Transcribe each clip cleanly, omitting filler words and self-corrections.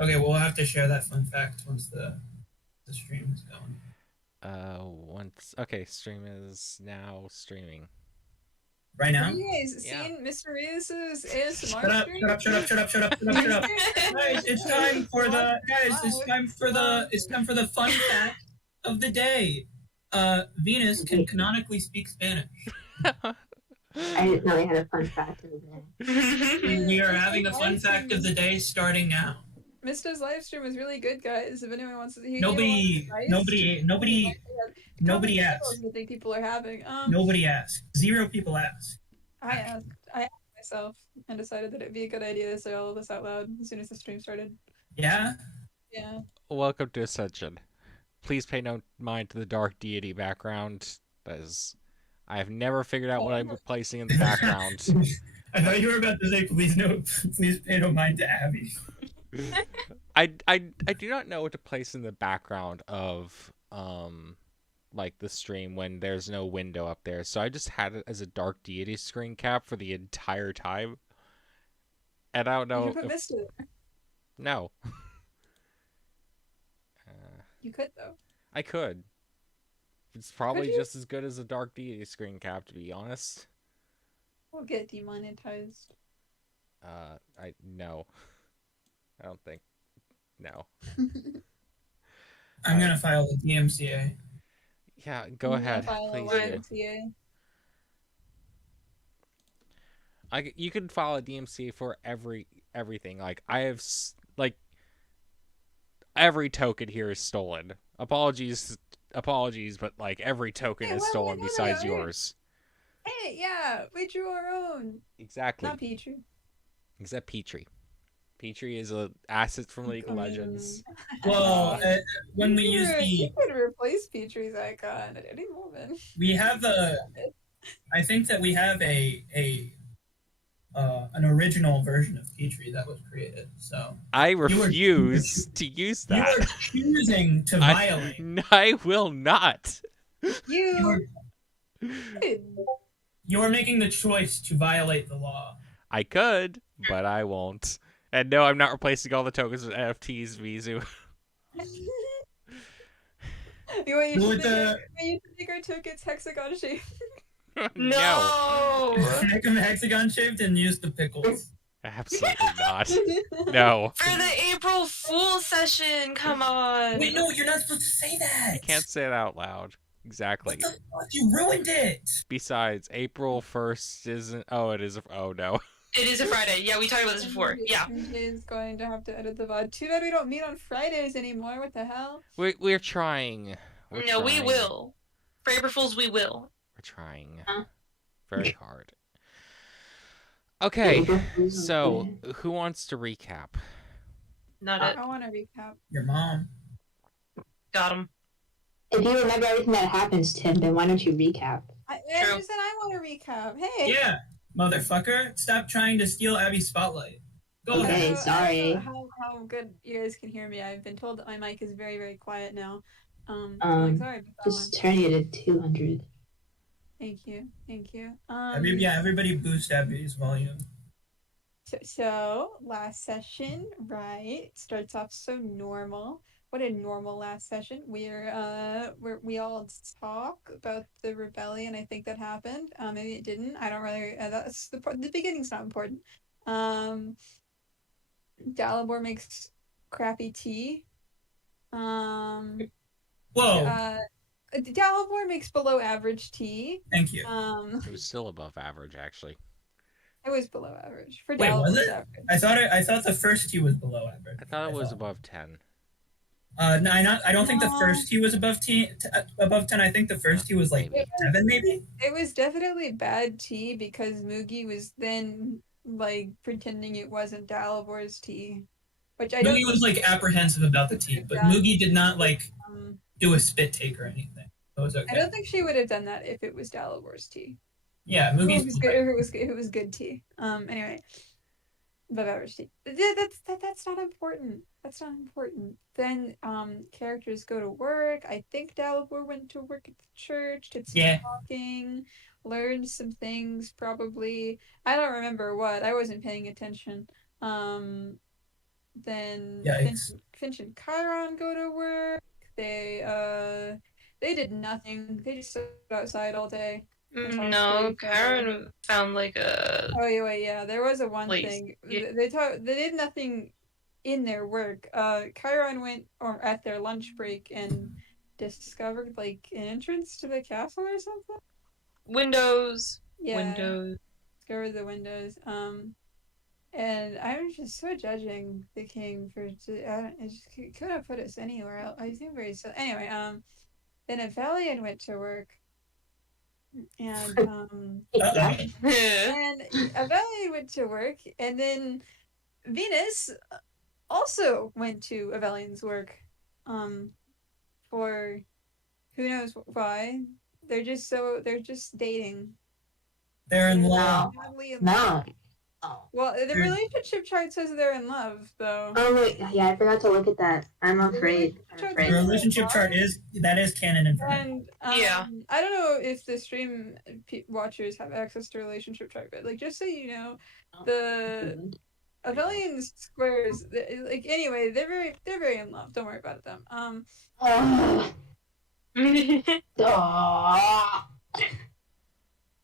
Okay, we'll have to share that fun fact once the stream is going. Okay, stream is now streaming. Right Have now? you guys Yeah. seen Mr. Rios's Shut ASMR up, stream? shut up, shut up, shut up, shut up, shut up, shut up. Guys, it's time for the fun fact of the day. Venus can canonically speak Spanish. I didn't know they had a fun fact of the day. We are having a fun fact of the day starting now. Mista's live stream was really good, guys. If anyone wants to, Nobody asked. You think people are having? Nobody asked. 0 people asked. I asked myself and decided that it'd be a good idea to say all of this out loud as soon as the stream started. Yeah. Yeah. Welcome to Ascension. Please pay no mind to the dark deity background. As I have never figured out what I'm replacing in the background. I thought you were about to say, please pay no mind to Abby. I do not know what to place in the background of like the stream when there's no window up there. So I just had it as a dark deity screen cap for the entire time. And I don't know. You could put Mista there. No. You could though. I could. It's probably just as good as a dark deity screen cap, to be honest. We'll get demonetized. No. I don't think. No. I'm gonna file a DMCA. Yeah, go ahead. Please do. You can file a DMCA for everything. Like I have every token here is stolen. Apologies, but like every token is stolen besides yours. Hey, yeah, we drew our own. Exactly. Not Petrie. Except Petrie. Petrie is an asset from League of Legends. Well, when we use you could replace Petrie's icon at any moment. We have I think that we have an original version of Petrie that was created. So I refuse to use that. You are choosing to violate. I will not. You're making the choice to violate the law. I could, but I won't. And no, I'm not replacing all the tokens with NFTs, Mizu. You should make our tokens hexagon shaped. No! Make them hexagon shaped and use the pickles. Absolutely not. No. For the April Fool session, come on. Wait, no, you're not supposed to say that. You can't say it out loud. Exactly. What the fuck? You ruined it. Besides, April 1st isn't. Oh, it is. Oh no. It is a Friday. Yeah, we talked about this before. Yeah. Is going to have to edit the VOD. Too bad we don't meet on Fridays anymore. What the hell? We're trying. We will. For April Fools, we will. We're trying very hard. Okay, so who wants to recap? Not it. I want to recap. Your mom. Got him. If you remember everything that happens, Tim, then why don't you recap? I just said I want to recap. Hey. Yeah, motherfucker. Stop trying to steal Abby's spotlight. Go ahead. Sorry. How good you guys can hear me. I've been told that my mic is very, very quiet now. Sorry. Just turn it to 200. Thank you. Everybody boost Abby's volume. So last session, right, starts off so normal. What a normal last session. We all talk about the rebellion. I think that happened. Maybe it didn't. I don't really. That's the beginning's not important. Dalibor makes crappy tea. Whoa. Dalibor makes below average tea. Thank you. It was still above average, actually. It was below average for Wait, was it? Average. I thought the first tea was below average. I thought it was above 10. No, I don't think the first tea was above 10. I think the first tea was like 7, maybe. It was definitely bad tea because Mugi was then like pretending it wasn't Dalibor's tea, which Mugi was like apprehensive about the tea, but Mugi did not like do a spit take or anything. It was okay. I don't think she would have done that if it was Dalibor's tea. Yeah, Mugi's good. If it was good tea. Anyway, above average tea. That's not important. That's not important. Then characters go to work. I think Dalibor went to work at the church, did some talking, learned some things probably. I don't remember what. I wasn't paying attention. Then Yikes. Finch and Chiron go to work. They did nothing. They just stood outside all day. No, Karen found like a. Oh yeah. There was a one Please. thing. Yeah. They did nothing in their work. Chiron went or at their lunch break and discovered like an entrance to the castle or something. Windows. Yeah. Windows. Discovered the windows. And I'm just so judging the king for it just could have put us anywhere else. I think very so. Anyway, then Avelian went to work, and and Avelian went to work, and then Venus also went to Avelian's work, for who knows why. They're just dating. They're in love. Madly in love. No. Oh. Well, the relationship chart says they're in love, though. Oh wait, yeah, I forgot to look at that. I'm afraid. The relationship chart is canon information. And Yeah. I don't know if the stream watchers have access to relationship chart, but like just so you know, the Avelian squares, like anyway, they're very in love. Don't worry about them.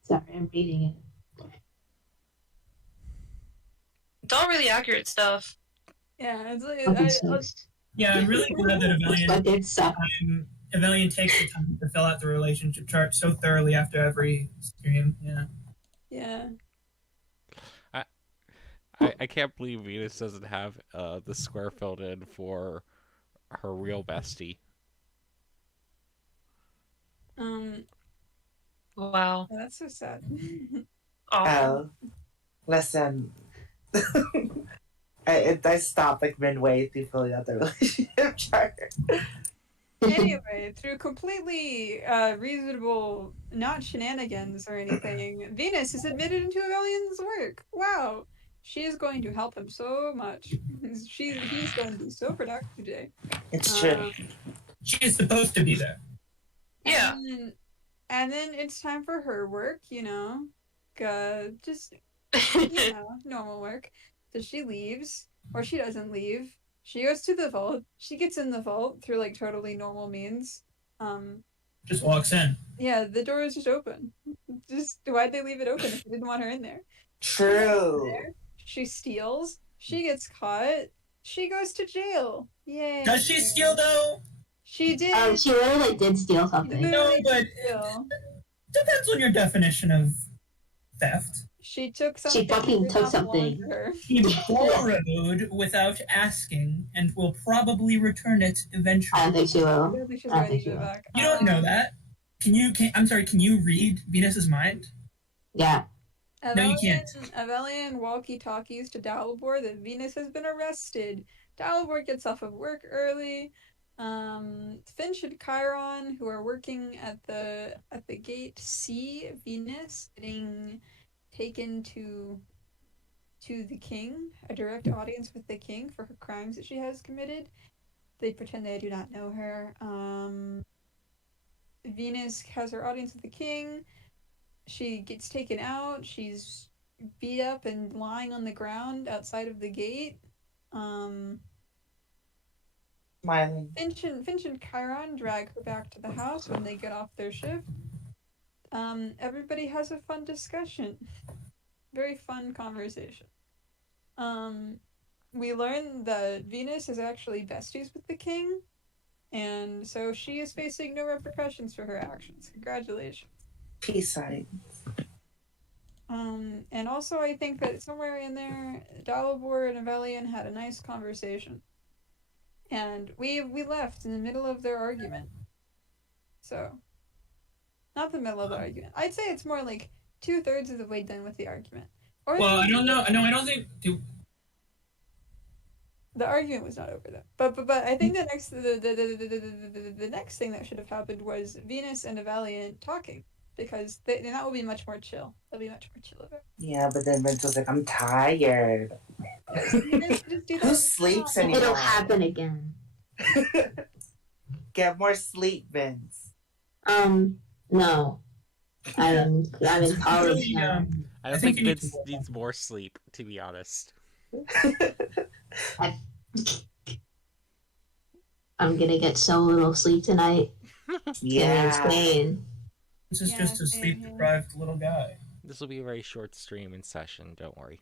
Sorry, I'm reading it. It's all really accurate stuff. Yeah, it's like Yeah, I'm really glad that Avelian Avelian takes the time to fill out the relationship chart so thoroughly after every stream. Yeah. Yeah. I can't believe Venus doesn't have the square filled in for her real bestie. Wow. That's so sad. Oh, listen. I stopped like midway through filling out the relationship chart. Anyway, through completely reasonable, not shenanigans or anything, Venus is admitted into Avelian's work. Wow. She is going to help him so much. He's going to be so productive today. It's true. She is supposed to be there. Yeah. And then it's time for her work, you know. Just, normal work. So she leaves, or she doesn't leave. She goes to the vault. She gets in the vault through like totally normal means. Just walks in. Yeah, the door is just open. Just why'd they leave it open if they didn't want her in there? True. She steals. She gets caught. She goes to jail. Yay. Does she steal though? She did. She really did steal something. No, but Steal. depends on your definition of theft. She took something. She fucking that did took not belong something. to her. She borrowed without asking and will probably return it eventually. I don't think she I will. don't think she's I don't ready think to she give it will. back. You don't know that. Can you read Venus's mind? Yeah. No, you can't. Avelian walkie-talkies to Dalibor that Venus has been arrested. Dalibor gets off of work early. Finch and Chiron, who are working at the gate, see Venus getting taken to the king, a direct audience with the king for her crimes that she has committed. They pretend they do not know her. Venus has her audience with the king. She gets taken out. She's beat up and lying on the ground outside of the gate. Smiling. Finch and Chiron drag her back to the house when they get off their shift. Everybody has a fun discussion. Very fun conversation. We learn that Venus is actually besties with the king, and so she is facing no repercussions for her actions. Congratulations. Peace sign. And also I think that somewhere in there, Dalibor and Avelian had a nice conversation. And we left in the middle of their argument. So, not the middle of the argument. I'd say it's more like 2/3 of the way done with the argument. Or Well, I don't know. No, I don't think. the argument was not over though. But I think the next thing that should have happened was Venus and Avelian talking, because then that will be much more chill. They'll be much more chill about it. Yeah, but then Vince was like, I'm tired. Just do Who that. sleeps anymore? It'll happen again. Get more sleep, Vince. No. I'm in college Really, now. I don't think think you need Vince to- needs more sleep, to be honest. I'm gonna get so little sleep tonight. It's gonna be insane. This is Yeah, just a same sleep here. deprived little guy. This will be a very short stream in session. Don't worry.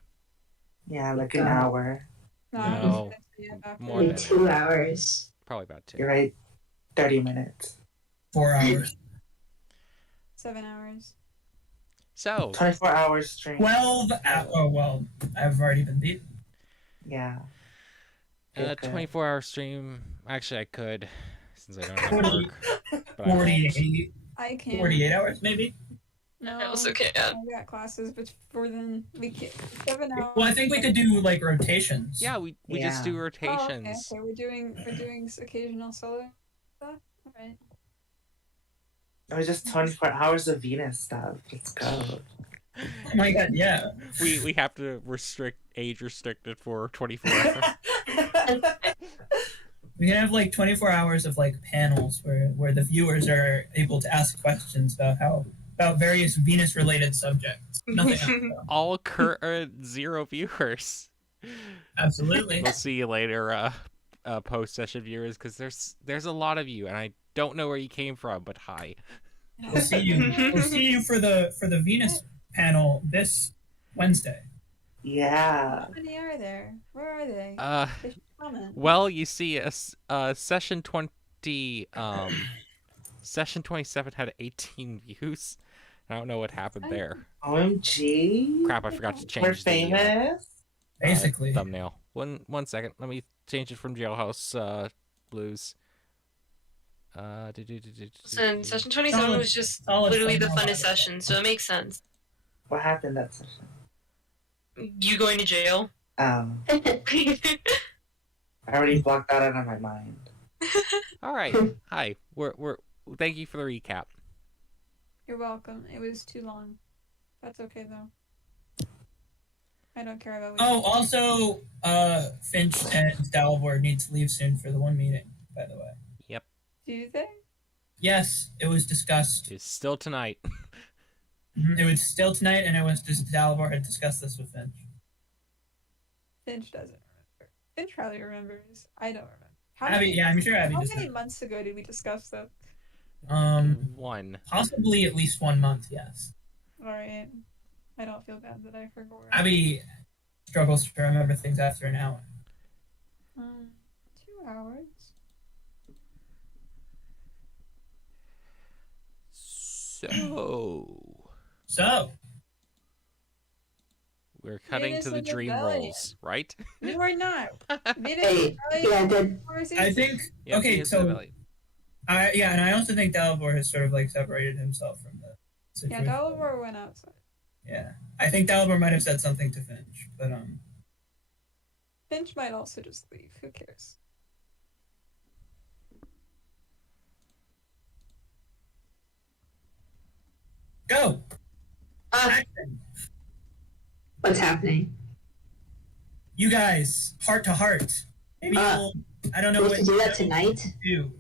Yeah, like an hour. No, No, I'm just gonna stay up after more Maybe than 2 hours. Probably about 2. You're right. 30 minutes. 4 hours. 7 hours. So 24 hours stream. 12 hours. Oh, well, I've already been beaten. Yeah. a Okay. 24-hour stream. Actually, I could, since I don't have to work. But I won't. 48, I can't. 48 hours, maybe? No, I also can't. I got classes before then. We can't. 7 hours. Well, I think we could do, like, rotations. Yeah, we just do Yeah. rotations. Oh, okay. We're doing occasional solo stuff. All right. It was just 24 hours of Venus stuff. Let's go. Oh my god, yeah. We have to age restrict it for 24 hours. We can have, like, 24 hours of, like, panels where the viewers are able to ask questions about various Venus-related subjects. Nothing else. All current 0 viewers. Absolutely. We'll see you later, post-session viewers, because there's a lot of you, and I don't know where you came from, but hi. We'll see you. We'll see you for the Venus panel this Wednesday. Yeah. How many are there? Where are they? They should comment. Well, you see, session 27 had 18 views. I don't know what happened there. OMG. Crap, I forgot to change We're the famous. Basically. thumbnail. One second. Let me change it from Jailhouse Blues. Listen, session 27 was just Solid literally the thumbnail. funnest session, so it makes sense. What happened that session? You going to jail? I already blocked that out of my mind. All right. Hi. We're thank you for the recap. You're welcome. It was too long. That's okay though. I don't care about. Oh, also, Finch and Dalvor need to leave soon for the one meeting, by the way. Do they? Yes, it was discussed. It's still tonight. It was still tonight, and it was just Dalvor had discussed this with Finch. Finch doesn't remember. Finch probably remembers. I don't remember. Abby, I'm sure Abby How just many months ago did we discuss that? One. Possibly at least 1 month. Yes. All right. I don't feel bad that I forgot. Abby struggles to remember things after an hour. 2 hours. So So, we're cutting Venus to the and dream rebellion. rolls, right? No, we're not. Hey, yeah, good. I think Yeah, okay. Venus So, Rebellion. and I also think Dalvor has sort of like separated himself from the Yeah, situation. Dalvor went outside. Yeah, I think Dalvor might have said something to Finch, but Finch might also just leave. Who cares? go. Uh, Action. What's happening? You guys, heart to heart. Maybe you'll. I don't know We what have to do that tonight? do.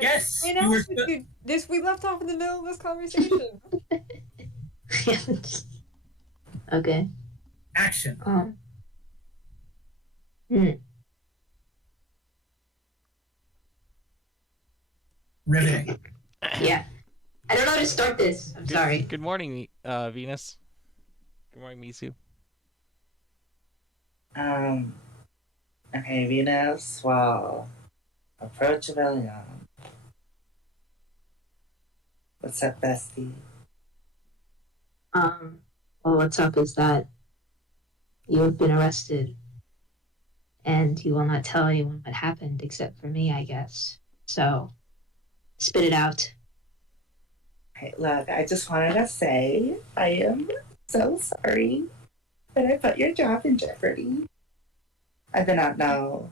Yes, Wait, you were. we left off in the middle of this conversation. Okay. Action. Riveting. Yeah. I don't know how to start this. I'm sorry. Good morning, Venus. Good morning, Misu. Okay, Venus, well, approach Viermon. What's up, bestie? Well, what's up is that you have been arrested, and you will not tell anyone what happened except for me, I guess. So, spit it out. Hey, look, I just wanted to say I am so sorry that I put your job in jeopardy. I did not know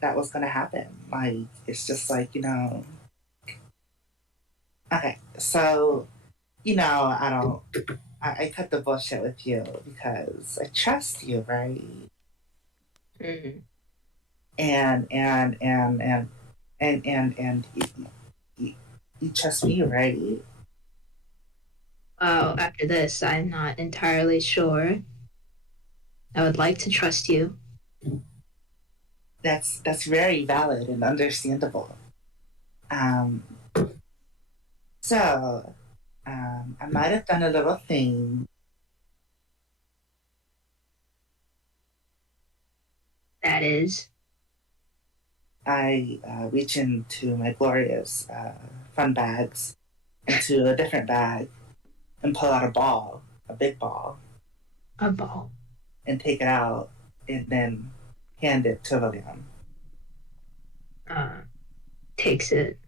that was going to happen. Like, it's just like, Okay, so, I cut the bullshit with you because I trust you, right? Mm-hmm. And you trust me, right? Well, after this, I'm not entirely sure. I would like to trust you. that's very valid and understandable. Um, so I might have done a little thing. That is. I reach into my glorious fun bags, into a different bag, and pull out a big ball, A ball. and take it out, and then hand it to William. Takes it.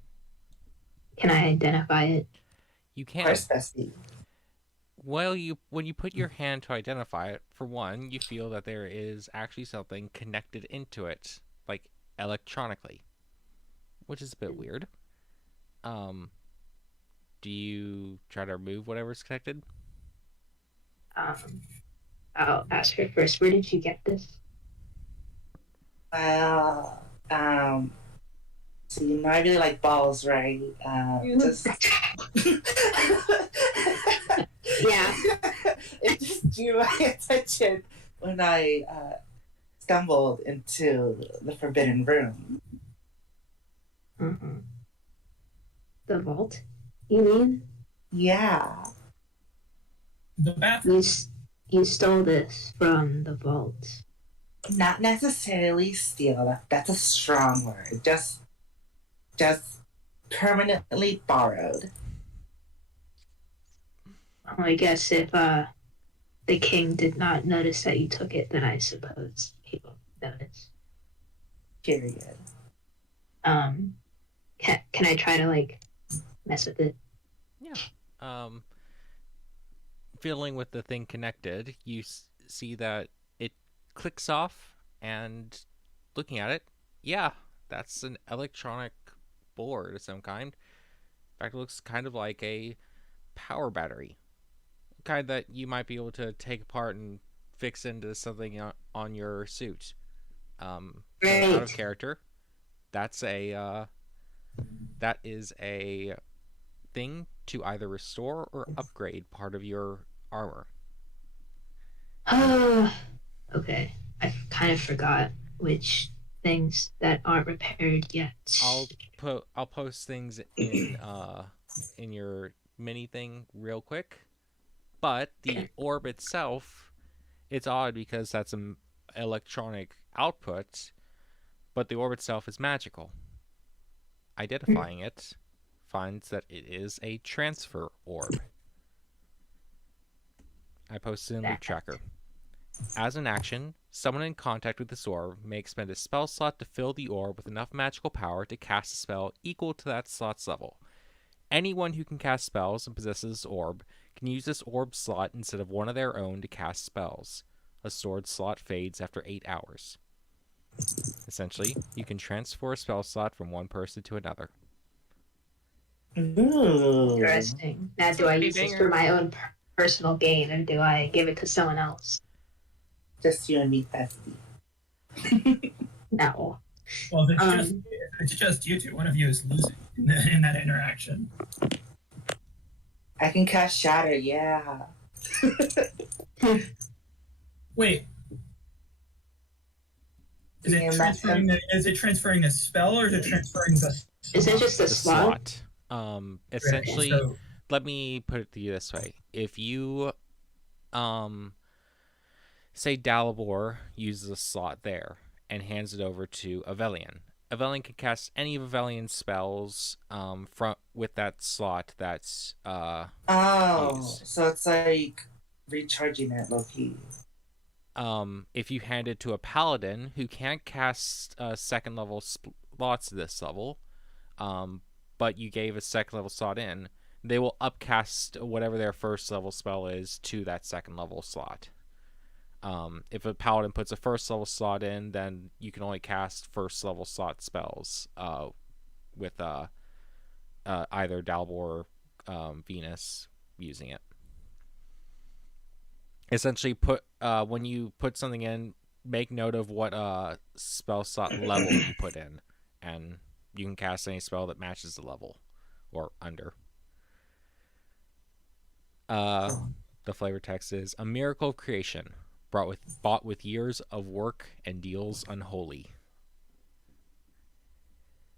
Can I identify it? You Of can. course, bestie. Well, when you put your hand to identify it, for one, you feel that there is actually something connected into it, like electronically, which is a bit weird. Do you try to remove whatever's connected? I'll ask her first. Where did you get this? Well, so you know I really like balls, right? Just Yeah. it just drew my attention when I stumbled into the forbidden room. The vault, you mean? Yeah. The bathroom. You stole this from the vault. Not necessarily steal. That's a strong word. Just permanently borrowed. Well, I guess if the king did not notice that you took it, then I suppose he will notice. Period. Can I try to like mess with it? Yeah. Fiddling with the thing connected, you see that it clicks off, and looking at it, yeah, that's an electronic board of some kind. In fact, it looks kind of like a power battery, kind that you might be able to take apart and fix into something on your suit. Great. Out of character. That is a thing to either restore or upgrade part of your armor. Okay. I kind of forgot which things that aren't repaired yet. I'll post things in your mini thing real quick. But the orb itself, it's odd because that's an electronic output, but the orb itself is magical. Identifying it finds that it is a transfer orb. I posted in Loot Tracker. As an action, someone in contact with this orb may expend a spell slot to fill the orb with enough magical power to cast a spell equal to that slot's level. Anyone who can cast spells and possesses this orb can use this orb slot instead of one of their own to cast spells. A stored slot fades after 8 hours. Essentially, you can transfer a spell slot from one person to another. Ooh. Interesting. Now, do I use this for my own personal gain, or do I give it to someone else? Just you and me, bestie. No. Well, if it's just you two, one of you is losing in that interaction. I can cast Shatter, yeah. Wait. Is it transferring a spell, or is it transferring the? Is it just a The slot? Essentially, So, let me put it to you this way. If you, say Dalibor uses a slot there and hands it over to Avelian. Avelian can cast any of Avelian's spells with that slot that's used. So it's like recharging it low-key. If you hand it to a paladin who can't cast second level slots to this level, but you gave a second level slot in, they will upcast whatever their first level spell is to that second level slot. If a paladin puts a first level slot in, then you can only cast first level slot spells with either Dalibor or Venus using it. Essentially, when you put something in, make note of what spell slot level you put in, and you can cast any spell that matches the level or under. The flavor text is a miracle of creation, bought with years of work and deals unholy.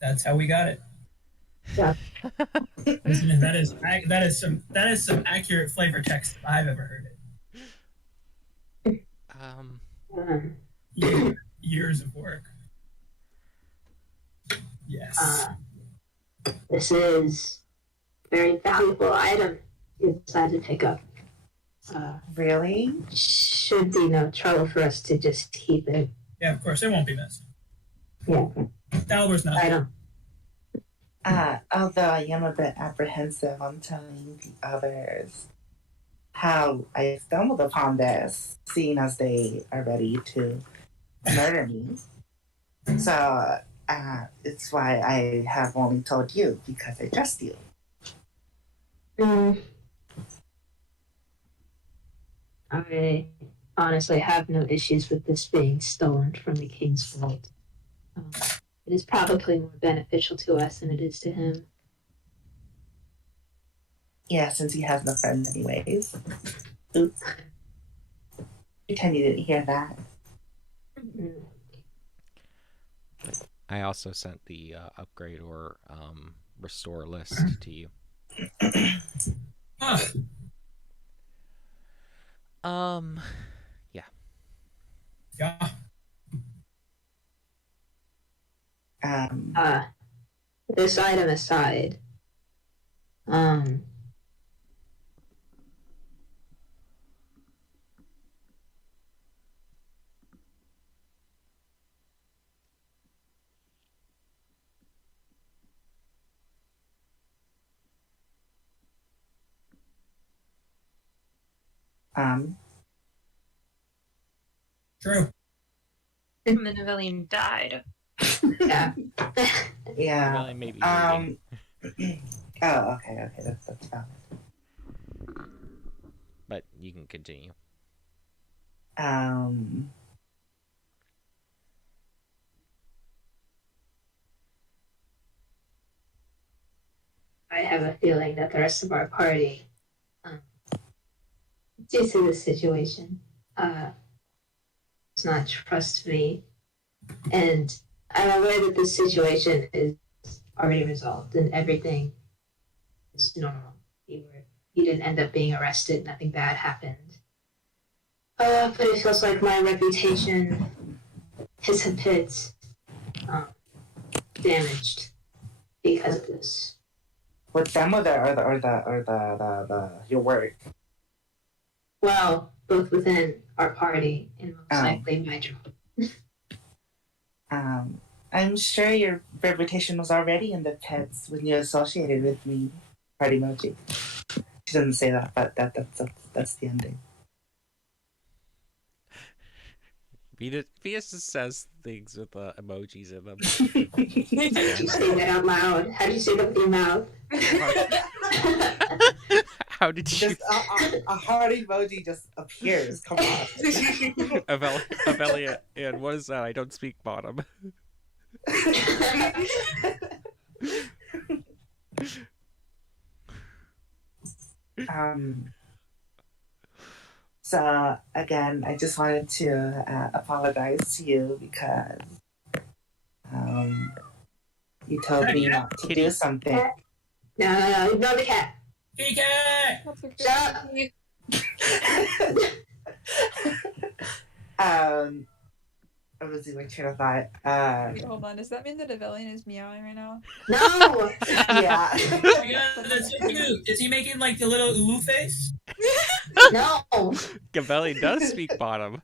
That's how we got it. Yeah. Listen, that is some accurate flavor text if I've ever heard it. Um, Years of work. Yes. This is a very valuable item you decided to pick up. Really? Should be no trouble for us to just keep it. Yeah, of course, it won't be missed. Yeah, Dalbor's not. item. Although I am a bit apprehensive on telling the others how I stumbled upon this, seeing as they are ready to murder me. So it's why I have only told you, because I trust you. I honestly have no issues with this being stolen from the king's vault. It is probably more beneficial to us than it is to him. Yeah, since he has no friends anyways. Oops. Pretend you didn't hear that. I also sent the upgrade or restore list to you. Huh. Yeah. Yeah. This item aside, True. The Nivelian died. yeah. Yeah. Well, maybe. Oh, okay, that's valid. But you can continue. I have a feeling that the rest of our party, due to this situation, does not trust me. And I'm aware that this situation is already resolved and everything is normal. You didn't end up being arrested, nothing bad happened. But it feels like my reputation is a bit damaged because of this. With them or the your work? Well, both within our party and most likely my job. I'm sure your reputation was already in the pits when you associated with me, Party Mochi. She doesn't say that, but that's the ending. Venus just says things with emojis in them. How did you say that out loud? How did you say that with your mouth? How did you? Just a heart emoji just appears. Come on. Avelia, and what is that? I don't speak bottom. So again, I just wanted to apologize to you because you told me not to do something. No, ignore the cat. Kitty cat! Shut I was in my train of thought. Wait, hold on. Does that mean that Avelian is meowing right now? No! Yeah. Oh my god, that's so cute. Is he making like the little ooh face? No! Gavelli does speak bottom.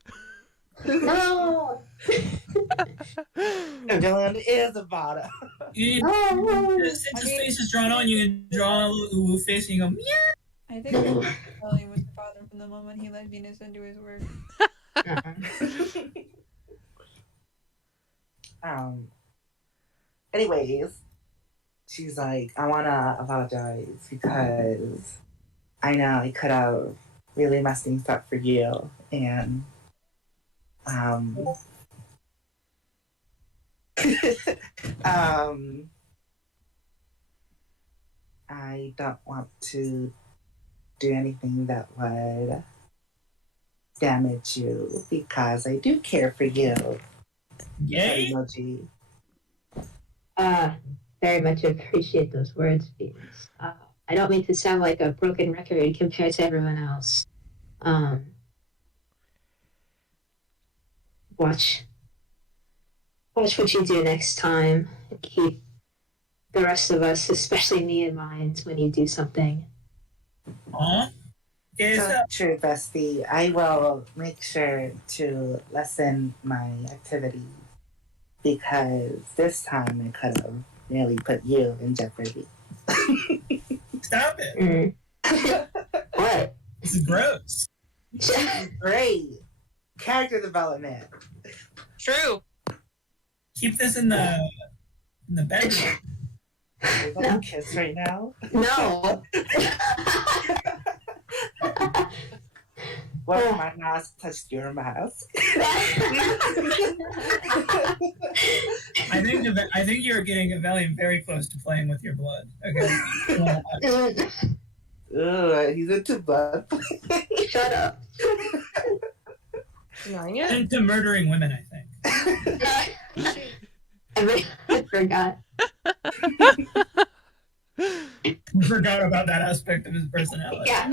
No! Dylan is a bottom. Since his face is drawn on, you can draw a little ooh face and you go meow. I think Avelian was the father from the moment he let Venus into his work. Anyways, she's like, I wanna apologize because I know I could have really messed things up for you, and I don't want to do anything that would damage you because I do care for you. Yay! Emoji. very much appreciate those words, Venus. I don't mean to sound like a broken record compared to everyone else. Watch what you do next time. Keep the rest of us, especially me, in mind when you do something. Aw. So true, bestie. I will make sure to lessen my activity because this time I could have nearly put you in jeopardy. Stop it. What? This is gross. Great. Character development. True. Keep this in the bedroom. We're gonna kiss right now. No. What if my mask touched your mask? I think you're getting Valiant very close to playing with your blood. Okay. Ugh, he's into blood. Shut up. Nanya? Into murdering women, I think. I forgot. Forgot about that aspect of his personality. Yeah.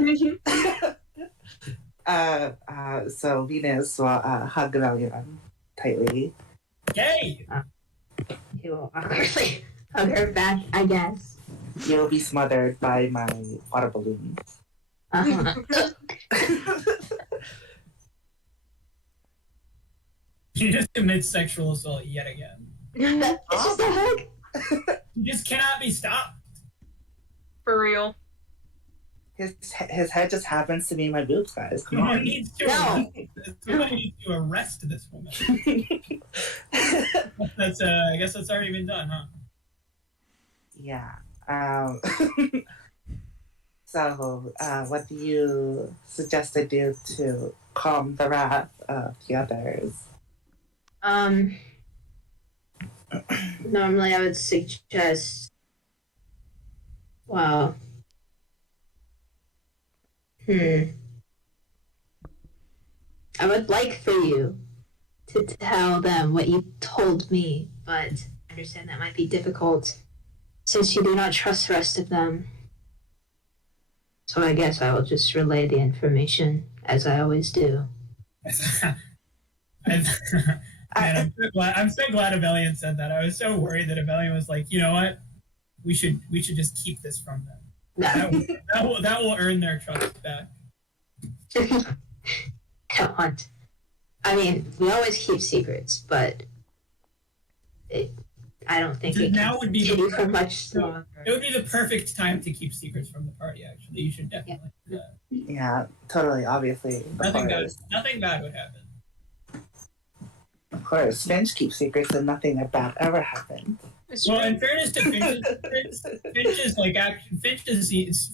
So Venus will hug Valiant tightly. Yay! He will awkwardly hug her back, I guess. You'll be smothered by my water balloons. Uh-huh. He just commits sexual assault yet again. It's just a hug. You just cannot be stopped. For real. His head just happens to be my boobs, guys. Come Someone on. needs to No. Somebody needs to arrest this woman. That's I guess that's already been done, huh? Yeah. So, what do you suggest I do to calm the wrath of the others? Normally I would suggest, well, I would like for you to tell them what you told me, but I understand that might be difficult since you do not trust the rest of them. So I guess I will just relay the information as I always do. I'm so glad Avelian said that. I was so worried that Avelian was like, you know what? We should just keep this from them. No. That will earn their trust back. Come on. I mean, we always keep secrets, but I don't think it Now can would be the continue for perfect- much longer. It would be the perfect time to keep secrets from the party. Actually, you should definitely do that. Yeah, totally, obviously. Nothing bad would happen. Of course, Finch keeps secrets and nothing bad ever happened. It's Well, true. in fairness to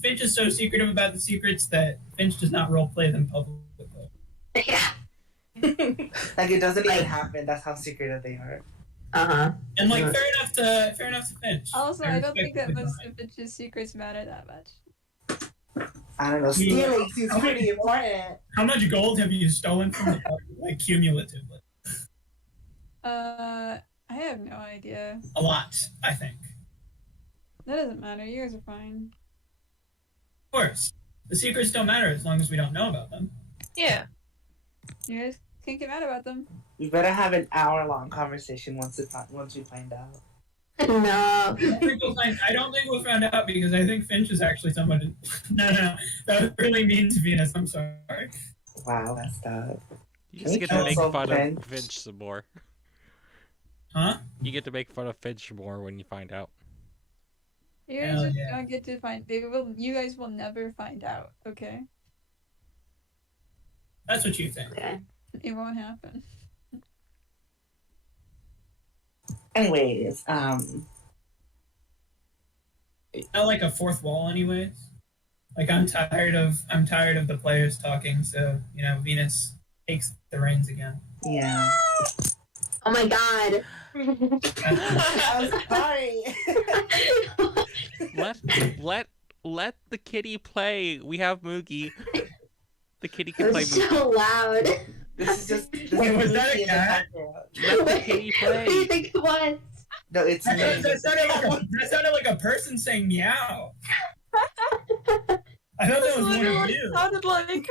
Finch is so secretive about the secrets that Finch does not roleplay them publicly. Yeah. Like it doesn't even happen. That's how secretive they are. Uh-huh. And like fair enough to Finch. Also, I don't think that respect most the of Finch's secrets matter that much. I don't know. Stealing seems pretty important. How much gold have you stolen from the party, like cumulatively? I have no idea. A lot, I think. That doesn't matter. You guys are fine. Of course, the secrets don't matter as long as we don't know about them. Yeah. You guys can't get mad about them. We better have an hour-long conversation once we find out. No. I don't think we'll find out because I think Finch is actually someone. No, that was really mean to Venus. I'm sorry. Wow, that's tough. You just get to make Also fun Finch. of Finch some more. Huh? You get to make fun of Finch more when you find out. You guys Hell just yeah. don't get to find. You guys will never find out. Okay, That's what you think. Okay. it won't happen. Anyways, Not like a fourth wall, anyways. Like I'm tired of the players talking. So Venus takes the reins again. yeah. Oh my god. I'm sorry. Let the kitty play. We have Moogie. The kitty can play It's Moogie. so loud. This is Wait, was that a Mookie in the cat? background. Let the kitty What do you play. think it was? No, it's me. That sounded like a person saying meow. I thought that was one of you. Sounded like.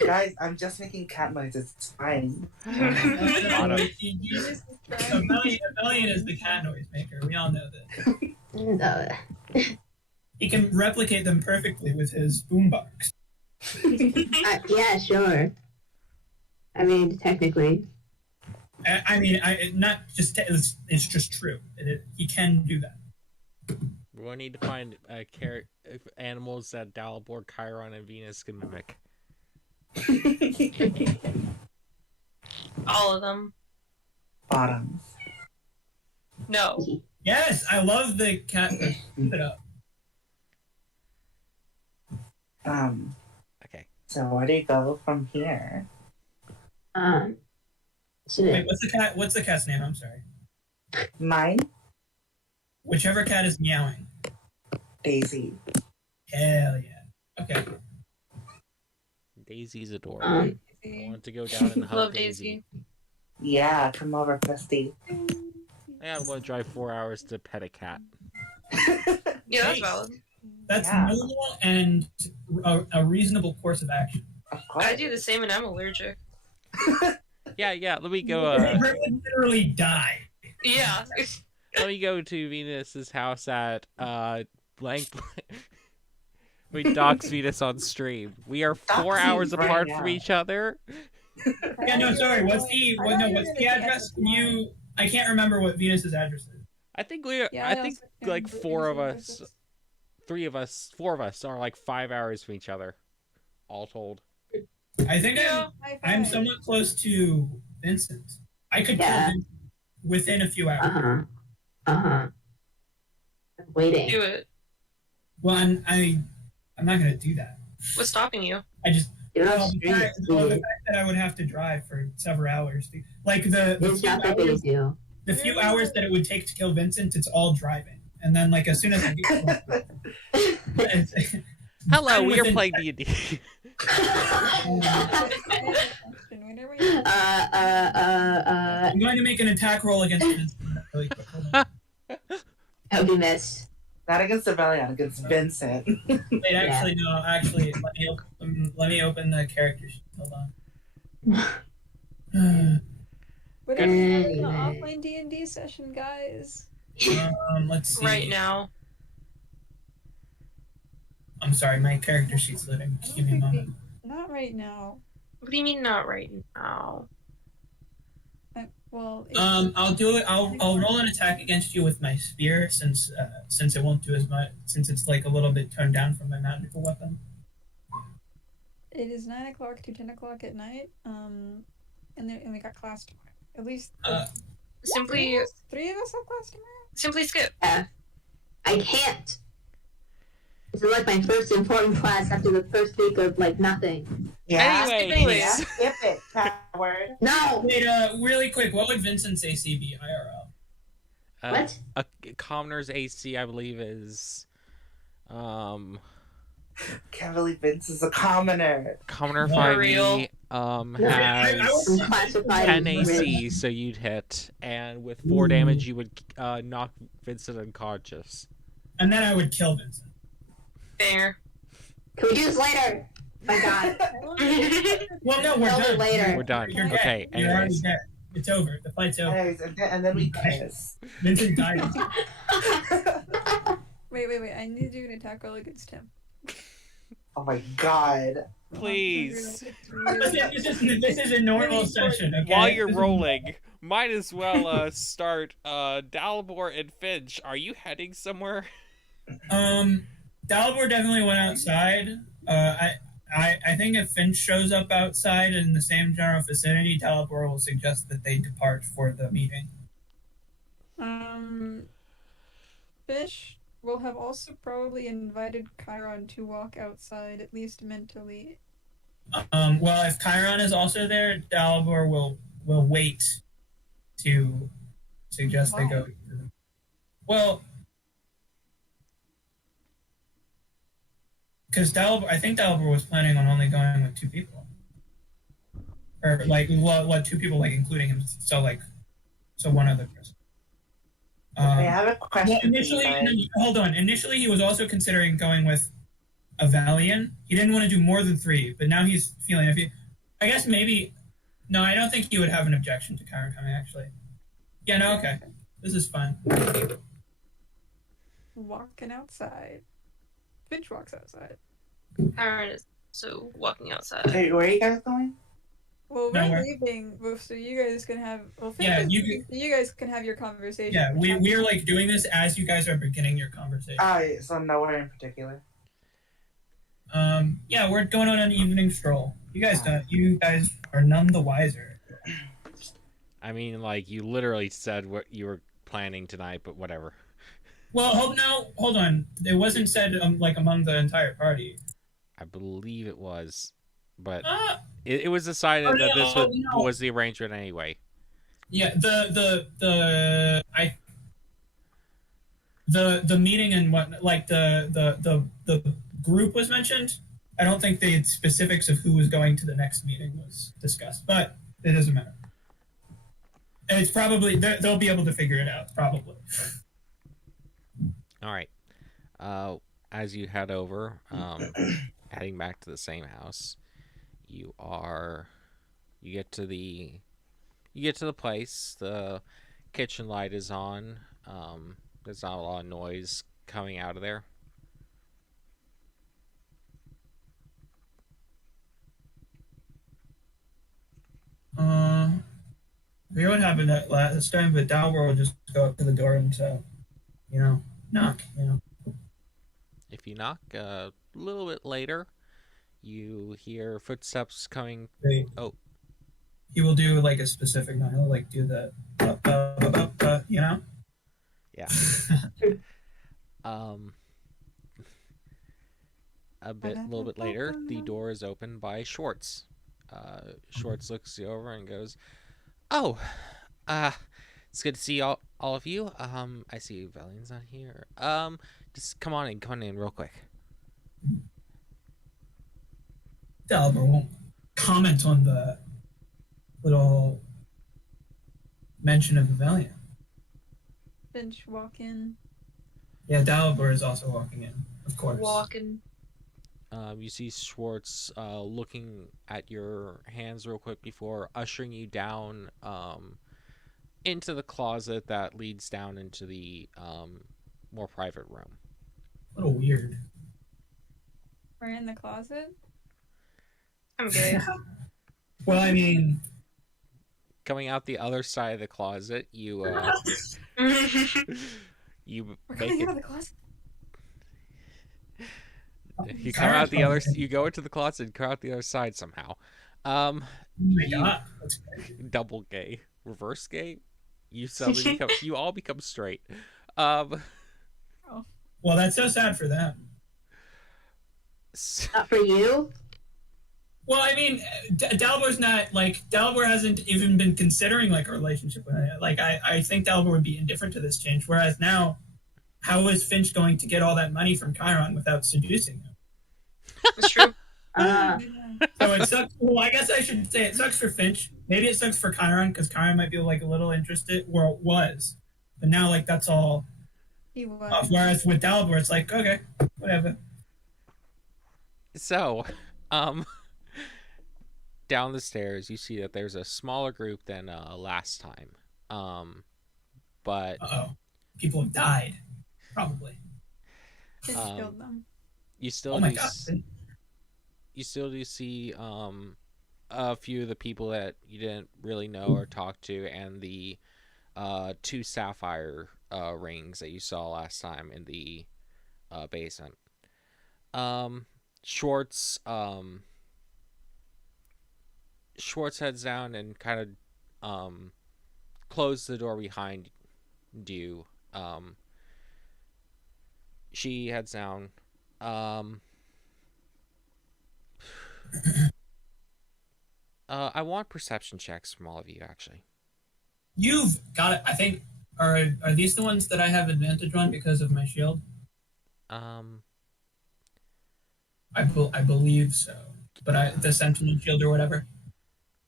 Guys, I'm just making cat noises. It's fine. Rebellion is the cat noise maker. We all know this. No. He can replicate them perfectly with his boombox. Yeah, sure. I mean, technically. It's just true. He can do that. We're gonna need to find animals that Dalibor, Chiron, and Venus can mimic. All of them. Bottoms. No. Yes, I love the cat. Keep it up. Okay. So where do you go from here? So Wait, what's the cat's name? I'm sorry. Mine? Whichever cat is meowing. Daisy. Hell yeah. Okay. Daisy's adorable. I want to go down and hug Love Daisy. Daisy. Yeah, come over, Christy. Yeah, I'm going to drive 4 hours to pet a cat. Yeah, that's Nice. valid. That's Yeah. normal and a reasonable course of action. Of course. I do the same and I'm allergic. Yeah, let me go, They would literally die. Yeah. let me go to Venus's house at, blank. We dox Venus on stream. We are 4 Dox hours me right apart now. from each other. Yeah, no, sorry. What's the address? I can't remember what Venus's address is. I think Yeah, I think also can't like remember four of Venus's us, 3 of us, 4 of us are like 5 hours from each other, all told. I think Yeah. I'm somewhat close to Vincent. I could kill Yeah. Vincent within a few hours. I'm waiting. Do it. Well, I'm not gonna do that. What's stopping you? I just Do it on the stream. fact that I would have to drive for several hours, like the It's few not that big a hours, deal. the few hours that it would take to kill Vincent, it's all driving, and then like as soon as I get Hello, I'm we are within- playing D&D. I'm going to make an attack roll against Vincent really quick. Hold on. That would be missed. Not against Rebellion, against Vincent. Wait, actually, no. Actually, let me open the character sheet. Hold on. What are we having an Anyway. offline D&D session, guys? Let's see. Right now. I'm sorry, my character sheet's loading. Just give me a moment. Not right now. What do you mean not right now? Well, I'll do it. I'll roll an attack against you with my spear since it won't do as much since it's like a little bit toned down from my magical weapon. it is 9 o'clock to 10 o'clock at night. And we got class tomorrow. At least Simply three of us have class tomorrow. simply skip. I can't. This is like my first important class after the first week of like nothing. Yeah. Anyways. Yeah, skip it, coward. No. Wait, really quick, what would Vincent's AC be IRL? What? A commoner's AC, I believe, is Can't believe Vince is a commoner. commoner For 5e real. I'm has classified 10 as AC, so you'd hit, and with 4 damage, you would knock Vincent unconscious. And then I would kill Vincent. Fair. Can we do this later? My God. Well, no, we're Tell me done. later. We're done. You're dead. Okay, You're already anyways. dead. It's over. The fight's over. Anyways, and then we kiss. Vincent died. Wait. I need to do an attack roll against him. Oh my god. Please. This is a normal session. Okay? While you're This is- rolling, might as well start Dalibor and Finch. Are you heading somewhere? Dalibor definitely went outside. I think if Finch shows up outside in the same general vicinity, Dalibor will suggest that they depart for the meeting. Fish will have also probably invited Chiron to walk outside, at least mentally. Well, if Chiron is also there, Dalibor will wait to suggest they go. Well, because I think Dalibor was planning on only going with 2 people. or like what two people like including him. So one other person. I have a question. Well, initially, hold on. Initially, he was also considering going with a Valiant. He didn't want to do more than 3, but now he's feeling. I guess maybe. No, I don't think he would have an objection to Kyron coming. Actually, yeah. No, okay. This is fine. Walking outside. Finch walks outside. Aaron is so walking outside. Hey, where are you guys going? Well, we're Nowhere. leaving, so you guys can have. Well, Finch Yeah, is you leaving, so you guys can have your conversation. Yeah, we are like doing this as you guys are beginning your conversation. So nowhere in particular. Yeah, we're going on an evening stroll. You guys are none the wiser. I mean, like, you literally said what you were planning tonight, but whatever. Well, hold on. It wasn't said like among the entire party. I believe it was, but it was decided that this was the arrangement anyway. Yeah, the meeting and what, like the group was mentioned. I don't think the specifics of who was going to the next meeting was discussed, but it doesn't matter. And it's probably they'll be able to figure it out probably. All right. As you head over, heading back to the same house, you get to the place. The kitchen light is on. There's not a lot of noise coming out of there. I forget what happened that last time, but Dalbor will just go up to the door and knock. If you knock a little bit later, you hear footsteps coming. Great. Oh. He will do like a specific knock. He'll like do the Yeah. A little bit later, the door is opened by Schwartz. Schwartz looks you over and goes, "Oh, it's good to see all of you. I see Valiant's not here. Just come on in real quick." Dalbor won't comment on the little mention of the Valiant. Finch walk in. Yeah, Dalbor is also walking in, of course. Walking. You see Schwartz looking at your hands real quick before ushering you down into the closet that leads down into the more private room. A little weird. We're in the closet. I'm good. Well, I mean, Coming out the other side of the closet, you We're make coming it. out of the closet. You come out the other. You go into the closet and come out the other side somehow. oh my God. That's crazy. Double gay, reverse gay. You suddenly become. You all become straight. Well, that's so sad for them. Not for you. Well, I mean, Dalbor's not like Dalbor hasn't even been considering like a relationship with it. Like I think Dalbor would be indifferent to this change. Whereas now, how is Finch going to get all that money from Chiron without seducing him? It's true. So it sucks. Well, I guess I should say it sucks for Finch. Maybe it sucks for Chiron because Chiron might be like a little interested, or it was, but now like that's all. He was. Whereas with Dalbor, it's like okay, whatever. So, down the stairs, you see that there's a smaller group than last time. But People have died, probably. Finch killed them. you still Oh my do God. you still do see a few of the people that you didn't really know or talk to, and the 2 sapphire rings that you saw last time in the basement. Schwartz heads down and kind of closes the door behind you. She heads down. I want perception checks from all of you, actually. You've got it. I think. Are these the ones that I have advantage on because of my shield? I believe so. But the Sentinel shield or whatever.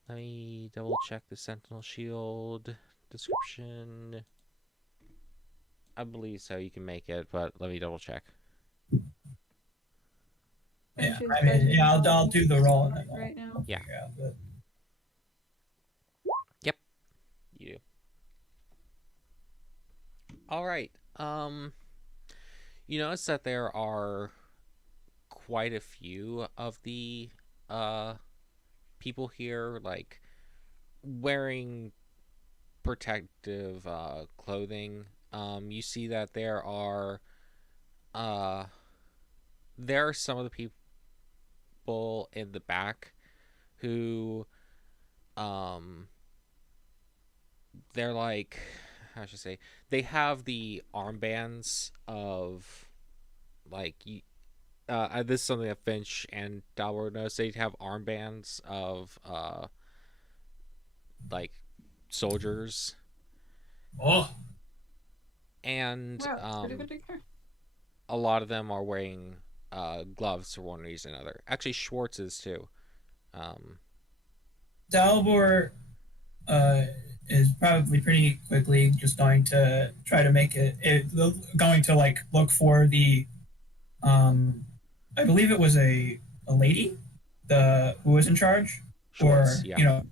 Let me double check the Sentinel Shield description. I believe so. You can make it, but let me double check. Yeah, Which is I mean, yeah, I'll better do the roll and then than right now. Yeah. figure out the- You do. All right. You notice that there are quite a few of the people here, like wearing protective clothing. You see that there are some of the people in the back who they're like, how should I say, they have the armbands of like this is something that Finch and Dalbor noticed. They have armbands of like soldiers, Oh, and Wow, that's pretty good to hear. a lot of them are wearing gloves for one reason or another. Actually, Schwartz is too. Dalbor is probably pretty quickly just going to try to make going to like look for the I believe it was a lady, who was in charge, Schwartz, or yeah.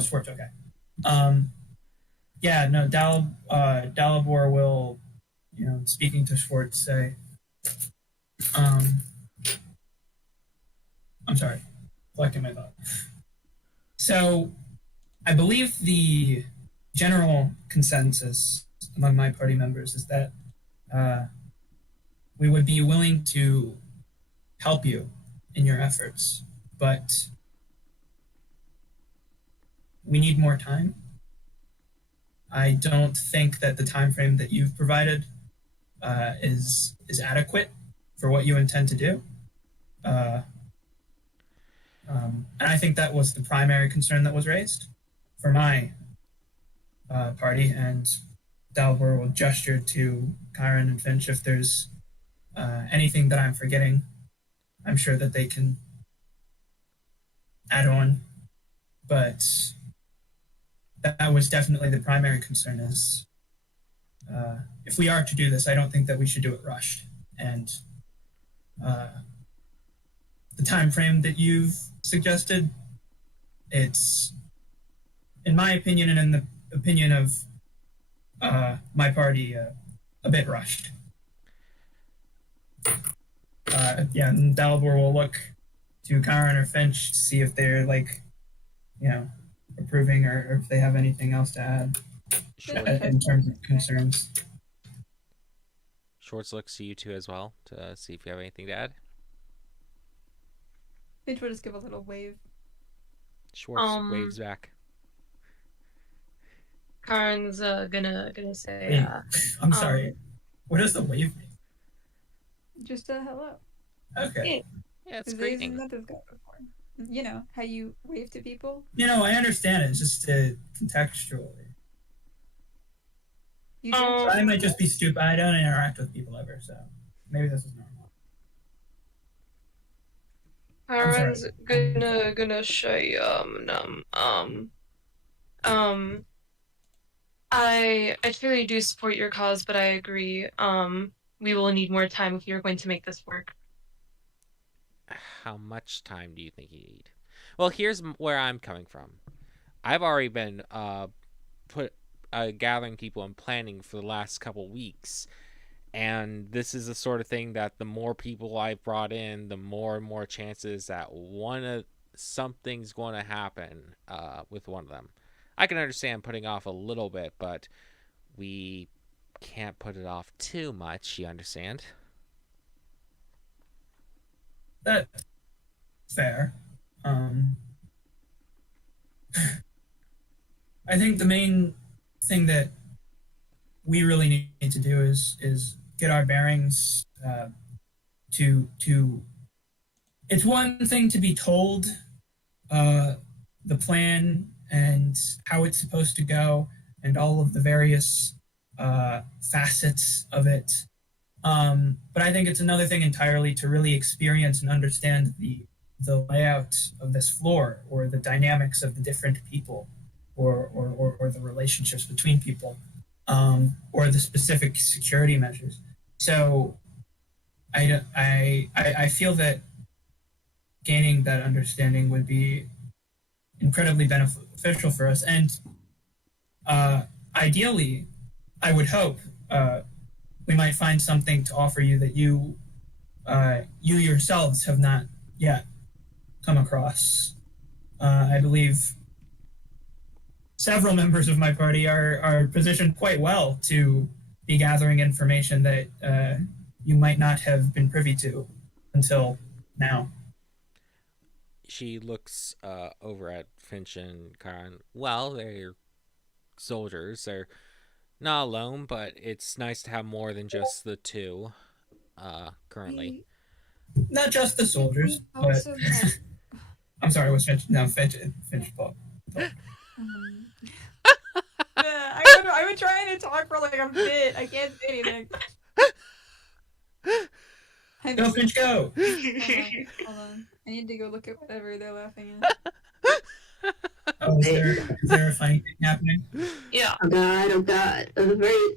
Schwartz, okay. Yeah, no, Dalibor will, speaking to Schwartz, say, I'm sorry, collecting my thought. So, I believe the general consensus among my party members is that we would be willing to help you in your efforts, but we need more time. I don't think that the time frame that you've provided is adequate for what you intend to do. And I think that was the primary concern that was raised for my party. And Dalbor will gesture to Kyron and Finch if there's anything that I'm forgetting. I'm sure that they can add on, but that was definitely the primary concern. Is if we are to do this, I don't think that we should do it rushed. And the time frame that you've suggested, it's, in my opinion and in the opinion of my party, a bit rushed. And Dalibor will look to Kyron or Finch to see if they're approving or if they have anything else to add in terms of concerns. Schwartz looks to you two as well to see if you have anything to add. Finch will just give a little wave. Schwartz waves back. Karen's gonna say, Hey, I'm sorry. What does the wave mean? Just a hello. Okay. Yeah, it's Because greeting. met this guy before. You know how you wave to people. I understand it. It's just contextually. You do. I might just be stupid. I don't interact with people ever, so maybe this is normal. Karen's gonna say, I truly do support your cause, but I agree. We will need more time if you're going to make this work. How much time do you think you need? Well, here's where I'm coming from. I've already been gathering people and planning for the last couple weeks, and this is the sort of thing that the more people I've brought in, the more and more chances that something's going to happen with one of them. I can understand putting off a little bit, but we can't put it off too much, you understand? That's fair. I think the main thing that we really need to do is get our bearings. It's one thing to be told the plan and how it's supposed to go and all of the various facets of it. But I think it's another thing entirely to really experience and understand the the layout of this floor or the dynamics of the different people or the relationships between people or the specific security measures. So I feel that gaining that understanding would be incredibly beneficial for us. And ideally, I would hope we might find something to offer you that you yourselves have not yet come across. I believe several members of my party are positioned quite well to be gathering information that you might not have been privy to until now. She looks over at Finch and Karen. Well, they're soldiers. They're not alone, but it's nice to have more than just the two currently. Not just the soldiers, but Also, I'm sorry, what's Finch? No, Finch, Paul. I've been trying to talk for like a bit. I can't say anything. Go, Finch, go! Hold on. I need to go look at whatever they're laughing at. Oh, is there a funny thing happening? Yeah. Oh God. It was very...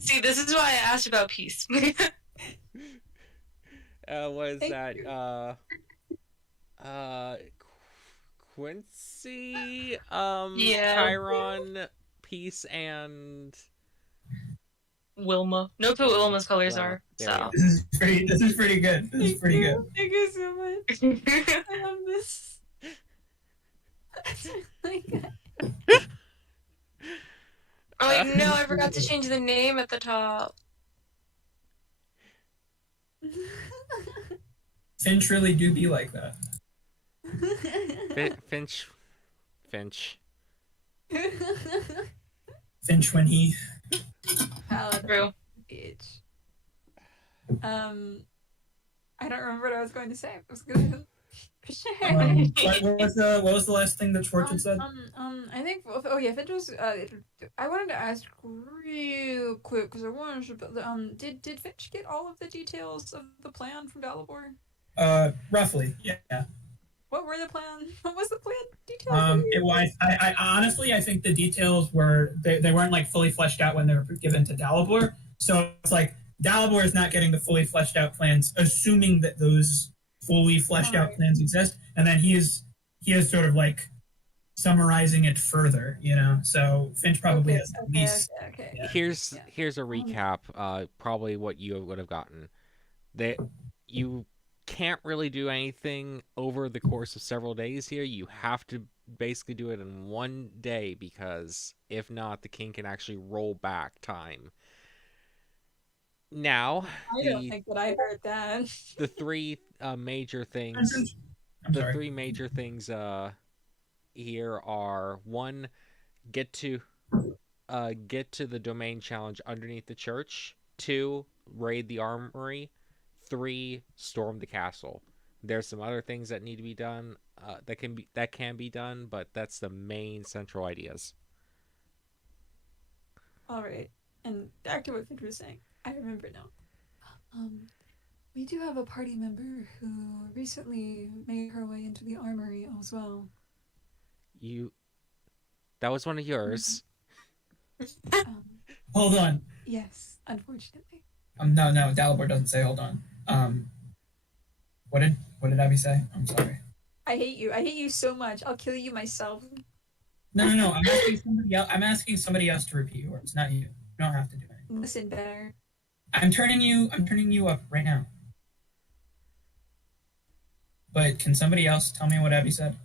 See, this is why I asked about peace. Was Thank that you. Quincy, Yeah. Chiron, Peace, and Wilma. No clue what Wilma's colors Well, are. there So. This is pretty good. This is pretty good. Thank you so much. I love this. Oh my God. Oh wait, no, I forgot to change the name at the top. Finch really do be like that. Finch. Finch when he... Paladin. True. Bitch. I don't remember what I was going to say. I was gonna... what was the last thing that Schwartz had said? I think. Oh yeah, Finch was. I wanted to ask real quick because I wanted to. Did Finch get all of the details of the plan from Dalibor? Roughly, yeah. What were the plan? What was the plan details? It was. I honestly, I think the details were they weren't like fully fleshed out when they were given to Dalibor. So it's like Dalibor is not getting the fully fleshed out plans, assuming that those fully fleshed out plans exist, and then he is sort of like summarizing it further, you know. So Finch probably has at least. Okay. Yeah. Here's a recap. Probably what you would have gotten. That you can't really do anything over the course of several days here. You have to basically do it in one day because if not, the king can actually roll back time. Now, I don't think that I heard that. the three major things. I'm The sorry. three major things here are: one, get to the domain challenge underneath the church. 2, raid the armory. 3, storm the castle. There's some other things that need to be done that can be done, but that's the main central ideas. All right, and back to what Finch was saying. I remember now. We do have a party member who recently made her way into the armory as well. That was one of yours. Hold on. Yes, unfortunately. No, Dalibor doesn't say hold on. What did Abby say? I'm sorry. I hate you. I hate you so much. I'll kill you myself. No. I'm asking somebody else. I'm asking somebody else to repeat yours, not you. You don't have to do it. Listen better. I'm turning you up right now. But can somebody else tell me what Abby said?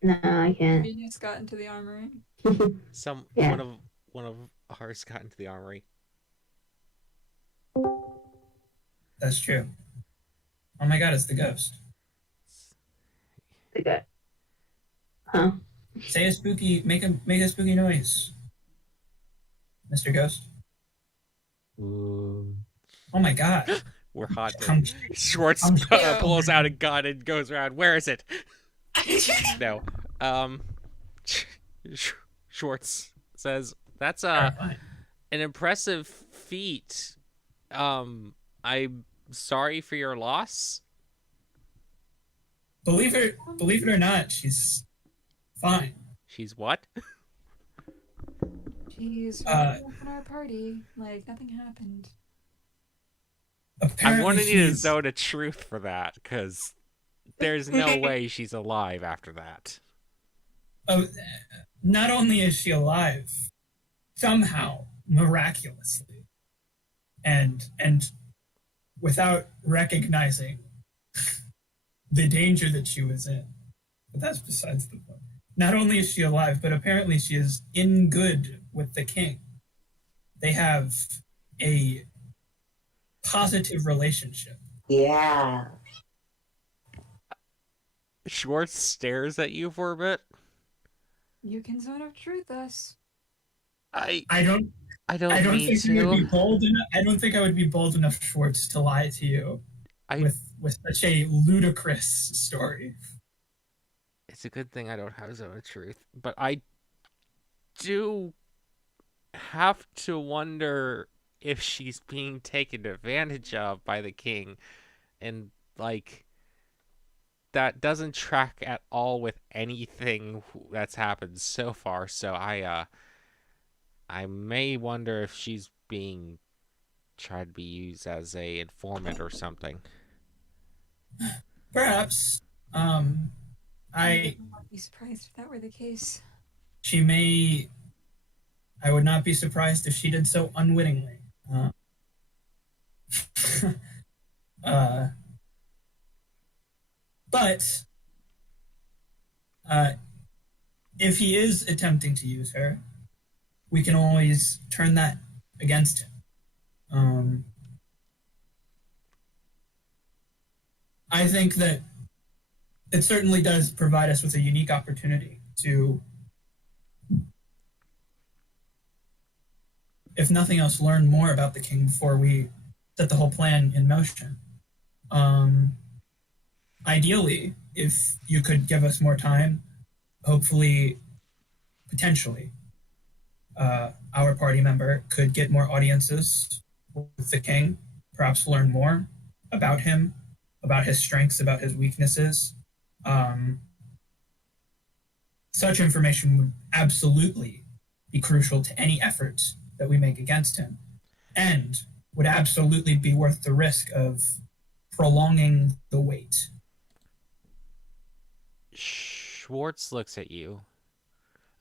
No, I can't. We just got into the armory. Yeah. One of ours got into the armory. That's true. Oh my God, it's the ghost. The guy. Huh? Say a spooky, make a spooky noise, Mr. Ghost. Oh my God. We're hot. Come- Schwartz pulls out a gun and goes around. Where is it? No. Schwartz says that's Terrifying. an impressive feat. I'm sorry for your loss. Believe it or not, she's fine. She's what? She's Uh, in our party. Like nothing happened. Apparently I'm wanting you to she's know the truth for that, because there's no way she's alive after that. not only is she alive, somehow, miraculously, and without recognizing the danger that she was in. But that's besides the point. Not only is she alive, but apparently she is in good with the king. They have a positive relationship. Yeah. Schwartz stares at you for a bit. You can sort of truth us. I don't I don't mean think I would be to. bold enough. I don't think I would be bold enough, Schwartz, to lie to you I with such a ludicrous story. It's a good thing I don't have zone of truth, but I do have to wonder if she's being taken advantage of by the king, and like that doesn't track at all with anything that's happened so far. So I may wonder if she's being tried to be used as a informant or something. Perhaps. I would be surprised if that were the case. She may. I would not be surprised if she did so unwittingly. But if he is attempting to use her, we can always turn that against him. I think that it certainly does provide us with a unique opportunity to, if nothing else, learn more about the king before we set the whole plan in motion. Ideally, if you could give us more time, hopefully, potentially, our party member could get more audiences with the king, perhaps learn more about him, about his strengths, about his weaknesses. Such information would absolutely be crucial to any effort that we make against him, and would absolutely be worth the risk of prolonging the wait. Schwartz looks at you.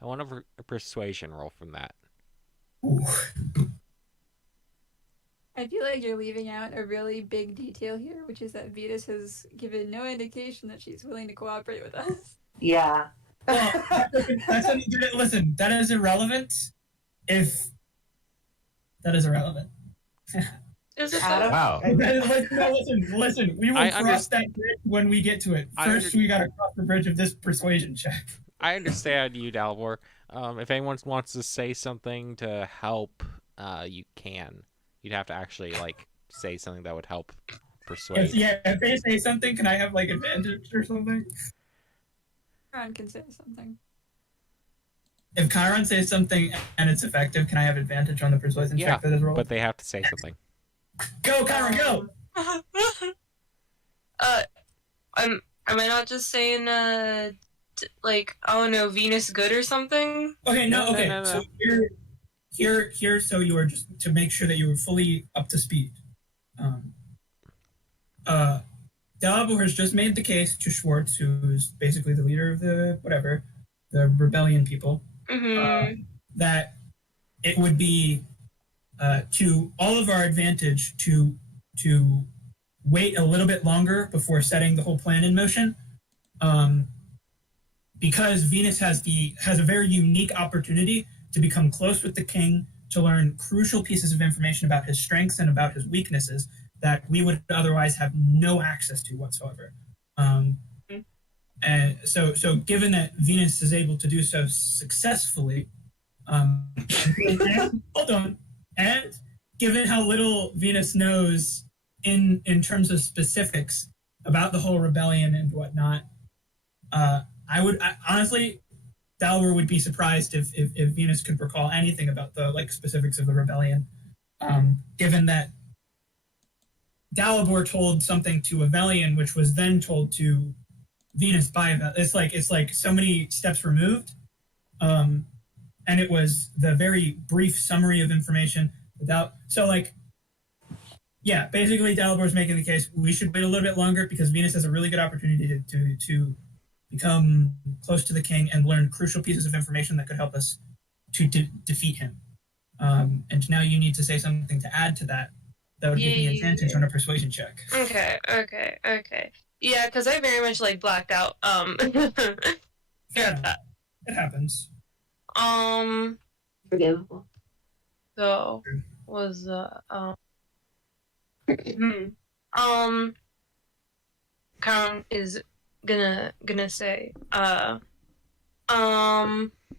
I want a persuasion roll from that. Ooh. I feel like you're leaving out a really big detail here, which is that Vetus has given no indication that she's willing to cooperate with us. Yeah. Well, listen, that is irrelevant. That is irrelevant. Is it Adam? Wow. Listen. We will cross that bridge when we get to it. First, we gotta cross the bridge of this persuasion check. I understand you, Dalvor. If anyone wants to say something to help, you can. You'd have to actually say something that would help persuade. If they say something, can I have advantage or something? Chiron can say something. If Chiron says something and it's effective, can I have advantage on the persuasion check for this roll? But they have to say something. Go, Chiron, go! Am I not just saying I don't know, Venus good or something? Okay, no. So here, so you are just to make sure that you were fully up to speed. Dalibor has just made the case to Schwartz, who's basically the leader of the rebellion people, that it would be to all of our advantage to wait a little bit longer before setting the whole plan in motion, because Venus has a very unique opportunity to become close with the king, to learn crucial pieces of information about his strengths and about his weaknesses that we would otherwise have no access to whatsoever. And so given that Venus is able to do so successfully, hold on, and given how little Venus knows in terms of specifics about the whole rebellion and whatnot, I honestly, Dalbor would be surprised if Venus could recall anything about the specifics of the rebellion, given that Dalibor told something to Avelian, which was then told to Venus by Avelian. It's like so many steps removed, and it was the very brief summary of information without. So yeah, basically Dalibor's making the case we should wait a little bit longer because Venus has a really good opportunity to become close to the king and learn crucial pieces of information that could help us to defeat him. And now you need to say something to add to that. That would give me advantage on a persuasion check. Okay. Yeah, because I very much blacked out. Yeah, it happens. Forgivable. So was Karen is gonna say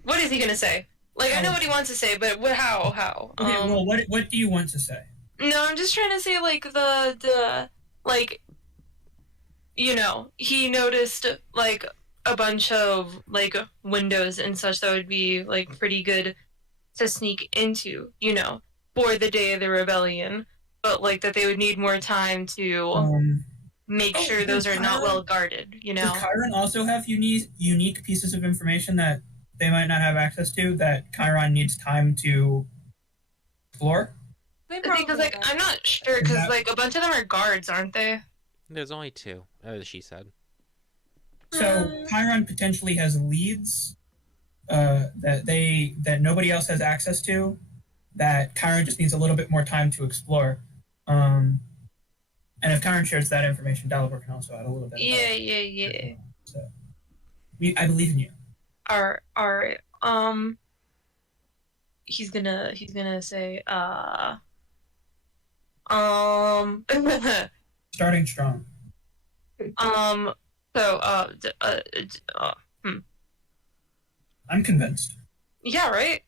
what is he gonna say? I know what he wants to say, but how? Okay, well, what do you want to say? No, I'm just trying to say he noticed a bunch of windows and such that would be pretty good to sneak into, for the day of the rebellion, but that they would need more time to make sure those are not well guarded, Does Chiron also have unique pieces of information that they might not have access to that Chiron needs time to explore? Because I'm not sure, because a bunch of them are guards, aren't they? There's only 2, as she said. So Chiron potentially has leads that nobody else has access to, that Chiron just needs a little bit more time to explore. And if Chiron shares that information, Dalibor can also add a little bit. Yeah. So I believe in you. All right. He's gonna say Starting strong. I'm convinced. Yeah, right.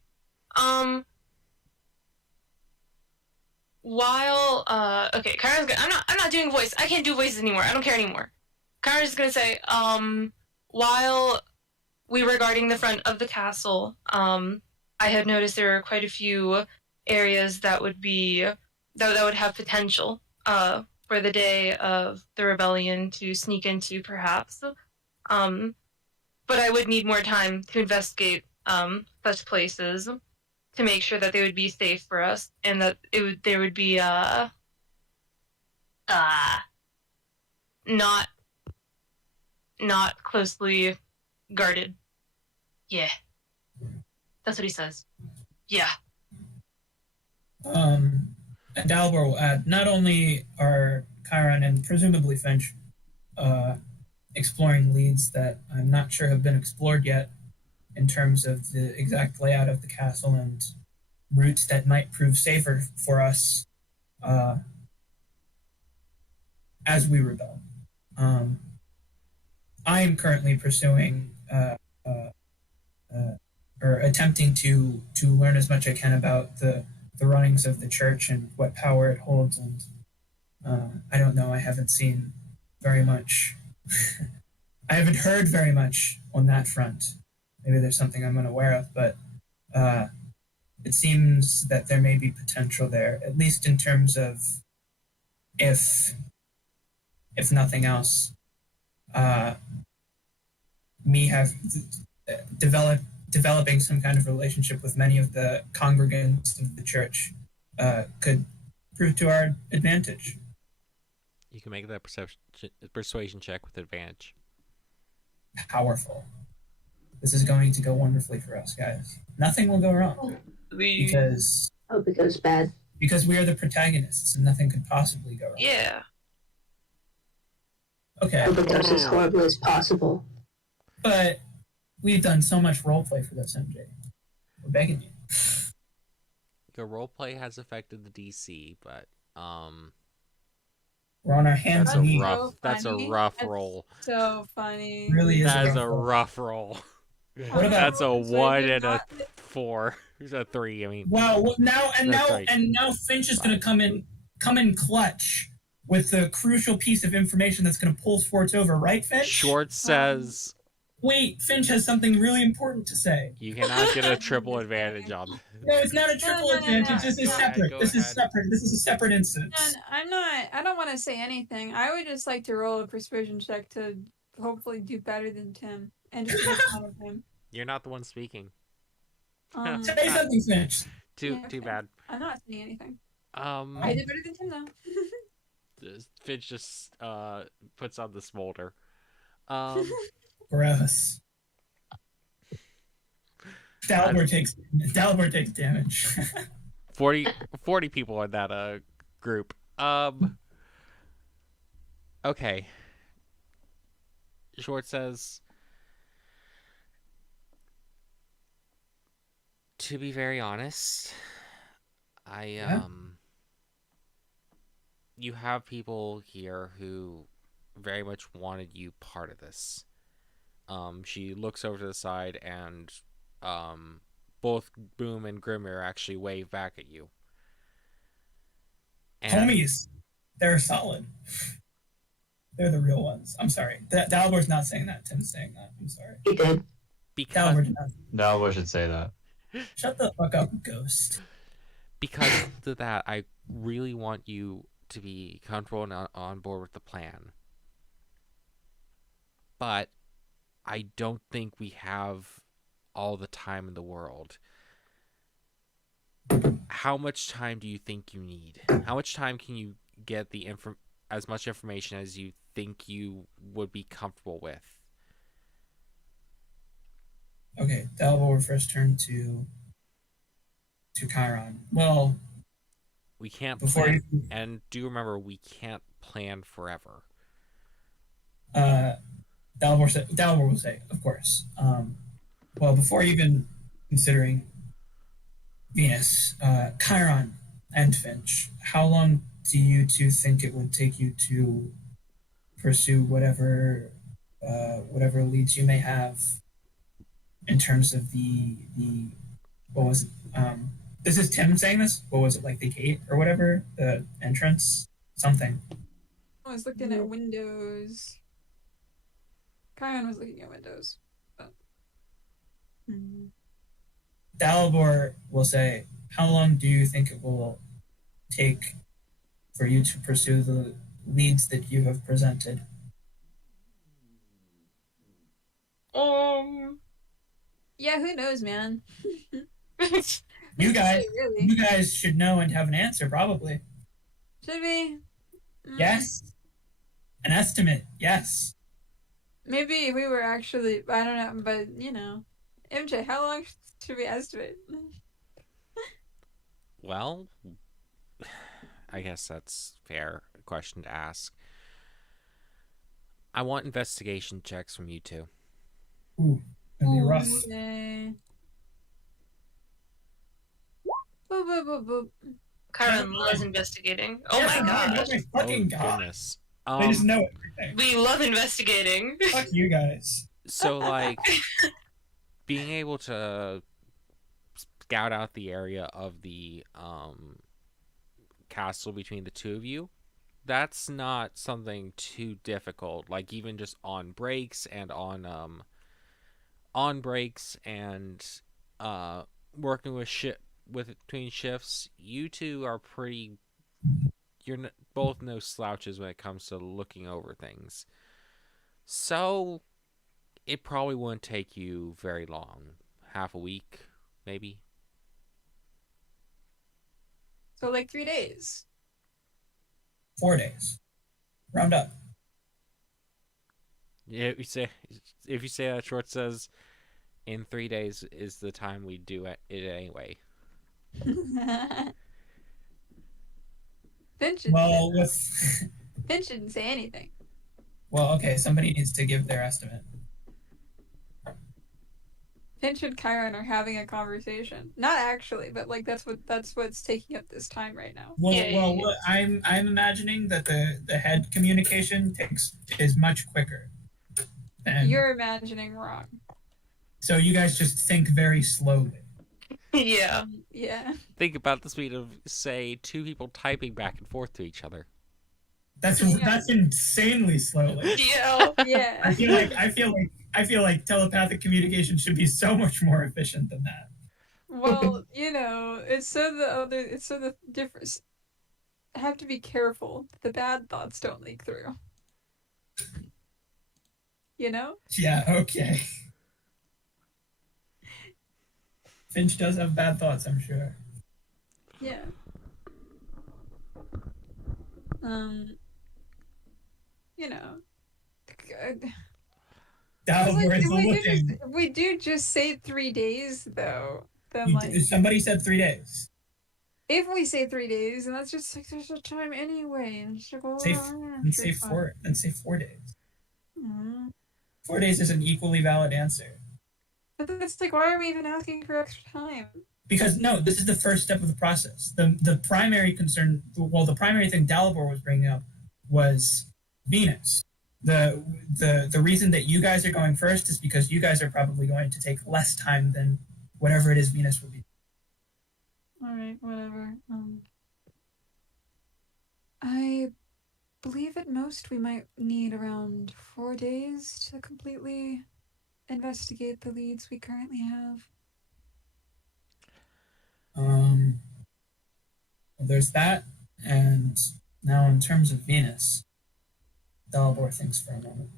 While okay, Kyra's gonna, I'm not doing voice. I can't do voices anymore. I don't care anymore. Kyra's just gonna say, while we were guarding the front of the castle, I had noticed there were quite a few areas that would be that would have potential for the day of the rebellion to sneak into, perhaps. But I would need more time to investigate such places to make sure that they would be safe for us and that there would be not closely guarded. Yeah. That's what he says. Yeah. And Dalibor will add, not only are Chiron and presumably Finch exploring leads that I'm not sure have been explored yet in terms of the exact layout of the castle and routes that might prove safer for us as we rebel. I am currently pursuing or attempting to learn as much as I can about the runnings of the church and what power it holds, and I don't know, I haven't seen very much I haven't heard very much on that front. Maybe there's something I'm unaware of, but it seems that there may be potential there, at least in terms of if nothing else, me have developing some kind of relationship with many of the congregants of the church could prove to our advantage. You can make that persuasion check with advantage. Powerful. This is going to go wonderfully for us, guys. Nothing will go wrong because Hope it goes bad. because we are the protagonists and nothing could possibly go wrong. Yeah. Okay. Hope it goes as horribly as possible. But we've done so much roleplay for this, MJ. We're begging you. Your roleplay has affected the DC, but We're on our hands that's and a knees. rough. That's a funny. rough That's roll. So funny. It really is. That is rough a roll. rough roll. What about- That's a So I 1 did and a not- 4. There's a 3. I mean, Wow. Well, now That's right. Finch is going to come in clutch with the crucial piece of information that's going to pull Schwartz over, right, Finch? Schwartz says, Wait, Finch has something really important to say. You cannot get a triple advantage on. No, it's not a triple no, advantage. no. This is Go ahead, separate. go This is ahead. separate. This is a separate And instance. I don't want to say anything. I would just like to roll a persuasion check to hopefully do better than Tim and just make fun of him. You're not the one speaking. Say something, Finch. Too okay. bad. I'm not saying anything. I did better than Tim though. Finch just puts on the smolder. Gross. Dalibor takes damage. 40 people in that group. Okay. Short says, to be very honest, you have people here who very much wanted you part of this. She looks over to the side and both Boom and Grimmer actually wave back at you. And Homies, they're solid. They're the real ones. I'm sorry. Dalibor's not saying that. Tim's saying that. I'm sorry. He did. because Dalibor did not. Dalibor should say that. Shut the fuck up, ghost. because of that, I really want you to be comfortable and on board with the plan. But I don't think we have all the time in the world. How much time do you think you need? How much time can you get as much information as you think you would be comfortable with? Okay, Dalibor will first turn to Chiron. Well, We can't before plan, you, and do remember, we can't plan forever. Dalibor will say, of course. Well, before even considering Venus, Chiron and Finch, how long do you two think it would take you to pursue whatever leads you may have in terms of the what was it? This is Tim saying this? What was it, like the gate or whatever? The entrance? Something. I was looking at windows. Chiron was looking at windows. But... Dalibor will say, how long do you think it will take for you to pursue the leads that you have presented? Yeah, who knows, man? You guys, Really? you guys should know and have an answer, probably. Should we? Yes. An estimate, yes. Maybe if we were actually, I don't know, but MJ, how long should we estimate? Well, I guess that's a fair question to ask. I want investigation checks from you two. Ooh, gonna be rough. Okay. Boop, boop, boop, boop. Chiron loves investigating. Oh Yes, my I know, gosh. oh my fucking god. Goodness. They just know everything. We love investigating. Fuck you guys. So, like, being able to scout out the area of the castle between the two of you, that's not something too difficult. Like, even just on breaks and on breaks and working with between shifts, you two are pretty. You're both no slouches when it comes to looking over things. So it probably wouldn't take you very long. Half a week, maybe. So like 3 days. 4 days. Round up. Yeah, if you say that, Short says, in 3 days is the time we do it anyway. Finch didn't, Well, Finch didn't say anything. well, okay, somebody needs to give their estimate. Finch and Chiron are having a conversation. Not actually, but like that's what's taking up this time right now. Well, Yeah, well, yeah. I'm imagining that the head communication is much quicker. And You're imagining wrong. so you guys just think very slowly. Yeah. Yeah. Think about the speed of, say, two people typing back and forth to each other. That's insanely slowly. Yeah. Yeah. I feel like I feel like telepathic communication should be so much more efficient than that. Well, it's so the difference. Have to be careful. The bad thoughts don't leak through. You know? Yeah, okay. Finch does have bad thoughts, I'm sure. Yeah. You know. Dalibor is Like, looking. we do just say 3 days though. Then like Somebody said 3 days. if we say 3 days, and that's just like there's a time anyway, and it's like, Say 4. Then say 4 days. Mm-hmm. 4 days is an equally valid answer. But that's like, why are we even asking for extra time? Because no, this is the first step of the process. The primary concern, well, the primary thing Dalibor was bringing up was Venus. The reason that you guys are going first is because you guys are probably going to take less time than whatever it is Venus will be. All right, whatever. I believe at most we might need around 4 days to completely investigate the leads we currently have. Well, there's that, and now in terms of Venus, Dalibor thinks for a moment.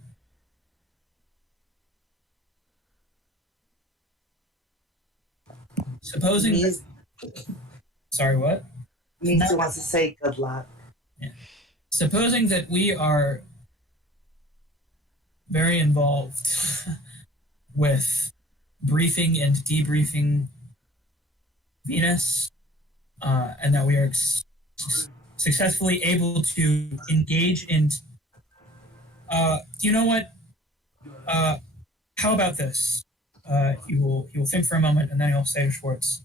Supposing sorry, what? Misa wants to say good luck. Yeah. Supposing that we are very involved with briefing and debriefing Venus, and that we are successfully able to engage in. Do you know what? How about this? He will think for a moment, and then he'll say to Schwartz,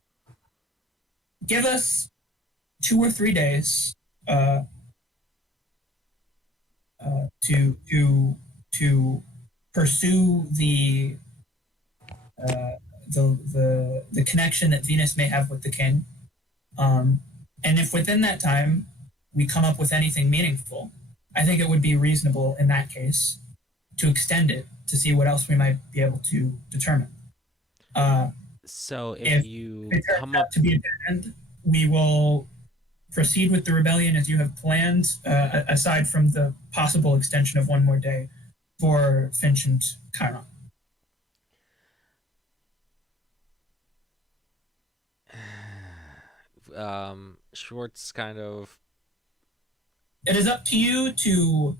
"Give us 2 or 3 days to pursue the connection that Venus may have with the king, and if within that time we come up with anything meaningful, I think it would be reasonable in that case to extend it to see what else we might be able to determine. So if you it come turns up out to be a dead end, we will proceed with the rebellion as you have planned, aside from the possible extension of 1 more day for Finch and Chiron. Schwartz kind of. It is up to you to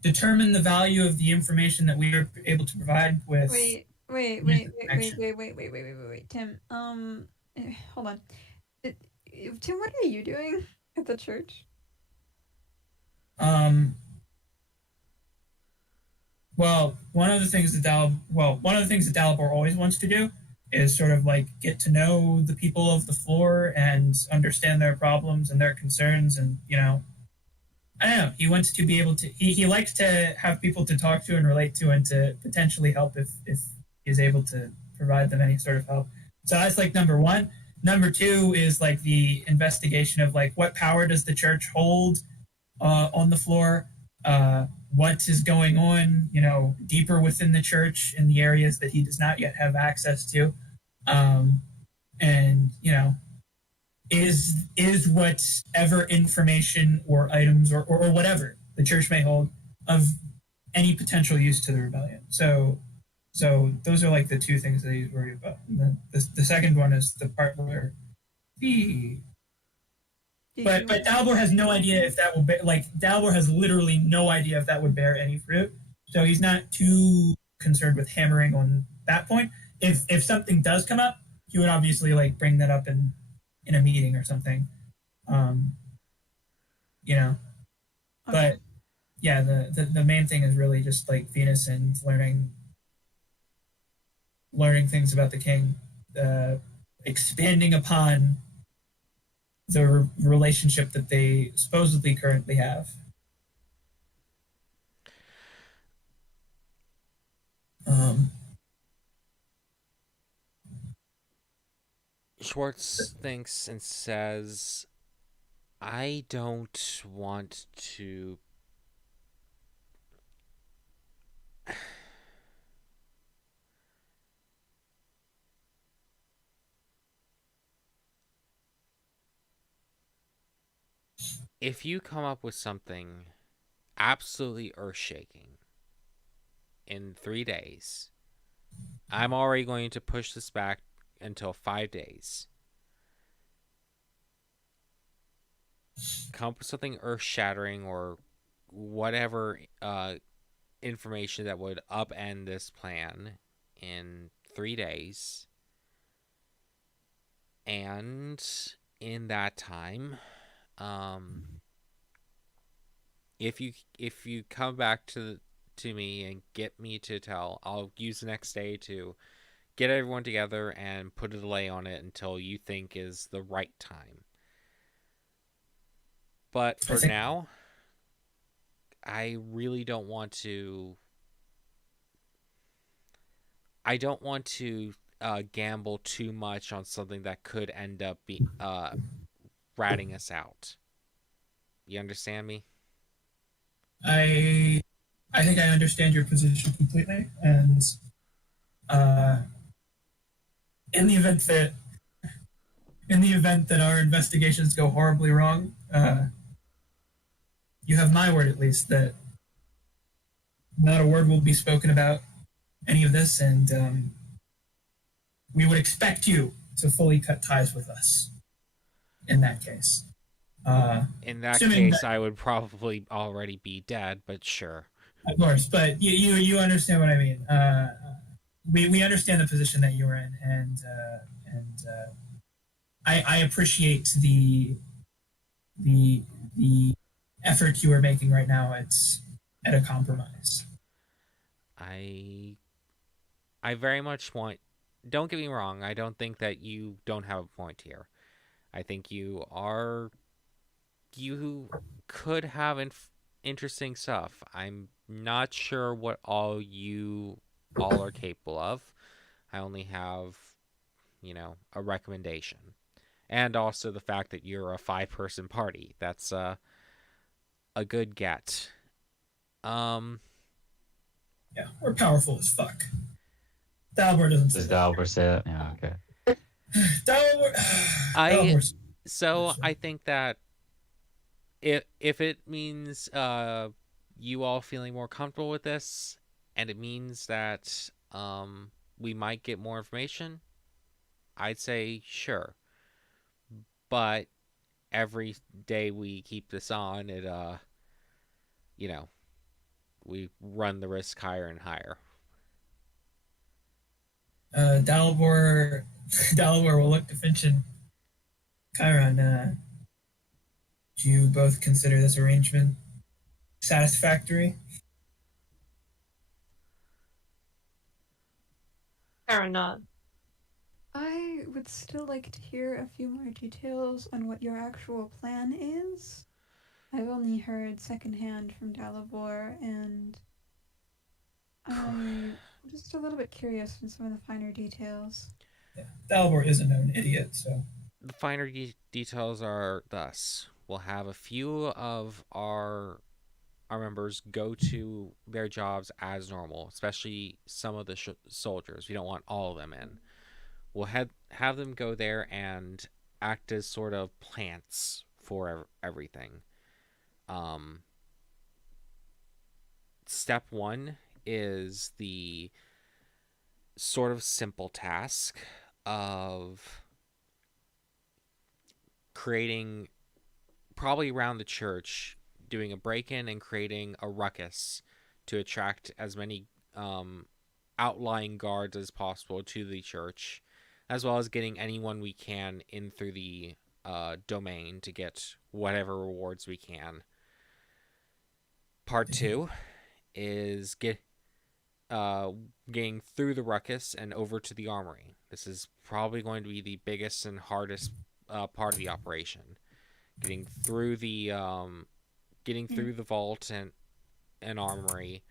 determine the value of the information that we are able to provide with. Wait, Tim. Hold on. Tim, what are you doing at the church? Well, one of the things that Dalibor always wants to do is sort of like get to know the people of the floor and understand their problems and their concerns, and I don't know. He wants to be able to. He likes to have people to talk to and relate to, and to potentially help if he's able to provide them any sort of help. So that's like number 1. Number 2 is like the investigation of like what power does the church hold on the floor. What is going on, deeper within the church in the areas that he does not yet have access to, and is whatever information or items or whatever the church may hold of any potential use to the rebellion. So those are like the 2 things that he's worried about. And then the second one is the part where But Dalibor has no idea if that will bear, Dalibor has literally no idea if that would bear any fruit. So he's not too concerned with hammering on that point. If something does come up, he would obviously bring that up in a meeting or something. Okay. But yeah, the main thing is really just Venus and learning things about the king, expanding upon the relationship that they supposedly currently have. Schwartz thinks and says, I don't want to. if you come up with something absolutely earth-shaking in 3 days, I'm already going to push this back until 5 days. Come up with something earth-shattering or whatever information that would upend this plan in 3 days. And in that time, if you come back to me and get me to tell, I'll use the next day to get everyone together and put a delay on it until you think is the right time. But for now, I really don't want to. I don't want to gamble too much on something that could end up ratting us out. You understand me? I think I understand your position completely, and in the event that our investigations go horribly wrong, you have my word at least that not a word will be spoken about any of this, and we would expect you to fully cut ties with us in that case. In that case, I would probably already be dead, but sure. Of course, but you understand what I mean. We understand the position that you're in, and I appreciate the effort you are making right now. It's at a compromise. I very much want. Don't get me wrong. I don't think that you don't have a point here. I think you could have interesting stuff. I'm not sure what all you all are capable of. I only have, a recommendation. And also the fact that you're a 5-person party. That's a good get. Yeah, we're powerful as fuck. Dalbor doesn't say Does that. Dalbor say that? Yeah, okay. Dalbor. So I think that if it means you all feeling more comfortable with this, and it means that we might get more information, I'd say sure. But every day we keep this on, it we run the risk higher and higher. Dalbor will look to Finch and Chiron. Do you both consider this arrangement satisfactory? Chiron nod. I would still like to hear a few more details on what your actual plan is. I've only heard secondhand from Dalibor, and I'm just a little bit curious on some of the finer details. Yeah, Dalibor isn't an idiot, so. The finer details are thus. We'll have a few of our members go to their jobs as normal, especially some of the soldiers. We don't want all of them in. We'll have them go there and act as sort of plants for everything. Step 1 is the sort of simple task of creating, probably around the church, doing a break-in and creating a ruckus to attract as many outlying guards as possible to the church, as well as getting anyone we can in through the domain to get whatever rewards we can. Part 2 is getting through the ruckus and over to the armory. This is probably going to be the biggest and hardest part of the operation. Getting through the vault and armory,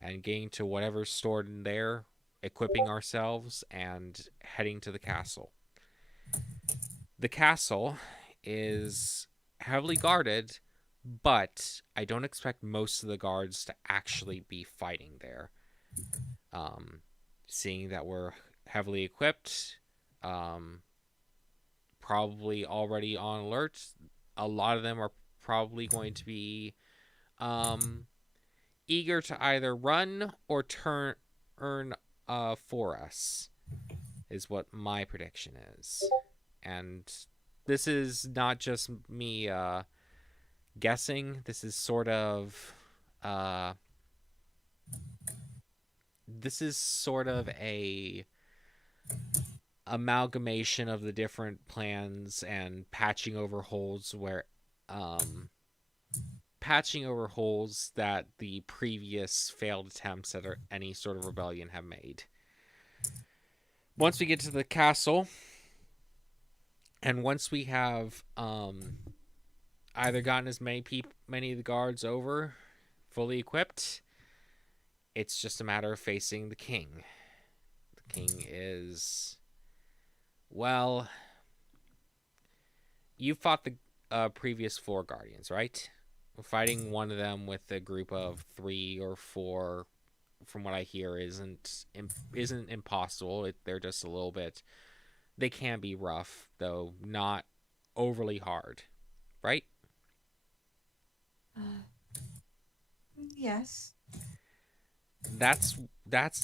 and getting to whatever's stored in there, equipping ourselves, and heading to the castle. The castle is heavily guarded, but I don't expect most of the guards to actually be fighting there. Seeing that we're heavily equipped, probably already on alert, a lot of them are probably going to be eager to either run or turn for us, is what my prediction is. And this is not just me guessing. This is sort of a amalgamation of the different plans and patching over holes that the previous failed attempts at any sort of rebellion have made. Once we get to the castle, and once we have either gotten as many of the guards over fully equipped, it's just a matter of facing the king. The king is, well, you fought the previous 4 guardians, right? Fighting one of them with a group of 3 or 4, from what I hear, isn't impossible. They're just a little bit. They can be rough, though not overly hard, right? Yes. That's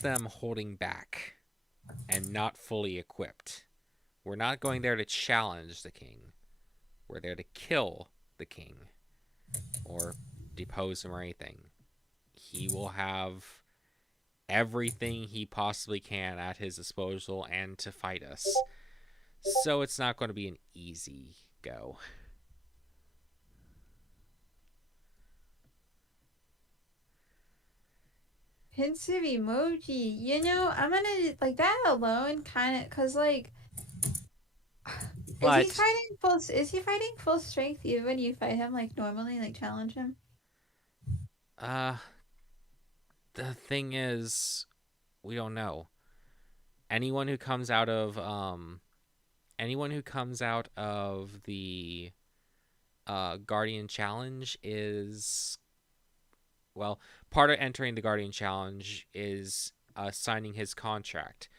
them holding back and not fully equipped. We're not going there to challenge the king. We're there to kill the king or depose him or anything. He will have everything he possibly can at his disposal and to fight us. So it's not going to be an easy go. Pensive emoji. You know, I'm gonna like that alone, kind of, cause like, But is he fighting full strength even when you fight him like normally, like challenge him? the thing is, we don't know. Anyone who comes out of the Guardian Challenge is, well, part of entering the Guardian Challenge is signing his contract,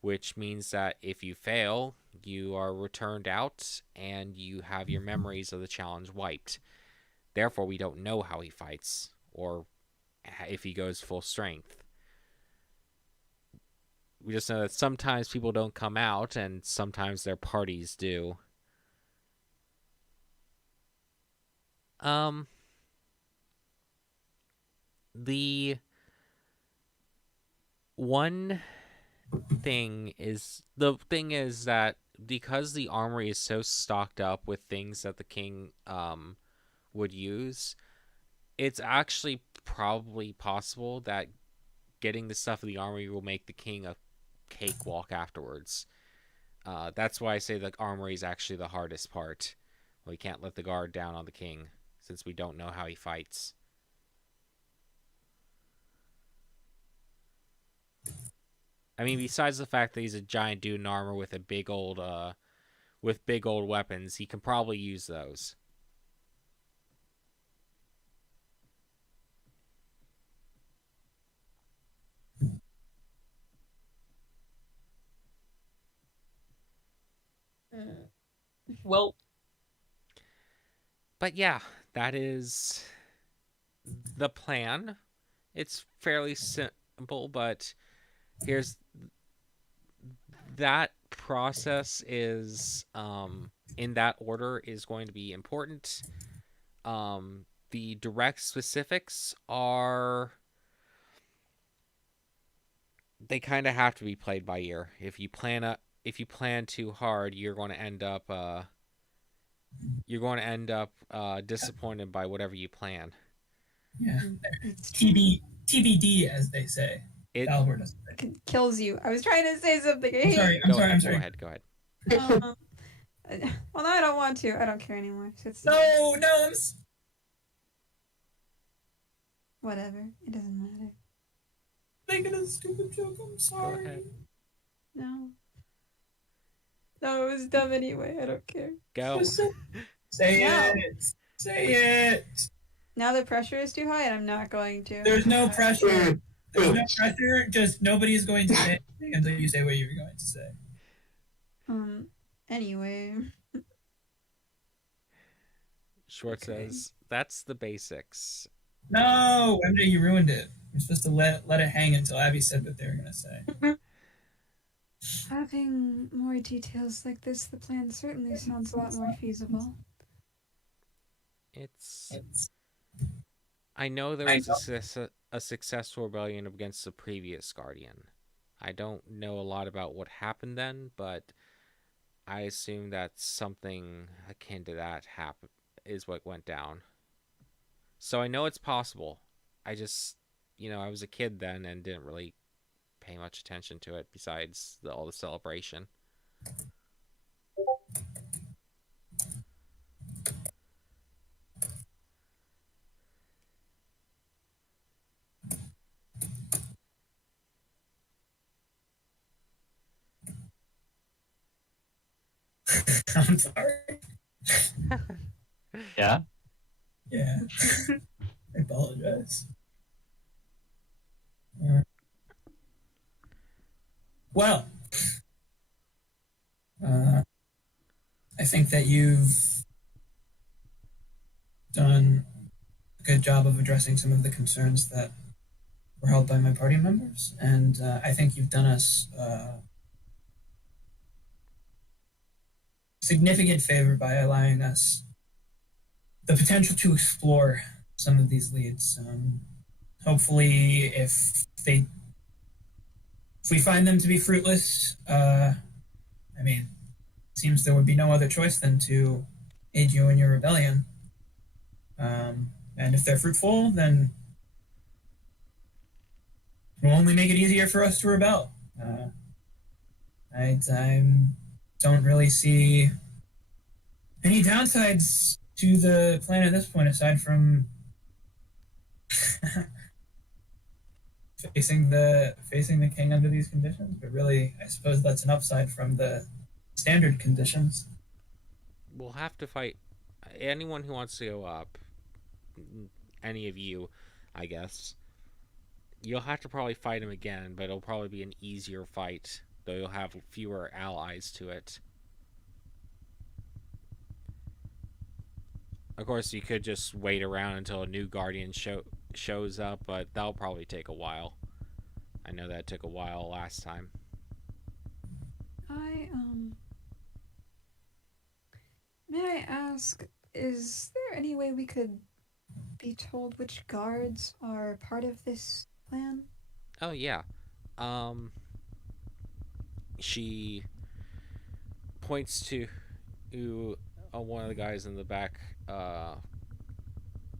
which means that if you fail, you are returned out and you have your memories of the challenge wiped. Therefore, we don't know how he fights or if he goes full strength. We just know that sometimes people don't come out and sometimes their parties do. The thing is that because the armory is so stocked up with things that the king would use, it's actually probably possible that getting the stuff of the armory will make the king a cakewalk afterwards. That's why I say the armory is actually the hardest part. We can't let the guard down on the king since we don't know how he fights. I mean, besides the fact that he's a giant dude in armor with a big old weapons, he can probably use those. Well, But yeah, that is the plan. It's fairly simple, but here's that process is in that order is going to be important. The direct specifics are, they kind of have to be played by ear. If you plan too hard, you're going to end up disappointed by whatever you plan. Yeah. TBD, as they say. Albert doesn't say. It kills you. I was trying to say something. I'm sorry. I'm sorry. Go ahead. Well, no, I don't want to. I don't care anymore. So it's No, whatever. It doesn't matter. making a stupid joke. I'm sorry. Go ahead. No, it was dumb anyway. I don't care. Go. Say No. it. Say it. Now the pressure is too high, and I'm not going to. There's no pressure. There's no pressure. Just nobody's going to say anything until you say what you were going to say. Anyway. Schwartz Okay. says, "That's the basics." No, MJ, you ruined it. You're supposed to let it hang until Abby said what they were gonna say. Having more details like this, the plan certainly sounds a lot more feasible. It's. I know there was a successful rebellion against the previous Guardian. I don't know a lot about what happened then, but I assume that something akin to that is what went down. So I know it's possible. I just, I was a kid then and didn't really pay much attention to it besides all the celebration. I'm sorry. Yeah? Yeah. I apologize. Well, I think that you've done a good job of addressing some of the concerns that were held by my party members, and I think you've done us a significant favor by allowing us the potential to explore some of these leads. Hopefully, if we find them to be fruitless, I mean, it seems there would be no other choice than to aid you in your rebellion. And if they're fruitful, then it will only make it easier for us to rebel. I don't really see any downsides to the plan at this point, aside from facing the king under these conditions. But really, I suppose that's an upside from the standard conditions. We'll have to fight anyone who wants to go up. Any of you, I guess. You'll have to probably fight him again, but it'll probably be an easier fight, though you'll have fewer allies to it. Of course, you could just wait around until a new Guardian shows up, but that'll probably take a while. I know that took a while last time. May I ask, is there any way we could be told which guards are part of this plan? Oh, yeah. She points to one of the guys in the back of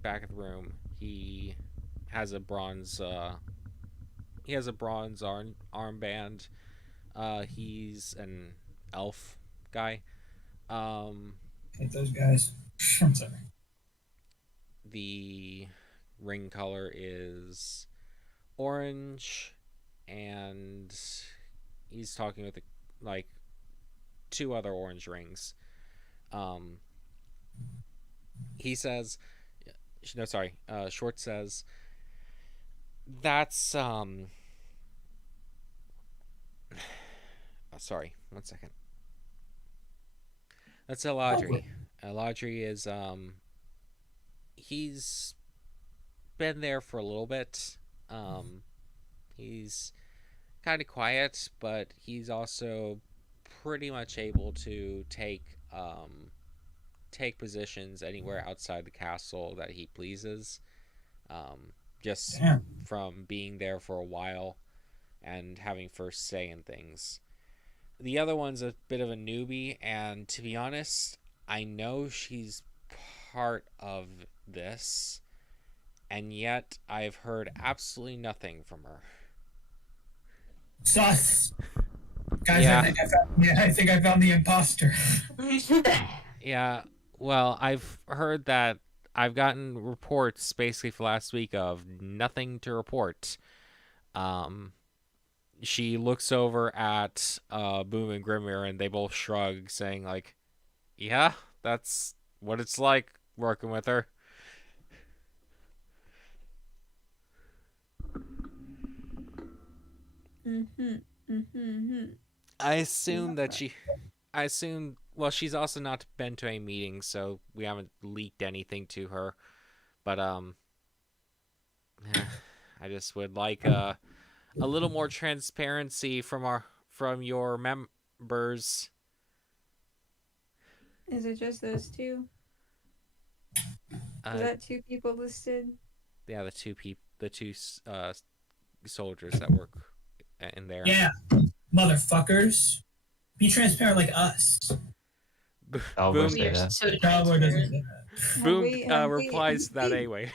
the room. He has a bronze armband. He's an elf guy. Hate those guys. I'm sorry. The ring color is orange, and he's talking with two other orange rings. He says, no, sorry. Schwartz says, that's sorry, 1 second. That's Eladri. Eladri is he's been there for a little bit. He's kind of quiet, but he's also pretty much able to take positions anywhere outside the castle that he pleases. Just from being there for a while and having first say in things. The other one's a bit of a newbie, and to be honest, I know she's part of this, and yet I've heard absolutely nothing from her. Sus! Guys, Yeah. I think I found the imposter. Yeah, well, I've heard that. I've gotten reports basically for last week of nothing to report. She looks over at Boom and Grimir, and they both shrug, saying like, yeah, that's what it's like working with her. I assume well, she's also not been to any meetings, so we haven't leaked anything to her. But I just would like a little more transparency from your members. Is it just those two? Is that two people listed? Yeah, the two soldiers that work in there. Yeah, motherfuckers. Be transparent like us. Albert Boom. say We are that. so Dalibor doesn't transparent. say that. Boom replies to that anyway.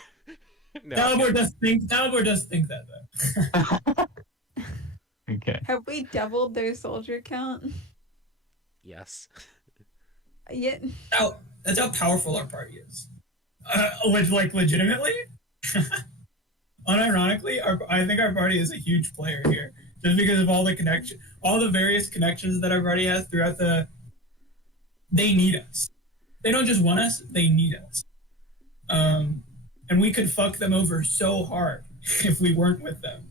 No. Dalibor does think that though. Okay. Have we doubled their soldier count? Yes. Yet That's how powerful our party is. Like legitimately, unironically, I think our party is a huge player here, just because of all the various connections that our party has throughout the. They need us. They don't just want us; they need us. And we could fuck them over so hard if we weren't with them.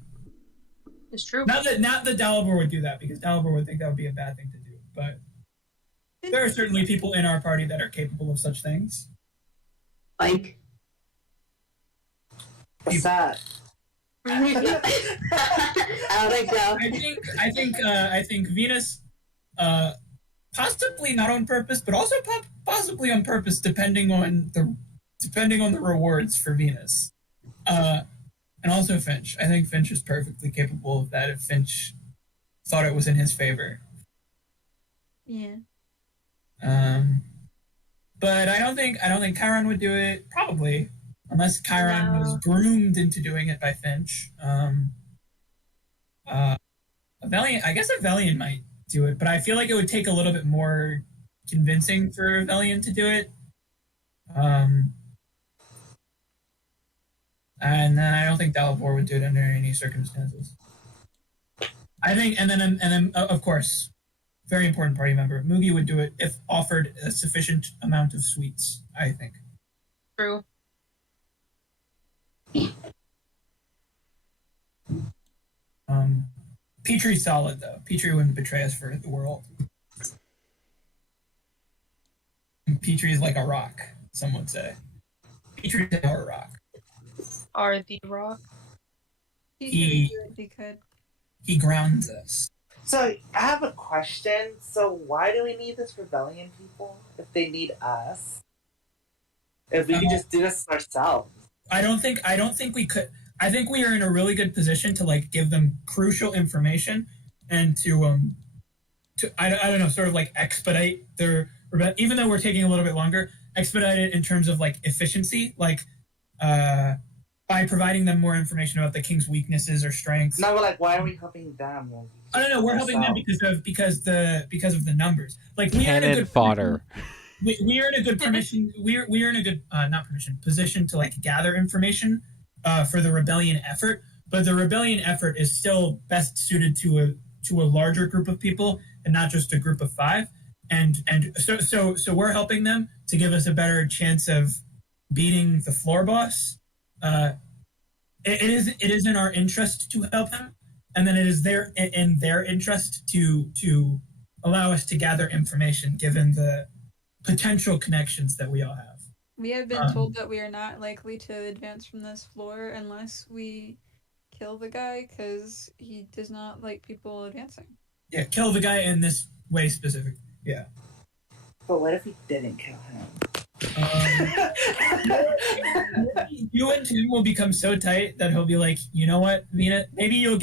It's true. Not that Dalibor would do that, because Dalibor would think that would be a bad thing to do. But there are certainly people in our party that are capable of such things. Like, What's that? I don't think so. I think Venus, possibly not on purpose, but also possibly on purpose, depending on the rewards for Venus, and also Finch. I think Finch is perfectly capable of that if Finch thought it was in his favor. yeah. But I don't think Chiron would do it, probably, unless Chiron was groomed into doing it by Finch. Valiant, I guess a Valiant might do it, but I feel like it would take a little bit more convincing for Valiant to do it. And then I don't think Dalibor would do it under any circumstances. I think, and then of course, very important party member, Mugi would do it if offered a sufficient amount of sweets, I think. True. Petrie's solid, though. Petrie wouldn't betray us for the world. Petrie is like a rock, some would say. Petrie's our rock. Are the rock. He could. He grounds us. So I have a question. So why do we need this rebellion people if they need us? If we could just do this ourselves. I don't think we could. I think we are in a really good position to like give them crucial information and to I don't know, sort of like expedite their, even though we're taking a little bit longer, expedite it in terms of like efficiency, like by providing them more information about the king's weaknesses or strengths. No, but like, why are we helping them? I don't know. We're helping them because of the numbers. Like we are in a Cannon good fodder. we are in a good permission. We are in a good position to like gather information for the rebellion effort. But the rebellion effort is still best suited to a larger group of people and not just a group of 5. And so we're helping them to give us a better chance of beating the floor boss. It is in our interest to help them, and then it is in their interest to allow us to gather information given the potential connections that we all have. We have been told that we are not likely to advance from this floor unless we kill the guy because he does not like people advancing. Yeah, kill the guy in this way specific. Yeah. But what if we didn't kill him? You and Tim will become so tight that he'll be like, you know what, Vina? Maybe you'll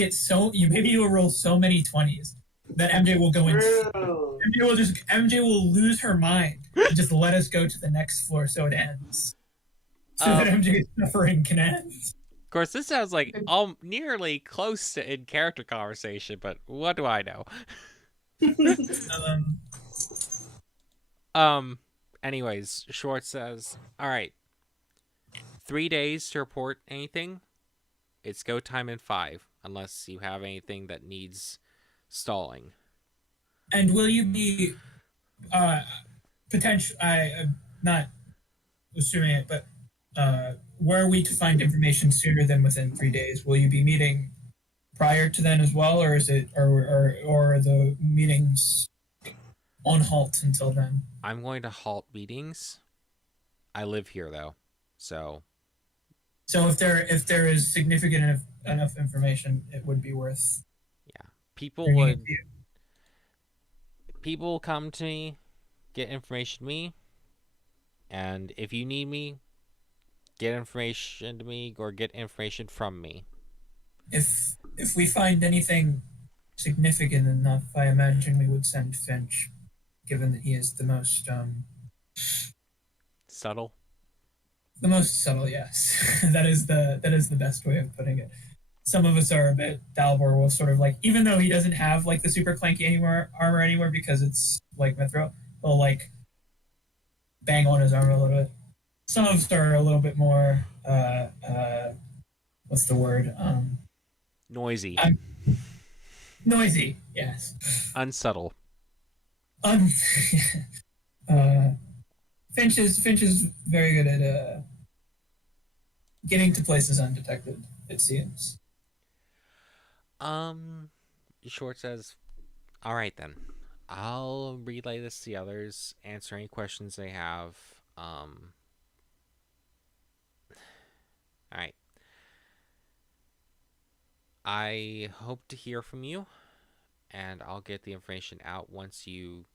roll so many 20s that MJ will go in. MJ will lose her mind and just let us go to the next floor so it ends. So that MJ's suffering can end. Of course, this sounds like nearly close to in-character conversation, but what do I know? Anyways, Schwartz says, all right, 3 days to report anything. It's go time in 5, unless you have anything that needs stalling. And will you be potential? I'm not assuming it, but were we to find information sooner than within 3 days, will you be meeting prior to then as well, or is it or the meetings on halt until then. I'm going to halt meetings. I live here though, so So if there is significant enough information, it would be worth people bringing it would to you. people come to me, get information to me, and if you need me, get information to me or get information from me. If we find anything significant enough, I imagine we would send Finch, given that he is the most Subtle. subtle. Yes, that is the best way of putting it. Some of us are a bit. Dalbor will sort of like, even though he doesn't have like the super clanky armor anymore because it's like Mithril, he'll like bang on his armor a little bit. Some of us are a little bit more what's the word? Noisy. Noisy, yes. Unsubtle. Finch is very good at getting to places undetected, it seems. Short says, all right then. I'll relay this to the others, answer any questions they have. All right. I hope to hear from you, and I'll get the information out once you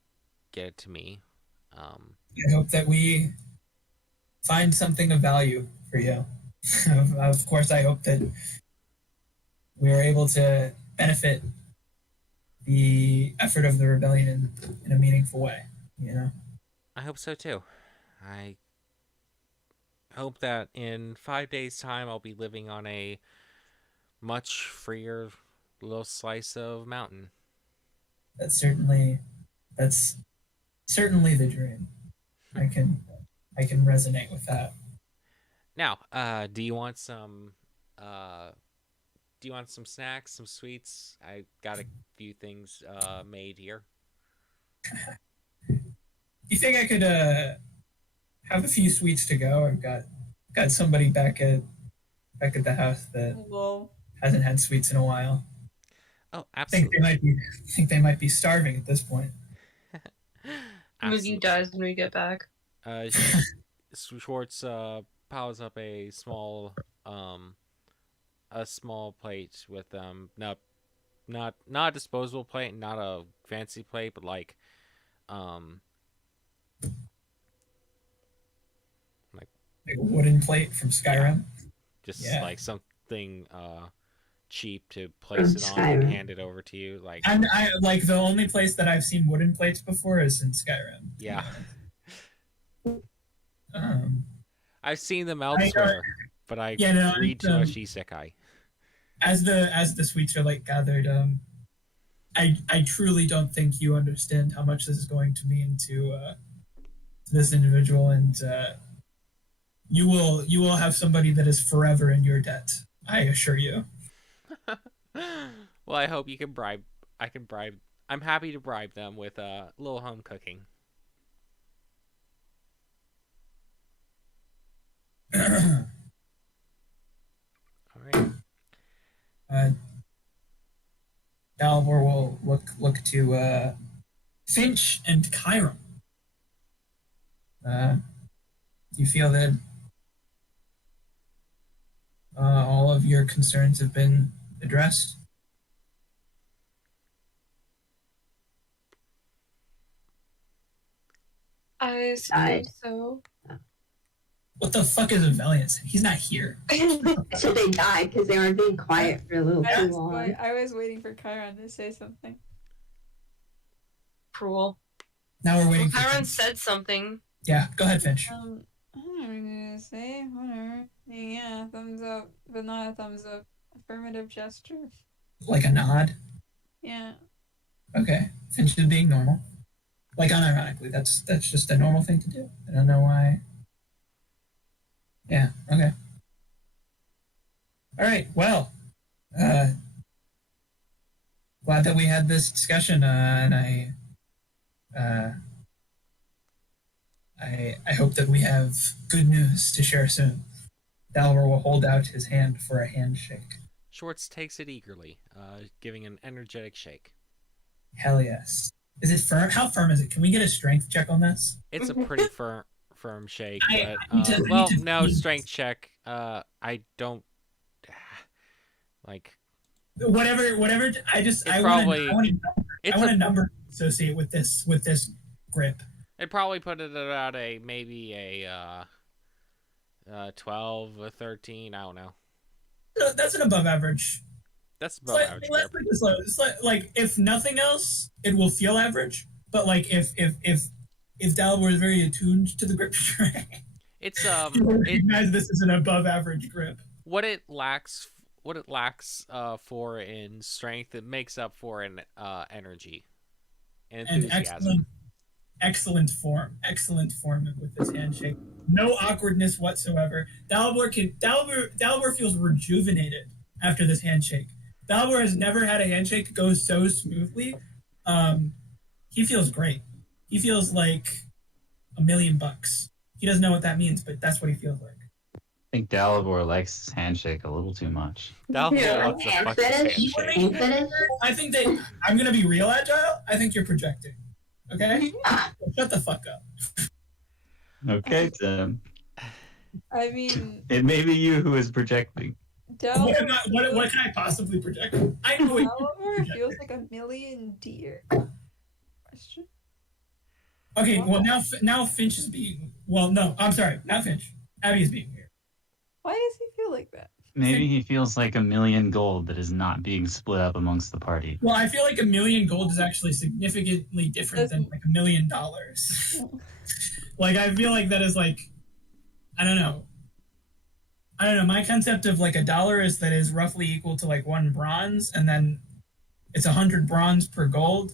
get it to me. I hope that we find something of value for you. Of course, I hope that we are able to benefit the effort of the rebellion in a meaningful way, you know? I hope so too. I hope that in 5 days' time I'll be living on a much freer little slice of mountain. That's certainly the dream. I can resonate with that. Now, do you want some snacks, some sweets? I got a few things made here. You think I could have a few sweets to go? I've got somebody back at the house that Whoa. hasn't had sweets in a while. Oh, I think absolutely. they might be starving at this point. Moogie dies when we get back. Schwartz piles up a small plate with not a disposable plate, not a fancy plate, but like Like a wooden plate from Skyrim. just Yeah. like something cheap to place it on and hand it over to you. Like, And I like the only place that I've seen wooden plates before is in Skyrim. yeah. I've seen them elsewhere, but I read too much isekai. As the sweets are like gathered, I truly don't think you understand how much this is going to mean to this individual, and you will have somebody that is forever in your debt. I assure you. Well, I hope you can bribe. I'm happy to bribe them with a little home cooking. All right. Dalvor will look to Finch and Chiron. You feel that all of your concerns have been addressed? I suppose so. What the fuck is a valiant? He's not here. So they died because they were being quiet for a little too long. I was waiting for Chiron to say something. Cruel. Now we're waiting. Well, Chiron said something. Yeah, go ahead, Finch. I don't know what I'm gonna say. Whatever. Yeah, thumbs up, but not a thumbs up. Affirmative gesture. Like a nod. Yeah. Okay, Finch is being normal. Like unironically, that's just a normal thing to do. I don't know why. Yeah. Okay. All right. Well, glad that we had this discussion, and I hope that we have good news to share soon. Dalvor will hold out his hand for a handshake. Schwartz takes it eagerly, giving an energetic shake. Hell yes. Is it firm? How firm is it? Can we get a strength check on this? It's a pretty firm shake, I but need to- I need well, to no feel strength check. I don't like. Whatever. I Probably- want a number associated with this grip. I'd probably put it at maybe a 12, a 13. I don't know. That's an above average. That's above average grip. It's like if nothing else, it will feel average. But like if Dalibor is very attuned to the grip strength, It's he will recognize this is an above average grip. what it lacks for in strength, it makes up for in energy and And enthusiasm. excellent form with this handshake. No awkwardness whatsoever. Dalibor feels rejuvenated after this handshake. Dalibor has never had a handshake go so smoothly. He feels great. He feels like $1 million. He doesn't know what that means, but that's what he feels like. I think Dalibor likes his handshake a little too much. Dalibor Yeah. wants to Hand fuck his fetish? handshake. Hand fetish? I think that I'm gonna be real agile. I think you're projecting. Okay? Ah, Shut the fuck up. Okay, Tim. I mean, It may be you who is projecting. What can I possibly project? I know it. Dalibor feels like $1 million deer. Question? Okay, well now Finch is being no, I'm sorry, not Finch. Abby is being weird. Why does he feel like that? Maybe he feels like $1 million gold that is not being split up amongst the party. Well, I feel like $1 million gold is actually significantly different than like $1 million. Like I feel like that is like I don't know. My concept of like $1 is that is roughly equal to like 1 bronze, and then it's 100 bronze per gold.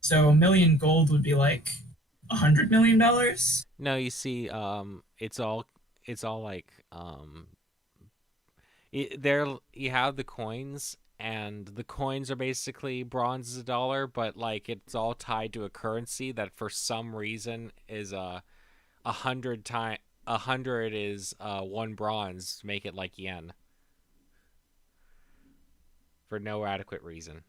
So $1 million gold would be like $100 million. No, you see, it's all like there you have the coins, and the coins are basically bronze is $1, but like it's all tied to a currency that for some reason is 100 is 1 bronze to make it like yen for no adequate reason.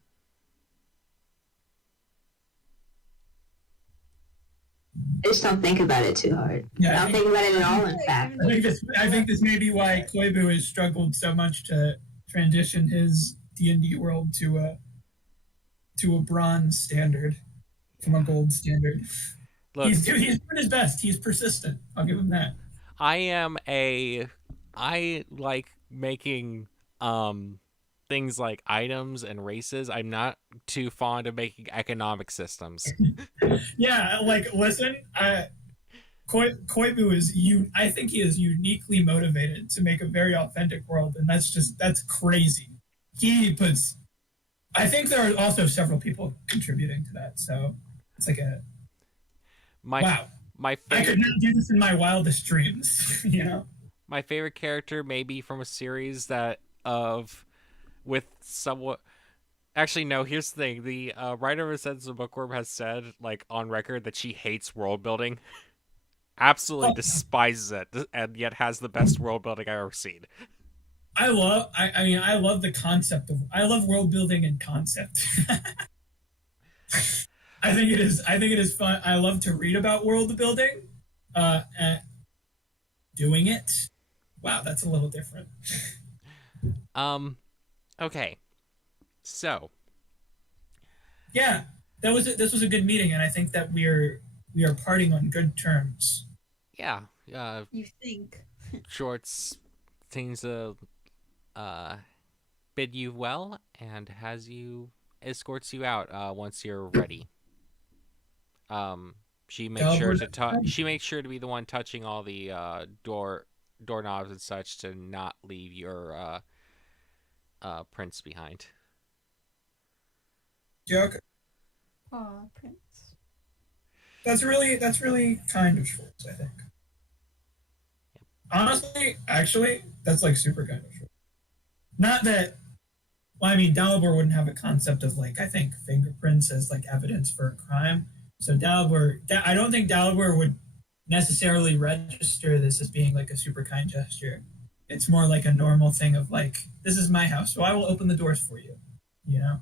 I just don't think about it too hard. Yeah, I don't think about it at all, in fact. I think this may be why Koibu has struggled so much to transition his D&D world to a bronze standard from a gold standard. Look, He's doing his best. He's persistent. I'll give him that. I like making things like items and races. I'm not too fond of making economic systems. Yeah, like listen, Koibu is I think he is uniquely motivated to make a very authentic world, and that's crazy. I think there are also several people contributing to that, so it's like wow. My I favorite could not do this in my wildest dreams, you know? my favorite character may be from a series with somewhat. Actually, no. Here's the thing: the writer of Ascension Bookworm has said, like on record, that she hates world building, absolutely despises it, and yet has the best world building I've ever seen. I love the concept of world building and concept. I think it is fun. I love to read about world building. Doing it, wow, that's a little different. Okay. So. Yeah, this was a good meeting, and I think that we are parting on good terms. Yeah. You think? Shorts seems to bid you well and escorts you out once you're ready. She makes sure to be the one touching all the doorknobs and such to not leave your prince behind. Joke. Aw, Prince. That's really kind of Schwartz, I think. Honestly, actually, that's like super kind of Schwartz. Not that. Well, I mean, Dalibor wouldn't have a concept of like I think fingerprints as like evidence for a crime. So I don't think Dalibor would necessarily register this as being like a super kind gesture. It's more like a normal thing of like, this is my house, so I will open the doors for you. You know.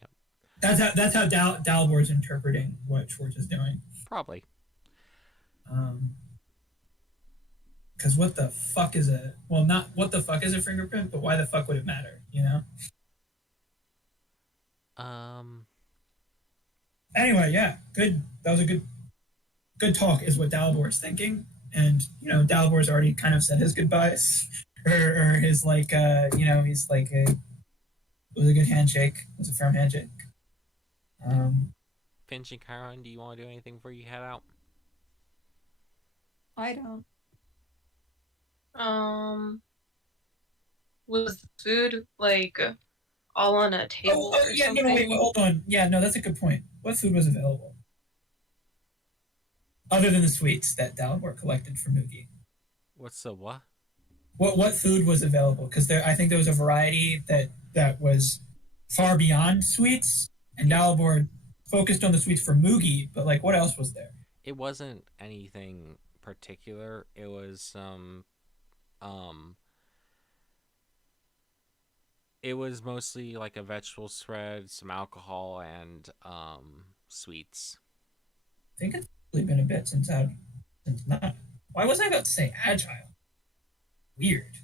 Yep. That's how Dalbor's interpreting what Schwartz is doing. Probably. Because what the fuck is not what the fuck is a fingerprint, but why the fuck would it matter? Anyway, yeah, good. That was a good talk, is what Dalbor's thinking, and Dalbor's already kind of said his goodbyes, or his he's like it was a good handshake. It was a firm handshake. Finch and Chiron, do you want to do anything before you head out? I don't. Was the food like all on a table Oh, or yeah, something? no, wait, hold on. Yeah, no, that's a good point. What food was available? Other than the sweets that Dalibor collected for Moogie. What's the what? What food was available? Because I think there was a variety that was far beyond sweets, and Dalibor focused on the sweets for Moogie, but like what else was there? It wasn't anything particular. It was it was mostly like a vegetable spread, some alcohol, and sweets. I think it's really been a bit since not. Why was I about to say agile? Weird.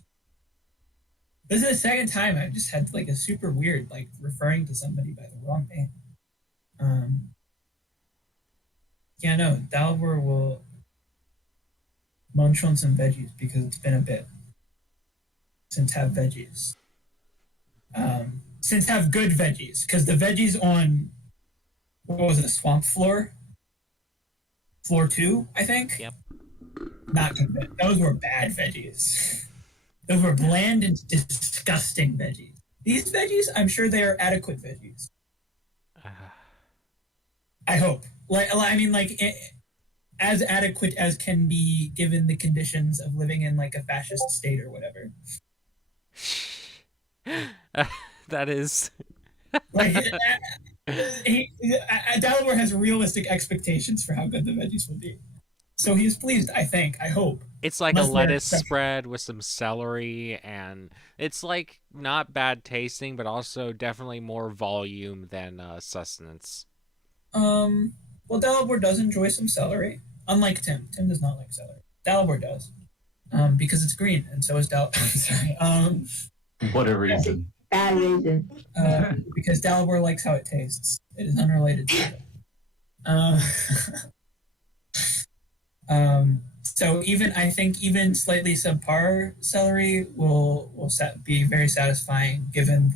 This is the second time I just had like a super weird, like referring to somebody by the wrong name. Yeah, no, Dalibor will munch on some veggies because it's been a bit since have veggies. Since have good veggies, because the veggies on what was it, swamp floor 2, I think. Yep. Not good. Those were bad veggies. Those were bland and disgusting veggies. These veggies, I'm sure they are adequate veggies. I hope. I mean, as adequate as can be given the conditions of living in like a fascist state or whatever. That is. Like, Dalibor has realistic expectations for how good the veggies will be. So he's pleased, I think. I hope. It's like a lettuce spread with some celery, and it's like not bad tasting, but also definitely more volume than sustenance. Well, Dalibor does enjoy some celery. Unlike Tim. Tim does not like celery. Dalibor does. Because it's green, and so is Dalibor. Sorry. What a reason. Bad reason. Because Dalibor likes how it tastes. It is unrelated to it. So I think even slightly subpar celery will be very satisfying given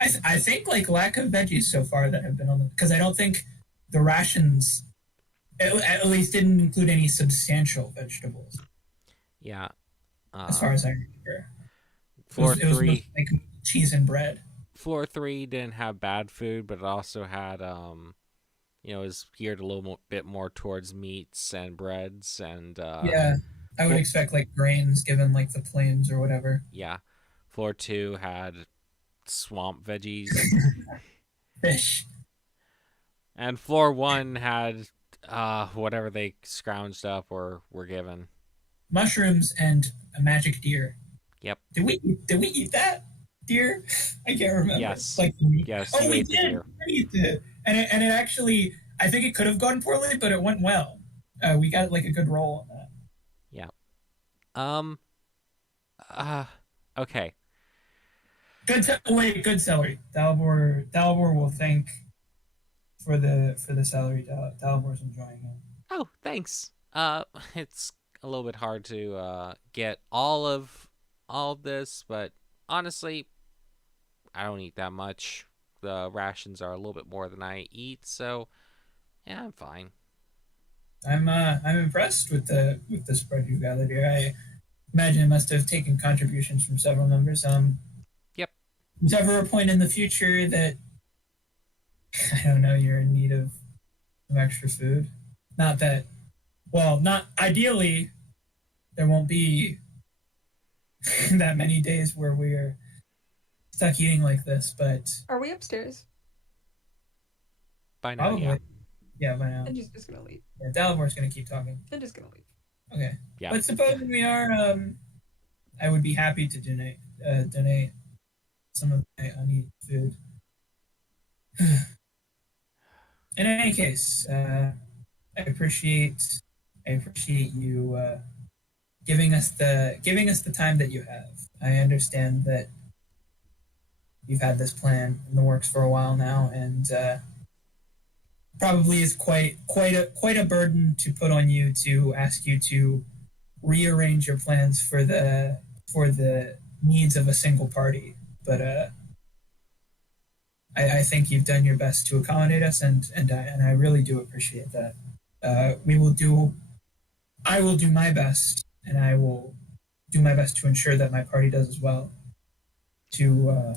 I think like lack of veggies so far that have been on because I don't think the rations at least didn't include any substantial vegetables. Yeah. As far as I remember. Floor it was 3, like cheese and bread. Floor 3 didn't have bad food, but it also had it was geared a little bit more towards meats and breads and yeah, I would expect like grains given like the plains or whatever. Yeah. Floor 2 had swamp veggies. Fish. And floor 1 had whatever they scrounged up or were given. Mushrooms and a magic deer. Yep. Did we eat that deer? I can't remember. Yes. Yes. Oh, we did. We did. And it actually, I think it could have gone poorly, but it went well. We got like a good roll on that. Yeah. Okay. Good celery. Dalibor will thank for the celery. Dalibor's enjoying it. Oh, thanks. It's a little bit hard to get all of this, but honestly, I don't eat that much. The rations are a little bit more than I eat, so yeah, I'm fine. I'm impressed with the spread you gathered here. I imagine it must have taken contributions from several members. Yep. Is ever a point in the future that I don't know you're in need of some extra food? Not ideally. There won't be that many days where we're stuck eating like this, but Are we upstairs? By now, probably. yeah. Yeah, by now. I'm just gonna leave. Yeah, Dalibor's gonna keep talking. I'm just gonna leave. Okay. Yeah. But supposing we are, I would be happy to donate some of my uneaten food. in any case, I appreciate you giving us the time that you have. I understand that you've had this plan in the works for a while now, and probably is quite a burden to put on you to ask you to rearrange your plans for the needs of a single party. But I think you've done your best to accommodate us, and I really do appreciate that. I will do my best, and I will do my best to ensure that my party does as well, to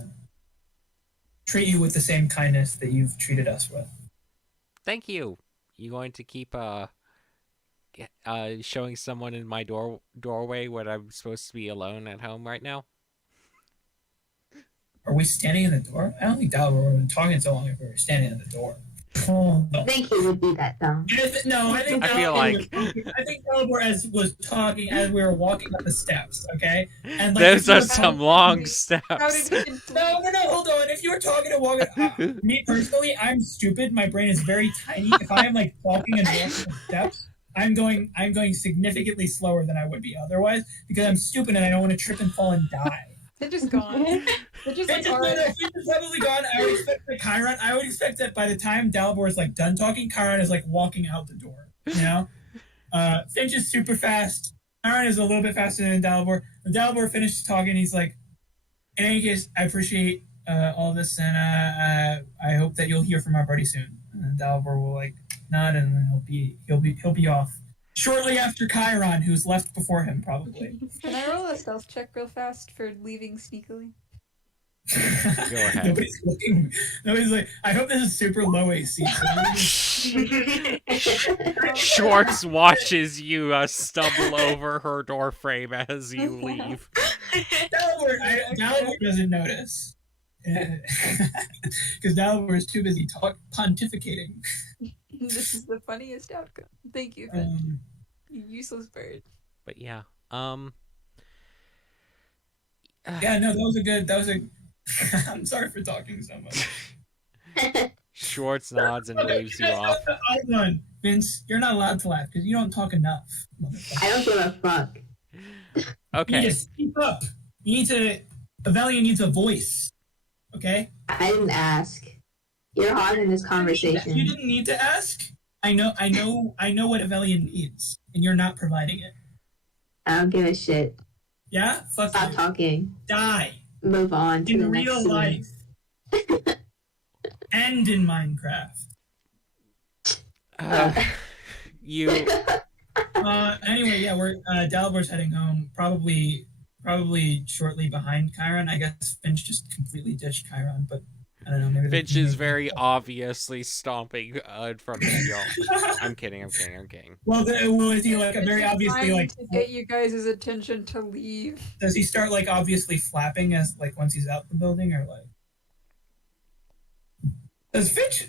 treat you with the same kindness that you've treated us with. Thank you. You going to keep showing someone in my doorway when I'm supposed to be alone at home right now? Are we standing in the door? I don't think Dalbor would have been talking so long if we were standing in the door. Oh, no. I think he would be that dumb. I think I feel like Dalbor was talking as we were walking up the steps. Okay, and those are some long steps. How did he No, hold on. If you were talking and walking, me personally, I'm stupid. My brain is very tiny. If I am like walking and walking the steps, I'm going significantly slower than I would be otherwise because I'm stupid and I don't want to trip and fall and die. They're just gone. They're just like, all right. Finch is probably gone. I would expect that Chiron. I would expect that by the time Dalbor is like done talking, Chiron is like walking out the door. You know, Finch is super fast. Chiron is a little bit faster than Dalbor. When Dalbor finishes talking, he's like, "In any case, I appreciate all this, and I hope that you'll hear from our party soon." And then Dalbor will like nod, and then he'll be off shortly after Chiron, who's left before him, probably. Can I roll a stealth check real fast for leaving sneakily? Go ahead. Nobody's looking. Nobody's like. I hope this is super low AC. Schwartz watches you stumble over her door frame as you leave. Dalbor doesn't notice. Because Dalbor is too busy pontificating. This is the funniest outcome. Thank you, Finch. You useless bird. But yeah, yeah, no, that was a I'm sorry for talking so much. Schwartz nods and waves you off. Hold on, Vince, you're not allowed to laugh because you don't talk enough. I don't give a fuck. Okay. You need to speak up. Avelia needs a voice. Okay? I didn't ask. You're hard in this conversation. You didn't need to ask. I know what Avelia needs, and you're not providing it. I don't give a shit. Yeah? Fuck Stop you. talking. Die. Move on to the In next real scene. life. And in Minecraft. You. Anyway, yeah, we're Dalbor's heading home. Probably shortly behind Chiron. I guess Finch just completely ditched Chiron, but I don't know. Maybe Finch is very obviously stomping in front of you. I'm kidding. Well, is he like very obviously like to get you guys' attention to leave? Does he start like obviously flapping as like once he's out the building, or like does Finch?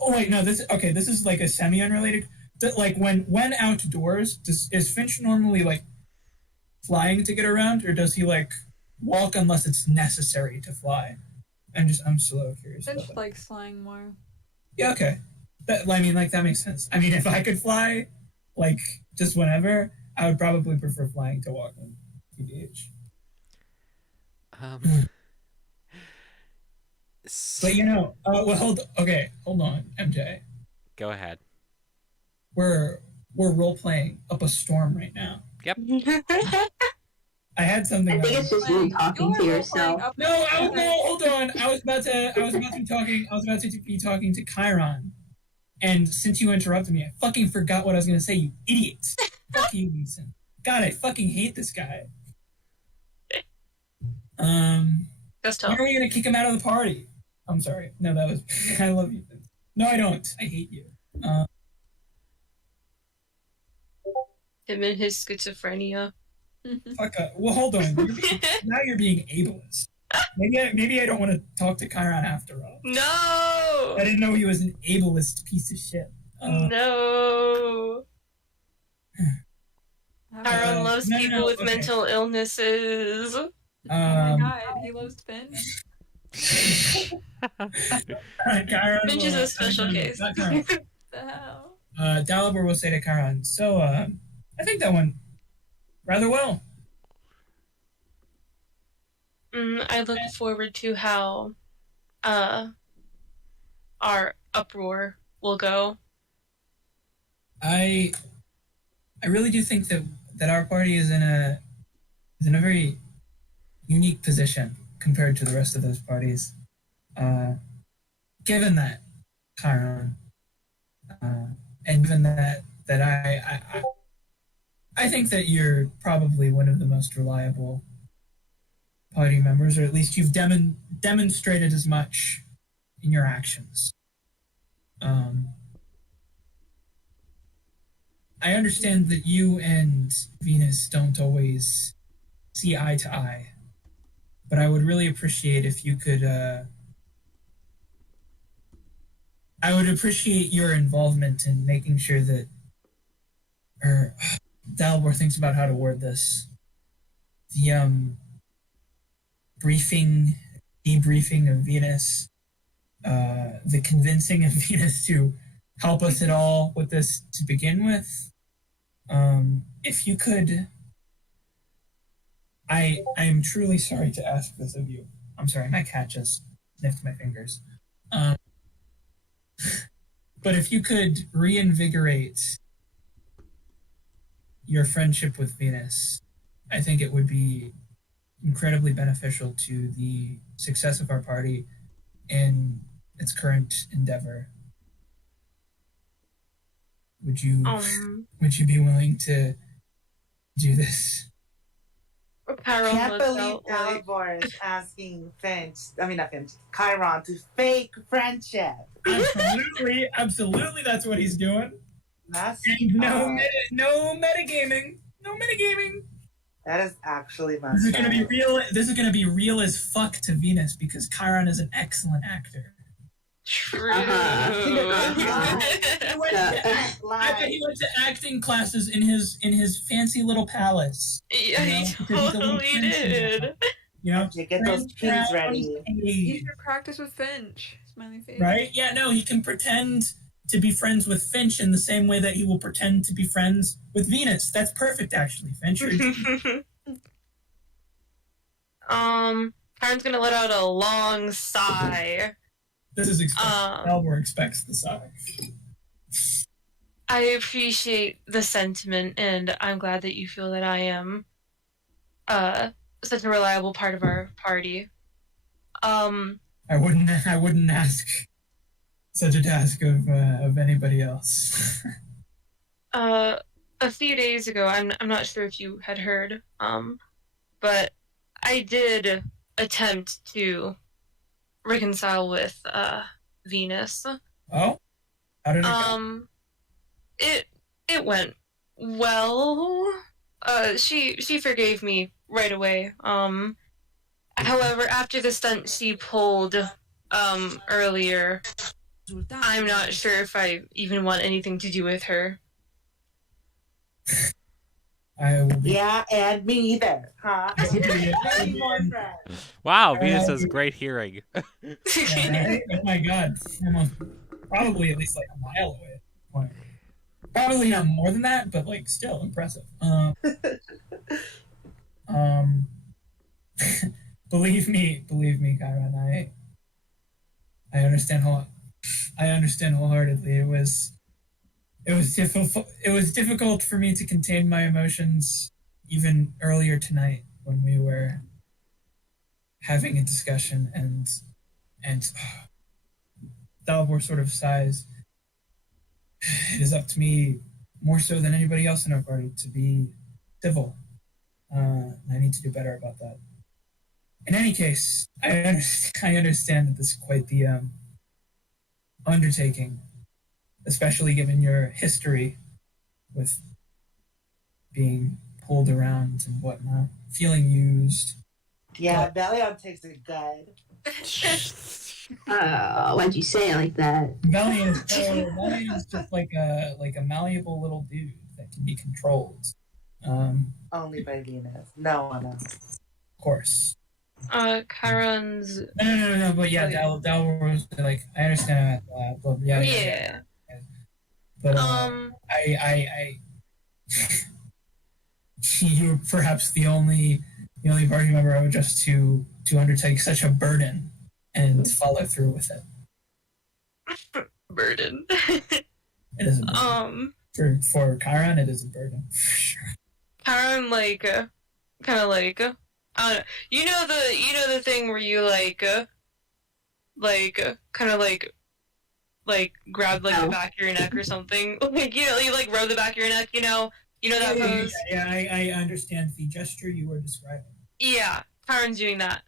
Oh wait, no. This is like a semi-unrelated. Like when outdoors, is Finch normally like flying to get around, or does he like walk unless it's necessary to fly? I'm so curious. Finch likes flying more. Yeah, okay. That makes sense. I mean, if I could fly, like just whenever, I would probably prefer flying to walking. TBH. But hold on, MJ. Go ahead. We're role playing up a storm right now. Yep. I had something. I think it's just you talking to yourself. No, hold on. I was about to be talking to Chiron, and since you interrupted me, I fucking forgot what I was gonna say. You idiots! Fuck you, Mason. God, I fucking hate this guy. That's tough. When are we gonna kick him out of the party? I'm sorry. No, that was. I love you. No, I don't. I hate you. Him and his schizophrenia. Fuck up. Well, hold on. Now you're being ableist. Maybe I don't want to talk to Chiron after all. No! I didn't know he was an ableist piece of shit. No. Chiron loves people with mental illnesses. Oh my god, he loves Finch. Chiron Finch is will- a special case. not Chiron. The hell? Dalibor will say to Chiron, so, I think that went rather well. I look forward to how our uproar will go. I really do think that our party is in a very unique position compared to the rest of those parties. Given that, Chiron, and given that I think that you're probably one of the most reliable party members, or at least you've demonstrated as much in your actions. I understand that you and Venus don't always see eye to eye, but I would really appreciate if you could. I would appreciate your involvement in making sure that, Dalibor thinks about how to word this. The debriefing of Venus, the convincing of Venus to help us at all with this to begin with. If you could, I am truly sorry to ask this of you. I'm sorry, my cat just sniffed my fingers. But if you could reinvigorate your friendship with Venus, I think it would be incredibly beneficial to the success of our party in its current endeavor. Would you be willing to do this? Chiron Can't looks believe out like, Dalibor is asking Chiron to fake friendship. Absolutely, that's what he's doing. That's And no metagaming. that is actually This is gonna be real. This is gonna be real as fuck to Venus because Chiron is an excellent actor. true. Uh-huh. I bet he went to acting classes in his fancy little palace. Yeah, he Because he's a little totally prince and did. whatnot. You know, to get those pins ready. You should practice with Finch. Smiley face. Right? Yeah, no, he can pretend to be friends with Finch in the same way that he will pretend to be friends with Venus. That's perfect, actually, Finch. Chiron's gonna let out a long sigh. This is expected. Dalibor expects the sigh. I appreciate the sentiment, and I'm glad that you feel that I am such a reliable part of our party. I wouldn't ask such a task of anybody else. A few days ago, I'm not sure if you had heard, but I did attempt to reconcile with Venus. Oh? How did it go? It went well. She forgave me right away. However, after the stunt she pulled earlier, I'm not sure if I even want anything to do with her. I will be. Yeah, and me either, huh? I will be- Many more friends. Wow, Venus has great hearing. Yeah, right? Oh my god. Almost, probably at least like a mile away at this point. Probably not more than that, but like still impressive. Believe me, Chiron, I understand wholeheartedly. It was difficult for me to contain my emotions even earlier tonight when we were having a discussion and Dalibor sort of sighs. It is up to me more so than anybody else in our party to be civil. I need to do better about that. In any case, I understand that this is quite the undertaking, especially given your history with being pulled around and whatnot, feeling used. Yeah, Belion takes it good. Why'd you say it like that? Valiant is just like a malleable little dude that can be controlled. Only by Venus. No one else. Of course. Chiron's. No. But yeah, Dalbor was like, I understand that. But yeah. But I you're perhaps the only party member I would trust to undertake such a burden and follow through with it. Burden. It is a burden. For Chiron, it is a burden. For sure. Chiron, like, kind of like, I don't know. You know the thing where you kind of grab the back of your neck or something. Like, you rub the back of your neck. You know that pose. Yeah, I understand the gesture you were describing. Yeah, Chiron's doing that.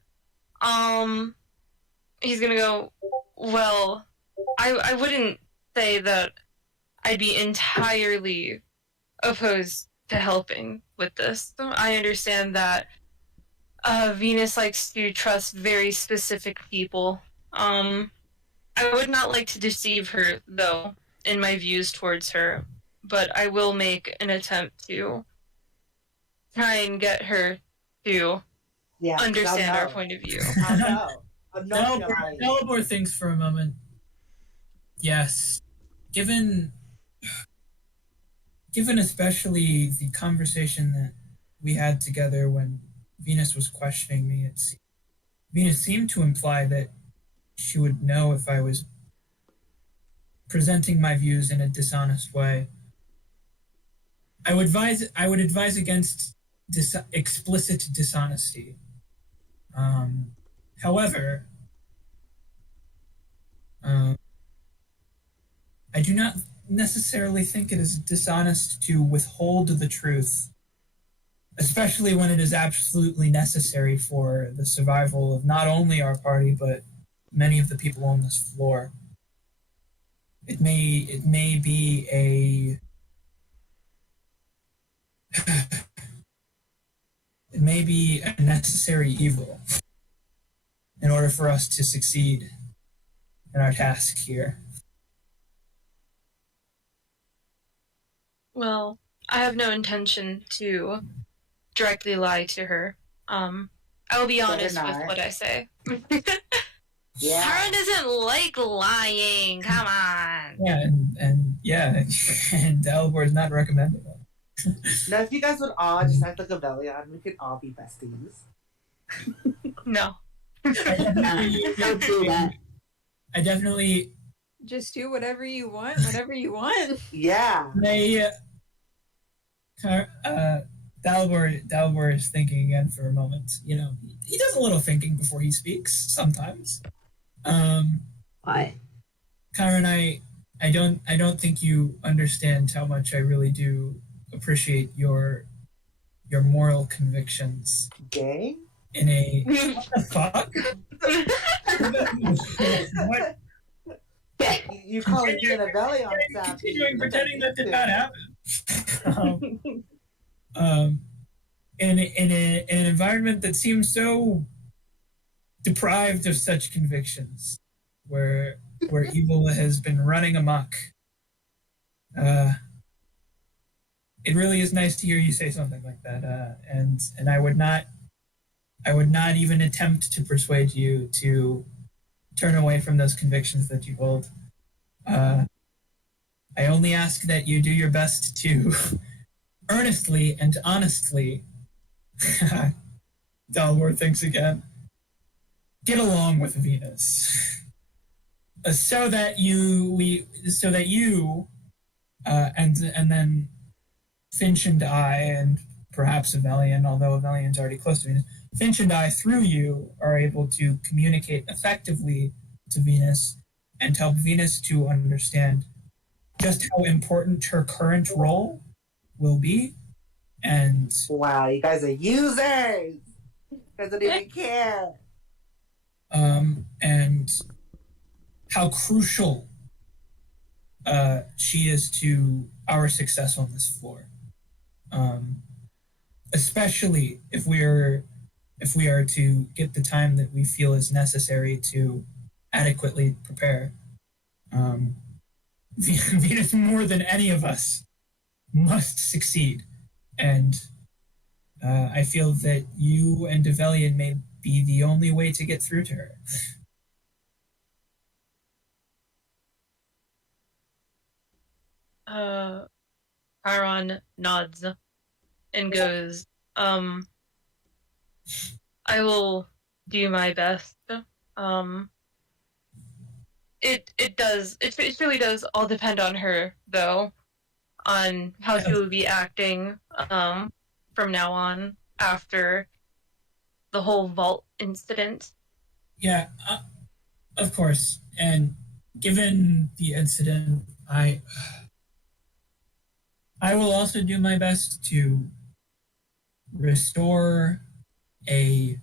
He's gonna go. Well, I wouldn't say that I'd be entirely opposed to helping with this. I understand that Venus likes to trust very specific people. I would not like to deceive her, though, in my views towards her, but I will make an attempt to try and get her to understand our point of view. I'll know. I'm not lying. Dalbor thinks for a moment. Yes. Given especially the conversation that we had together when Venus was questioning me, Venus seemed to imply that she would know if I was presenting my views in a dishonest way. I would advise against explicit dishonesty. However, I do not necessarily think it is dishonest to withhold the truth, especially when it is absolutely necessary for the survival of not only our party, but many of the people on this floor. It may be a it may be a necessary evil in order for us to succeed in our task here. Well, I have no intention to directly lie to her. I will be honest with what I say. Yeah. Chiron doesn't like lying. Come on. Yeah, and Dalbor is not recommended it. Now, if you guys would all just act like a Velion, we could all be besties. No. Don't do that. I definitely. Just do whatever you want, whatever you want. Yeah. Dalbor is thinking again for a moment. He does a little thinking before he speaks sometimes. Why? Chiron, I don't think you understand how much I really do appreciate your moral convictions. Gay? In a what the fuck? What? You calling me an Velion? Continuing pretending that did not happen. In an environment that seems so deprived of such convictions, where evil has been running amok, it really is nice to hear you say something like that. And I would not even attempt to persuade you to turn away from those convictions that you hold. I only ask that you do your best to earnestly and honestly, Dalbor thinks again, get along with Venus, so that you and then Finch and I, and perhaps Avelian, although Avelian's already close to Venus, Finch and I, through you, are able to communicate effectively to Venus and help Venus to understand just how important her current role will be. And wow, you guys are users. You guys don't even care. And how crucial she is to our success on this floor. Especially if we are to get the time that we feel is necessary to adequately prepare. Venus, more than any of us, must succeed. And I feel that you and Develian be the only way to get through to her. Chiron nods and goes, I will do my best. It really does all depend on her, though, on how she will be acting, from now on, after the whole vault incident. Yeah, of course. And given the incident, I will also do my best to restore a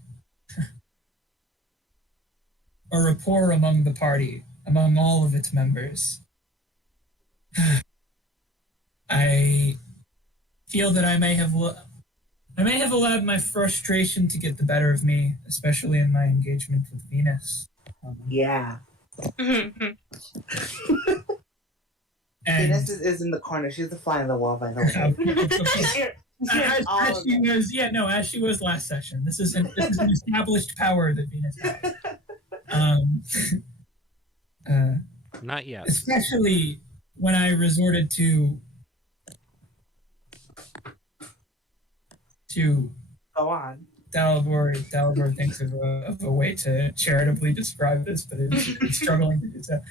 rapport among the party, among all of its members. I feel that I may have allowed my frustration to get the better of me, especially in my engagement with Venus. Yeah. And Venus is in the corner. She's the fly on the wall, by the way. as she was last session. This is an established power that Venus has. Not yet. Especially when I resorted to Go on. Dalibor thinks of a way to charitably describe this, but it's struggling to do so.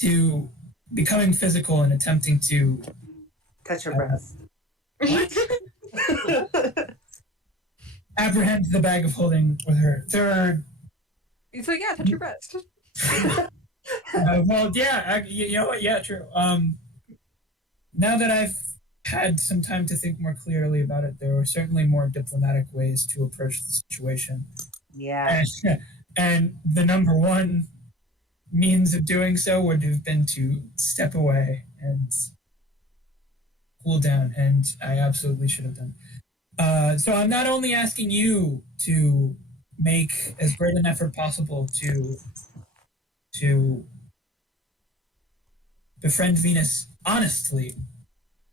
To becoming physical and attempting to touch her breast. Apprehend the bag of holding with her. There are. He's like, yeah, touch your breast. Well, yeah, you know what? Yeah, true. Now that I've had some time to think more clearly about it, there were certainly more diplomatic ways to approach the situation. Yeah. And the number one means of doing so would have been to step away and cool down, and I absolutely should have done. So I'm not only asking you to make as great an effort possible to befriend Venus honestly,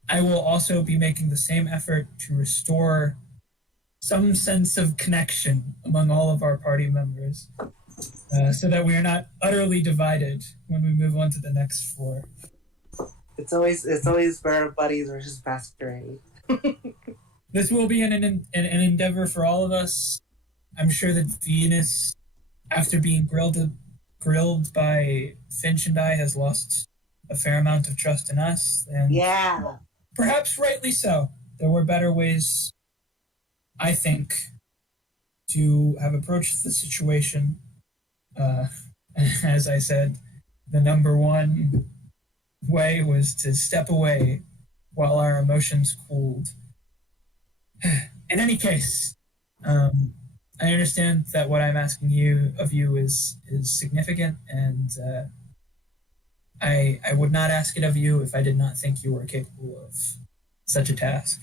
I will also be making the same effort to restore some sense of connection among all of our party members, so that we are not utterly divided when we move on to the next floor. It's always better buddies versus masquerade. This will be an endeavor for all of us. I'm sure that Venus, after being grilled by Finch and I, has lost a fair amount of trust in us, and yeah, perhaps rightly so. There were better ways, I think, to have approached the situation. As I said, the number one way was to step away while our emotions cooled. In any case, I understand that what I'm asking of you is significant, and I would not ask it of you if I did not think you were capable of such a task.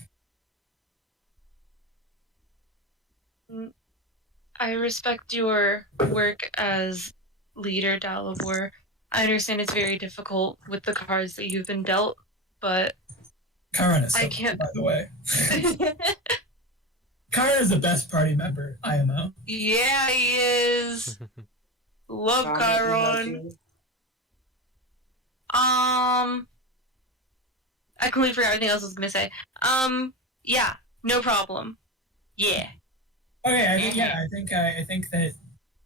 I respect your work as leader, Dalibor. I understand it's very difficult with the cards that you've been dealt, but Karen is I can't. By the way. Karen is the best party member, IMO. Yeah, he is. Love Chiron. I completely forgot everything else I was gonna say. Yeah, no problem. Yeah. Okay, I think that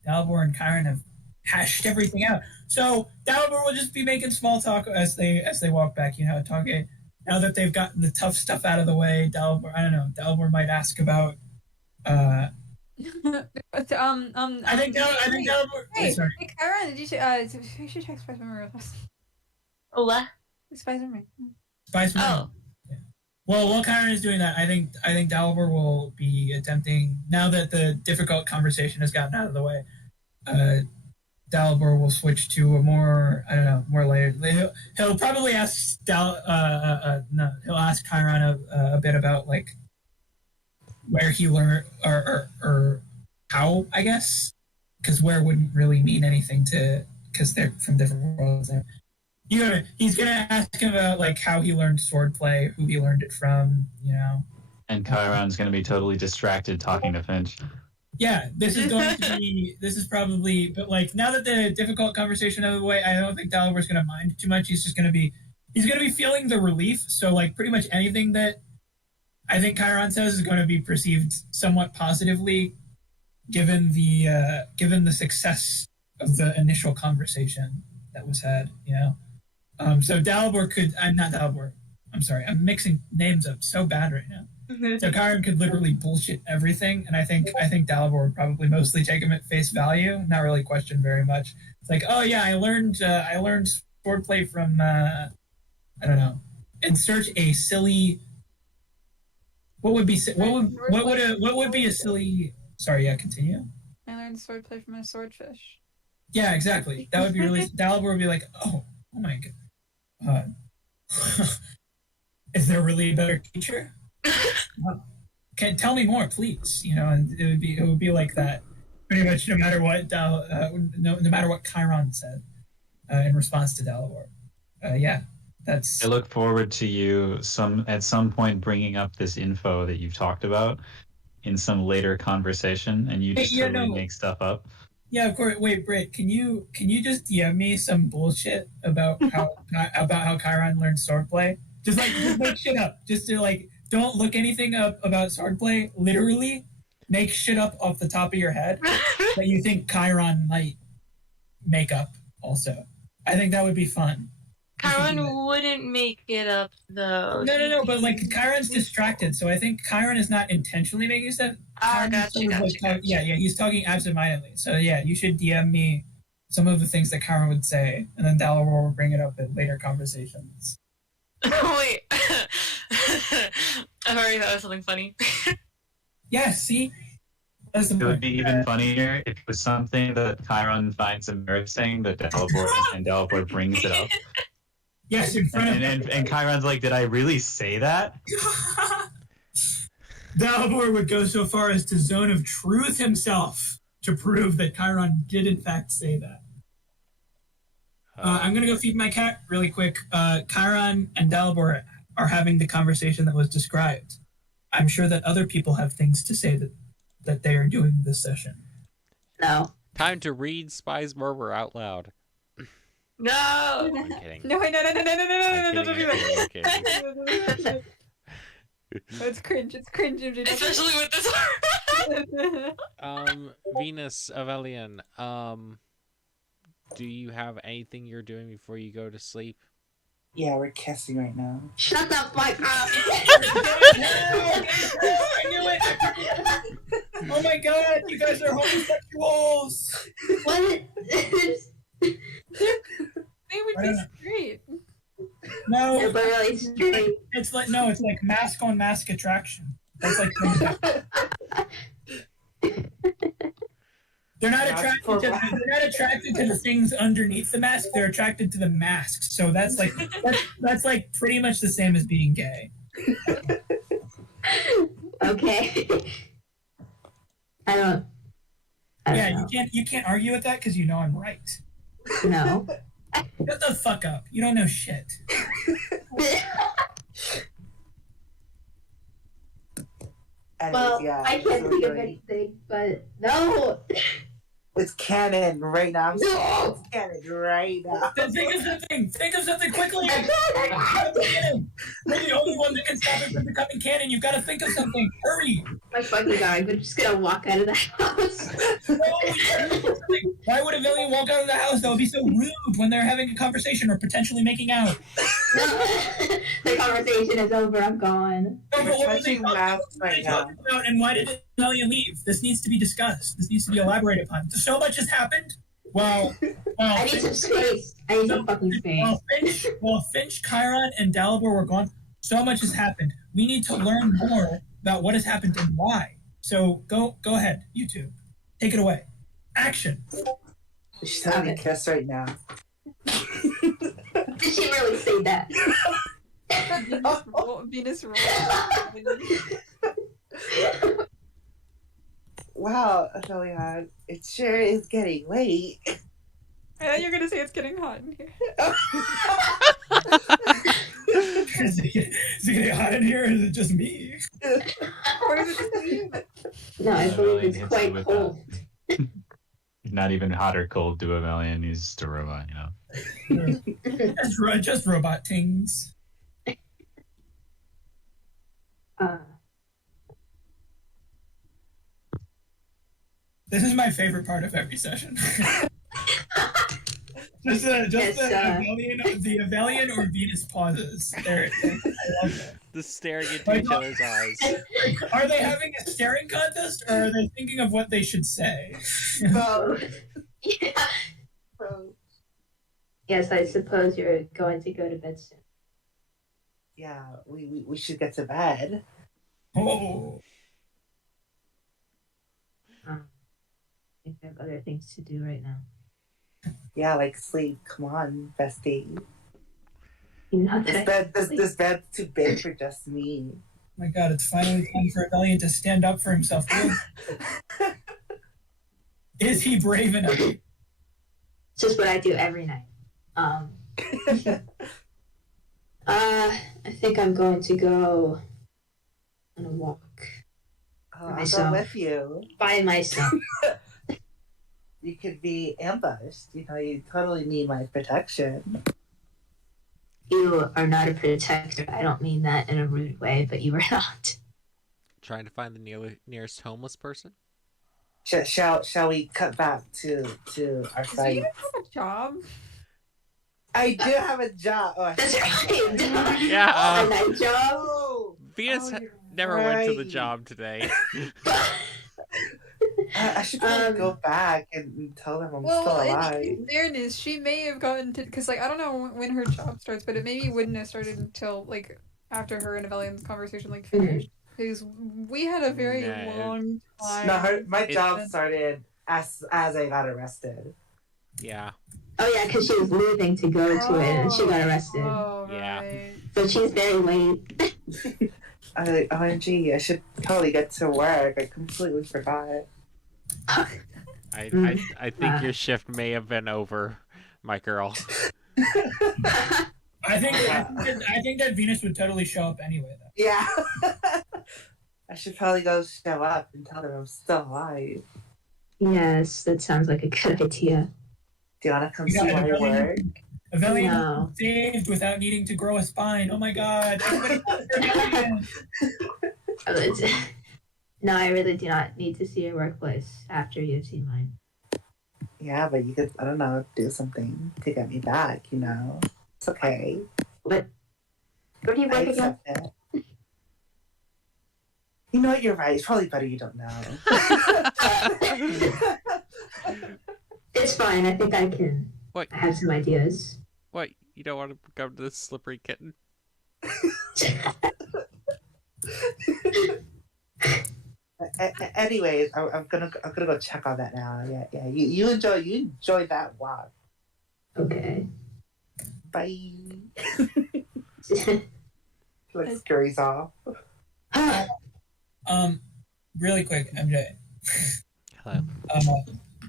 Dalibor and Chiron have hashed everything out. So Dalibor will just be making small talk as they walk back. Talking. Now that they've gotten the tough stuff out of the way, Dalibor might ask about. I think Dalibor. Hey, sorry. hey, Chiron, did you should check Spice Memory real fast. What? Spice Memory. Spice Memory. Oh. Yeah. Well, while Chiron is doing that, I think Dalibor will be attempting, now that the difficult conversation has gotten out of the way, Dalibor will switch to a more layered. He'll probably ask he'll ask Chiron a bit about like where he learned or how, I guess, because where wouldn't really mean anything because they're from different worlds. He's gonna ask him about like how he learned swordplay, who he learned it from, And Chiron's going to be totally distracted talking to Finch. Yeah, this is going to be. This is probably, but like now that the difficult conversation out of the way, I don't think Dalabor's going to mind too much. He's just going to be. He's going to be feeling the relief. So like pretty much anything that I think Chiron says is going to be perceived somewhat positively, given the success of the initial conversation that was had. You know, so Dalibor could. I'm not Dalibor. I'm sorry. I'm mixing names up so bad right now. So Chiron could literally bullshit everything, and I think Dalibor would probably mostly take him at face value, not really question very much. It's like, oh yeah, I learned swordplay from I don't know. Insert a silly. What would be a silly? Sorry, yeah, continue. I learned swordplay from a swordfish. Yeah, exactly. That would be really. Dalibor would be like, oh my god. Is there really a better teacher? Tell me more, please. You know, and it would be like that, pretty much, no matter what no matter what Chiron said in response to Dalibor. Yeah, that's. I look forward to you at some point bringing up this info that you've talked about in some later conversation, and you just totally make stuff up. Yeah, of course. Wait, Britt, can you just DM me some bullshit about how Chiron learned swordplay? Just make shit up. Just to like. Don't look anything up about swordplay. Literally, make shit up off the top of your head that you think Chiron might make up also. I think that would be fun. Chiron wouldn't make it up, though. No, but like Chiron's distracted, so I think Chiron is not intentionally making stuff. Gotcha. Yeah, he's talking absentmindedly. So yeah, you should DM me some of the things that Chiron would say, and then Dalibor will bring it up in later conversations. Wait. I've already thought of something funny. Yeah, see? It would be even funnier if it was something that Chiron finds embarrassing, that Dalibor brings it up. Yes, in front of and Chiron's like, did I really say that? Dalibor would go so far as to Zone of Truth himself to prove that Chiron did in fact say that. I'm going to go feed my cat really quick. Chiron and Dalibor are having the conversation that was described. I'm sure that other people have things to say that they are doing this session. No. Time to read Spy's Murmur out loud. No! I'm kidding. No, don't do I'm kidding. It's cringe. It's cringe. Especially with this Venus Avelian, do you have anything you're doing before you go to sleep? Yeah, we're casting right now. Shut the fuck up! I knew it! Oh my god, you guys are homosexuals! What? They would be straight. No, They're really straight. it's like mask on mask attraction. That's like they're not attracted to the things underneath the mask. They're attracted to the masks. So that's like pretty much the same as being gay. Okay. I don't know. You can't argue with that because you know I'm right. No. Shut the fuck up. You don't know shit. Well, yeah, I can't think of anything, but no. It's canon right now. No. It's canon right now. Then think of something. Think of something quickly. I can't. You're the only one that can stop it from becoming canon. You've got to think of something. Hurry. My fucking god, I'm just gonna walk out of the house. Why would a villain walk out of the house? That would be so rude when they're having a conversation or potentially making out. The conversation is over. I'm gone. We're touching masks right now. And why did Amelia leave? This needs to be discussed. This needs to be elaborated upon. So much has happened. Well, I need some space. I need some fucking space. While Finch, Chiron, and Dalibor were gone, so much has happened. We need to learn more about what has happened and why. So go ahead, YouTube. Take it away. Action. She's having a kiss right now. Did she really say that? Venus roll. Wow, Amelia, it sure is getting late. I thought you were gonna say it's getting hot in here. Is it getting hot in here, or is it just me? Or is it just you? No, I believe Rebellion it's hits quite you with cold. He's not even hot or cold to Avelian. He's just a robot, Just robot things. This is my favorite part of every session. Just the Avelian or Venus pauses. I love that. The staring into each other's eyes. Are they having a staring contest, or are they thinking of what they should say? Both. Yeah. Both. Yes, I suppose you're going to go to bed soon. Yeah, we should get to bed. Oh. I think I have other things to do right now. Yeah, like sleep. Come on, bestie. Not that This bed's too big for just me. Oh my god, it's finally time for Avelian to stand up for himself. Is he brave enough? It's just what I do every night. I think I'm going to go on a walk I'll go myself. with you. By myself. You could be ambushed. You totally need my protection. You are not a protector. I don't mean that in a rude way, but you are not. Trying to find the nearest homeless person? Shall we cut back to our Do site? you have a job? I do have a job. Oh, That's right. Yeah, A night job. Oh, Venus you're never went to the right. job today. I should probably go back and tell them I'm still Well, alive. in fairness, she may have gotten to, because I don't know when her job starts, but it maybe wouldn't have started until after her and Avelian's conversation finished. Because we had a very No. long time. No, my It's- job started as I got arrested. Yeah. Oh yeah, because she was leaving to go to it, and she got arrested. Oh, Yeah. right. So she's very late. I was like, OMG, I should totally get to work. I completely forgot. I think your shift may have been over, my girl. I think that Venus would totally show up anyway, though. Yeah. I should probably go show up and tell them I'm still alive. Yes, that sounds like a good idea. Do you want to come Yeah, see my Avelian- work? Avelian No. saved without needing to grow a spine. Oh my god. Everybody Avelian. No, I really do not need to see your workplace after you've seen mine. Yeah, but you could, I don't know, do something to get me back, It's okay. What do you I work again? accept it. You know what, you're right. It's probably better you don't know. It's fine. I think I can. What? I have some ideas. What? You don't want to go to this slippery kitten? Anyways, I'm gonna go check on that now. Yeah. You enjoy that walk. Okay. Bye. Scurries off. Really quick, MJ. Hello.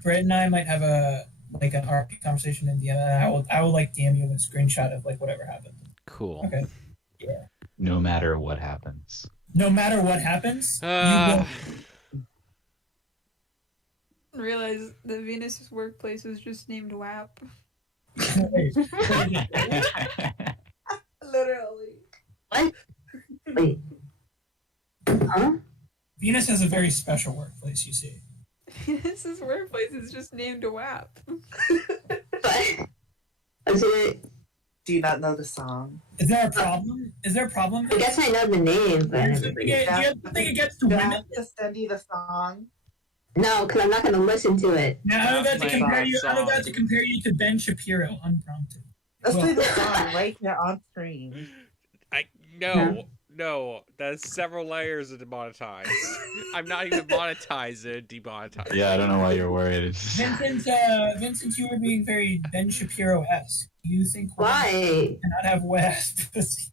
Brett and I might have an RP conversation in DM, and I will DM you a screenshot of whatever happened. Cool. Okay. Yeah. No matter what happens. No matter what happens, you Uh, will. Realize that Venus's workplace is just named WAP. Literally. Wait. Huh? Venus has a very special workplace, you see. Venus's workplace is just named WAP. But is it? Do you not know the song? Is there a problem? Is there a problem? I guess I know the name, but I Do never you really... have something against the Do I women? have to send you the song? No, because I'm not going to listen to it. Now I'm about to That's my compare you. I'm song. about to compare you to Ben Shapiro, unprompted. Let's Well- play the song right here on screen. No, that's several layers of demonetized. I'm not even monetized and demonetized. Yeah, I don't know why you're worried. It's just... Vincent, you were being very Ben Shapiro-esque. Do you think women Why? cannot have West?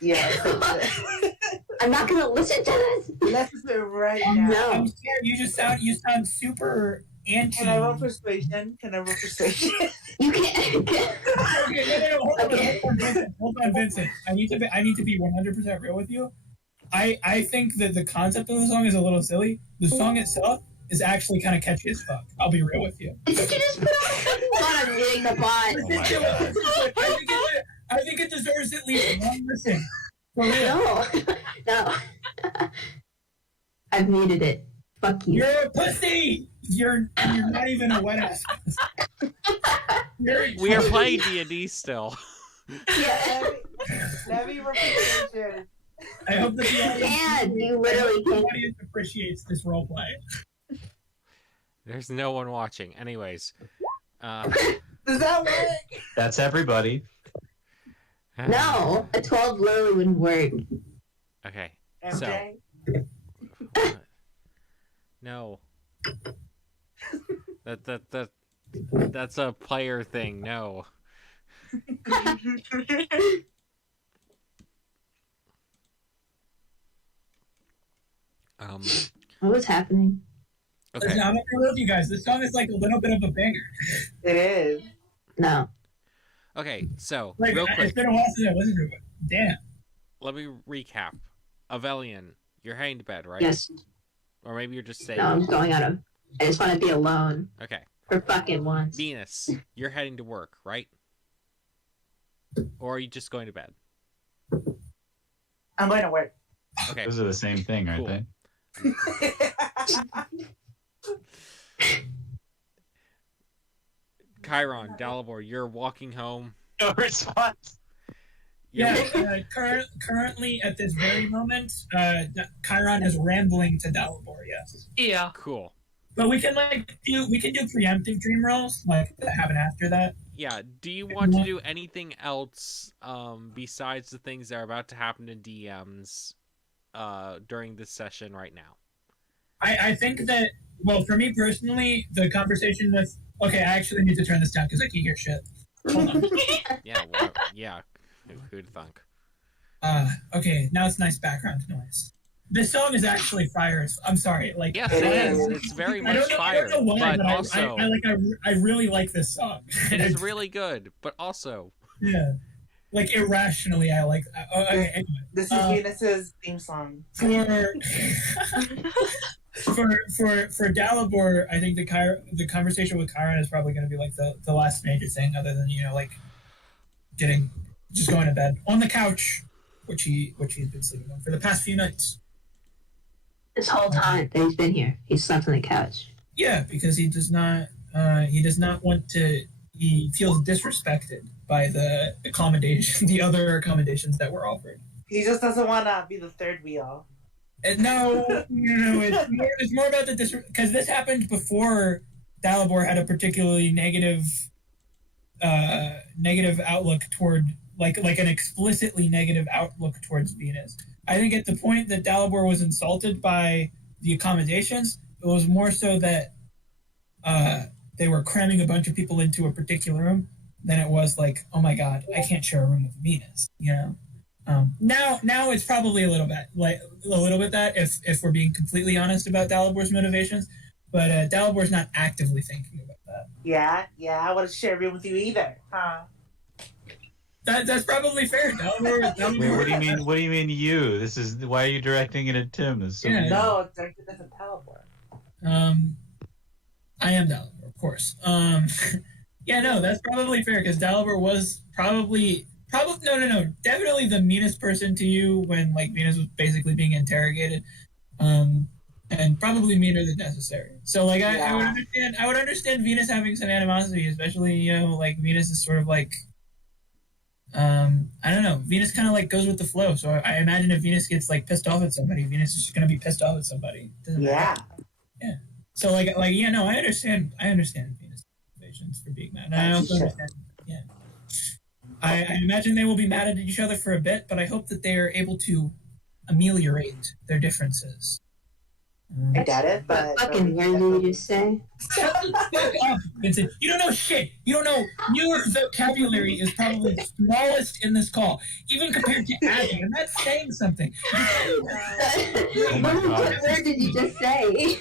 Yeah. I'm not going to listen to this. Let's do it right now. No. I'm scared. You sound super anti. Can I roll persuasion? You can't. Okay, no, hold on, Okay. Vincent. Hold on, Vincent. I need to be 100% real with you. I think that the concept of the song is a little silly. The song itself is actually kind of catchy as fuck. I'll be real with you. Did you just put on I'm muting the bot. Oh my God. I think it deserves at least one listen. For real. No. I've muted it. Fuck you. You're a pussy! You're not even a wet ass. We are playing D&D still. Yeah. Levy reputation. I hope that the audience, You literally the can't. audience appreciates this roleplay. There's no one watching. Anyways. Does that work? That's everybody. No, a 12 literally wouldn't work. Okay. MJ? No. That's a player thing. No. What was happening? Okay. Listen, I'm gonna be real with you guys. This song is like a little bit of a banger. It is. No. Okay. So Like, real it's quick, been a while since I listened to it. Damn. let me recap. Avelian, you're heading to bed, right? Yes. Or maybe you're just saying. No, I'm going out of. I just want to be alone Okay. for fucking once. Venus, you're heading to work, right? Or are you just going to bed? I'm going to work. Okay. Those are the same thing, aren't Cool. they? Chiron, Dalibor, you're walking home. No response. Yeah, currently at this very moment, Chiron is rambling to Dalibor, yes. Yeah. Cool. But we can do preemptive dream rolls like that happen after that. Yeah. Do you want to do anything else besides the things that are about to happen to DMs during this session right now? I think that, well, for me personally, the conversation with I actually need to turn this down because I can't hear shit. Hold on. Yeah. Well, yeah. Who'd thunk? Okay, now it's nice background noise. This song is actually fire. I'm sorry, like Yes, it is. It's very much fire, I don't know why, but I- also I really like this song. it is really good. But also, Yeah, like irrationally, I like. Okay, anyway. This is Venus's theme song. For Dalibor, I think the conversation with Chiron is probably going to be like the last major thing, other than like just going to bed on the couch, which he's been sleeping on for the past few nights. This whole time that he's been here, he slept on the couch. Yeah, because he does not want to. He feels disrespected by the other accommodations that were offered. He just doesn't want to be the third wheel. And no, it's more about the because this happened before Dalibor had a particularly negative outlook toward like an explicitly negative outlook towards Venus. I think at the point that Dalibor was insulted by the accommodations, it was more so that they were cramming a bunch of people into a particular room than it was like, oh my god, I can't share a room with Venus. Now it's probably a little bit that if we're being completely honest about Dalibor's motivations, but Dalibor's not actively thinking about that. Yeah, I want to share a room with you either, huh? That's probably fair. Dalibor. Wait, what do you mean? What do you mean you? This is why are you directing it at Tim? This is so Yeah. weird. No, it's directed as a teleport. I am Dalibor, of course. Yeah, no, that's probably fair because Dalibor was probably no, definitely the meanest person to you when like Venus was basically being interrogated, and probably meaner than necessary. So like I would understand Venus having some animosity, especially like Venus is sort of like I don't know, Venus kind of like goes with the flow. So I imagine if Venus gets like pissed off at somebody, Venus is just gonna be pissed off at somebody. Doesn't matter. Yeah. So I understand Venus' motivations for being mad. And I also understand. Yeah. I imagine they will be mad at each other for a bit, but I hope that they are able to ameliorate their differences. I get it, but Fucking word did you just say? Shut the fuck up, Vincent. You don't know shit. You don't know. Your vocabulary is probably the smallest in this call, even compared to Abby, and that's saying something. my God. What word did you just say?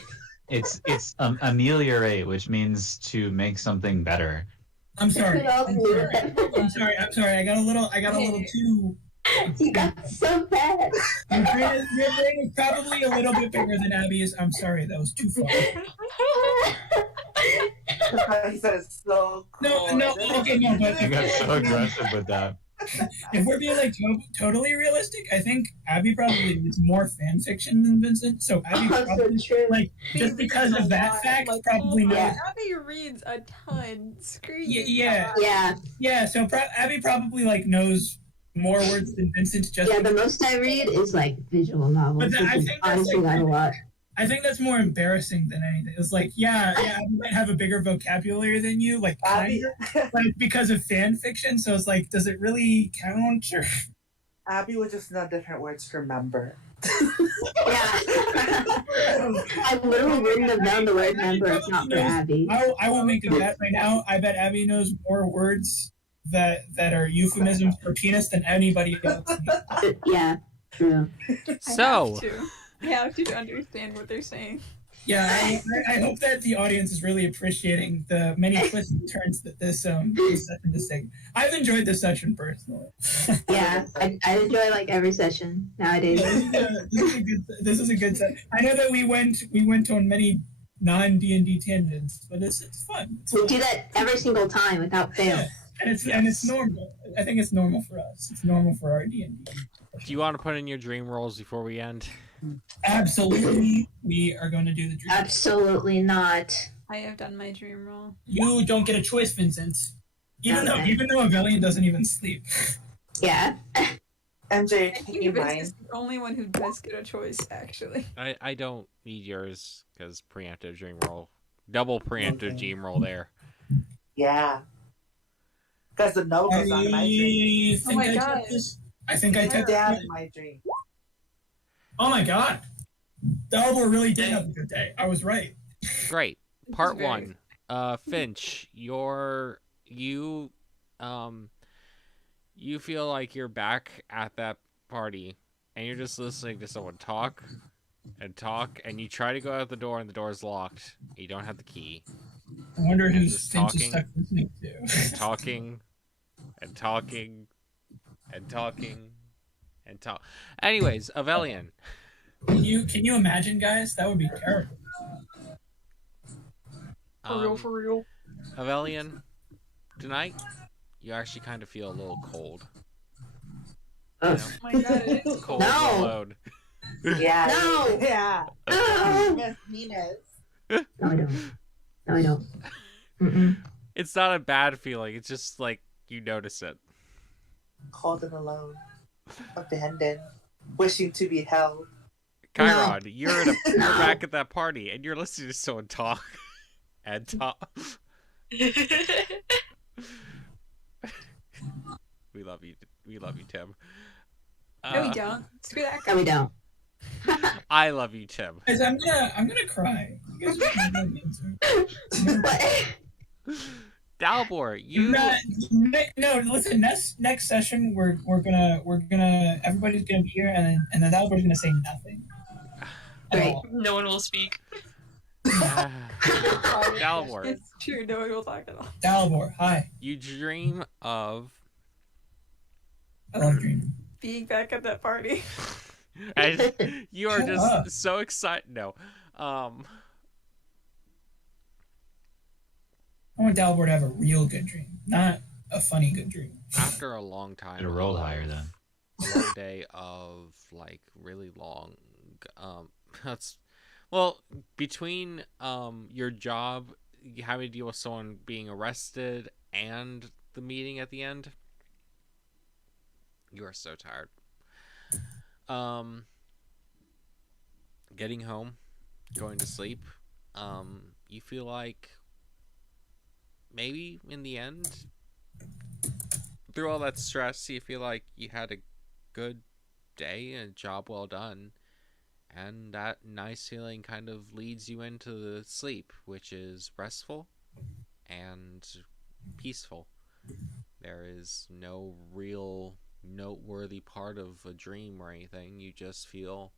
It's ameliorate, which means to make something better. I'm sorry. Who else knew that? I'm sorry. I got a little too You got so bad. Your brain is probably a little bit bigger than Abby's. I'm sorry, that was too far. He said it's so cool. No, okay, no, but You got so aggressive with that. if we're being like totally realistic, I think Abby probably reads more fan fiction than Vincent. So Abby probably true. like just because of that fact, probably knows. Yeah. Abby reads a ton. Screw you. Yeah. Yeah. So Abby probably like knows more words than Vincent. Just Yeah, the most I read is like visual novels, But which I is think that's, honestly like, not a lot. I think that's more embarrassing than anything. It's like, I might have a bigger vocabulary than you, like Abby, like because of fan fiction. So it's like, does it really count? Or Abby would just know different words to remember. Yeah. I literally wouldn't have known the word member if not for Abby. I will make a bet right now. I bet Abby knows more words that are euphemisms for penis than anybody else. Yeah, true. So, I have to understand what they're saying. Yeah, I hope that the audience is really appreciating the many twists and turns that this session is taking. I've enjoyed this session personally. Yeah, I enjoy like every session nowadays. This is a good set. I know that we went on many non-D&D tangents, but it's fun. We do that every single time without fail. Yeah. And it's normal. I think it's normal for us. It's normal for our D&D. do you want to put in your dream rolls before we end? Absolutely, we are going to do the dream. Absolutely not. I have done my dream roll. You don't get a choice, Vincent. Even Okay. though Avellian doesn't even sleep. Yeah. MJ, I can think you Vince mind? is the only one who does get a choice, actually. I don't need yours because preemptive dream roll. Double preemptive Okay. dream roll there. Yeah. Because the note goes on in my dream. think my I God. took this. I think I My took dad this. in my dream. Oh my god. Delbor really did have a good day. I was right. Great. Part very- 1. Finch, you feel like you're back at that party and you're just listening to someone talk, and you try to go out the door and the door's locked. You don't have the key. I wonder who Just Finch is talking. stuck listening to. Talking and talking and talking and talk. Anyways, Avellian. Can you imagine, guys? That would be terrible. For real. Avellian, tonight you actually kind of feel a little cold. Ugh. Oh my god, it is Cold No. and alone. Yeah. No. Yeah. No, Miss Venus. I don't. No, I don't. Mm-mm. It's not a bad feeling. It's just like you notice it. Cold and alone. Abandoned. Wishing to be held. Chiron, you're back at that party and you're listening to someone talk and talk. We love you. We love you, Tim. No, we don't. Screw that guy. No, we don't. I love you, Tim. Guys, I'm gonna cry. You guys are gonna really into What? Dalbor, you. No, listen. Next session, we're gonna everybody's gonna be here, and then Dalbor's gonna say nothing. At Great. all. No one will speak. Dalbor, It's true, no one will talk at all. Dalbor, hi. you dream of. I love dreaming. Being back at that party. And you are Shut just up. so excited. No. I want Dalbor to have a real good dream, not a funny good dream. After a long time. Better roll higher then. A long day of like really long that's well between your job, you having to deal with someone being arrested and the meeting at the end, you are so tired. Getting home, going to sleep, you feel like maybe in the end, through all that stress, you feel like you had a good day and a job well done, and that nice feeling kind of leads you into the sleep, which is restful and peaceful. There is no real noteworthy part of a dream or anything. You just feel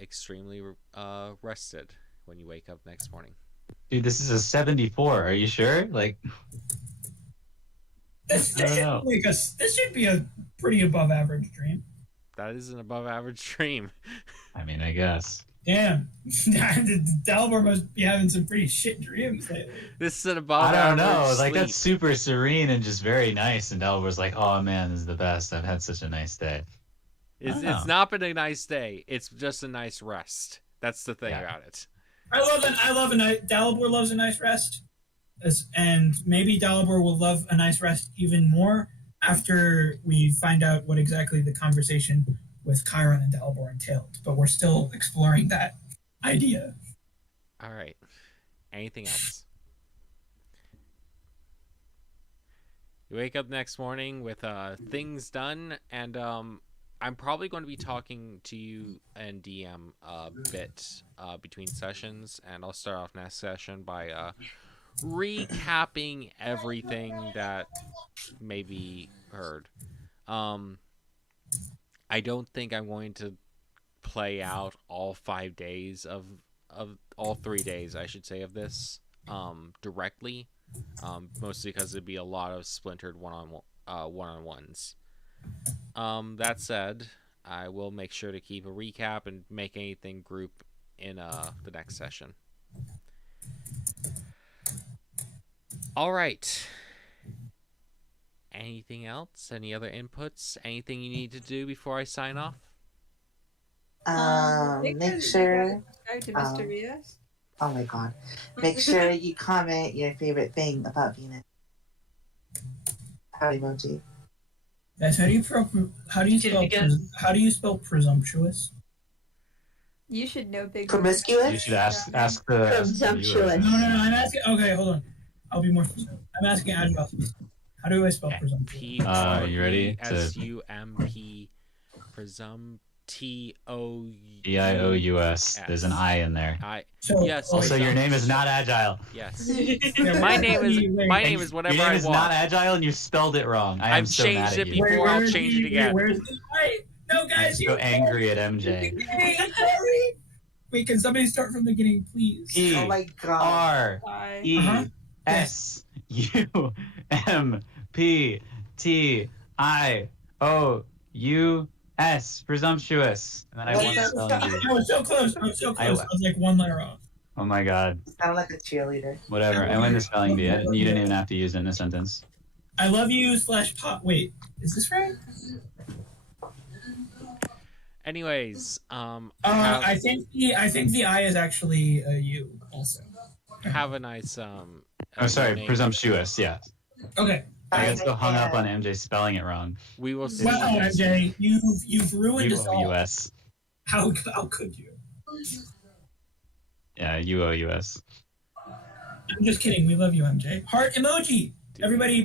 extremely rested when you wake up next morning. Dude, this is a 74. Are you sure? Like, This I don't know. should be a pretty above average dream. That is an above average dream. I mean, I guess. Damn, Dalibor must be having some pretty shit dreams lately. This is an above I don't average know. Like, sleep. that's super serene and just very nice. And Delaware's like, oh man, this is the best. I've had such a nice day. It's not been a nice day. It's just a nice rest. That's the thing about it. I love a nice. Dalibor loves a nice rest, and maybe Dalibor will love a nice rest even more after we find out what exactly the conversation with Chiron and Dalibor entailed. But we're still exploring that idea. All right. Anything else? You wake up next morning with things done, and I'm probably going to be talking to you and DM a bit between sessions, and I'll start off next session by recapping everything that may be heard. I don't think I'm going to play out all 5 days of all 3 days, I should say, of this directly, mostly because it'd be a lot of splintered one-on-ones. That said, I will make sure to keep a recap and make anything group in the next session. All right. Anything else? Any other inputs? Anything you need to do before I sign off? Make sure. To Mr. Rios. Oh my god. Make sure you comment your favorite thing about Venus. Heart emoji. Guys, how do you spell presumptuous? You should know big. Promiscuous? You should ask the Presumptuous. No, I'm asking. Okay, hold on. I'll be more specific. I'm asking Adjust. How do I spell presumptuous? you ready? P-R-E-S-U-M-P presumptuous. D-I-O-U-S. There's an I in there. Yes. Also, your name is not Agile. Yes. My name is whatever Your name I is want. not Agile, and you spelled it wrong. I am I've so changed mad it at you. before. I'll change it again. Where's the I? No, I'm guys, so angry at MJ. Wait, can somebody start from the beginning, please? P Oh my god. R E S U M P T I O U S. Presumptuous. And then I won the spelling bee. I was so close. I was like one letter off. Oh my god. Sound like a cheerleader. Whatever. I win the spelling bee. You didn't even have to use it in a sentence. I love you / pop. Wait, is this right? Anyways, I think the I is actually a U also. have a nice Oh, sorry. name. Presumptuous. Yeah. Okay. I got so hung up on MJ spelling it wrong. We will see. Wow, MJ, you've ruined us all. U-O-U-S. How could you? Yeah, U-O-U-S. I'm just kidding. We love you, MJ. Heart emoji. Everybody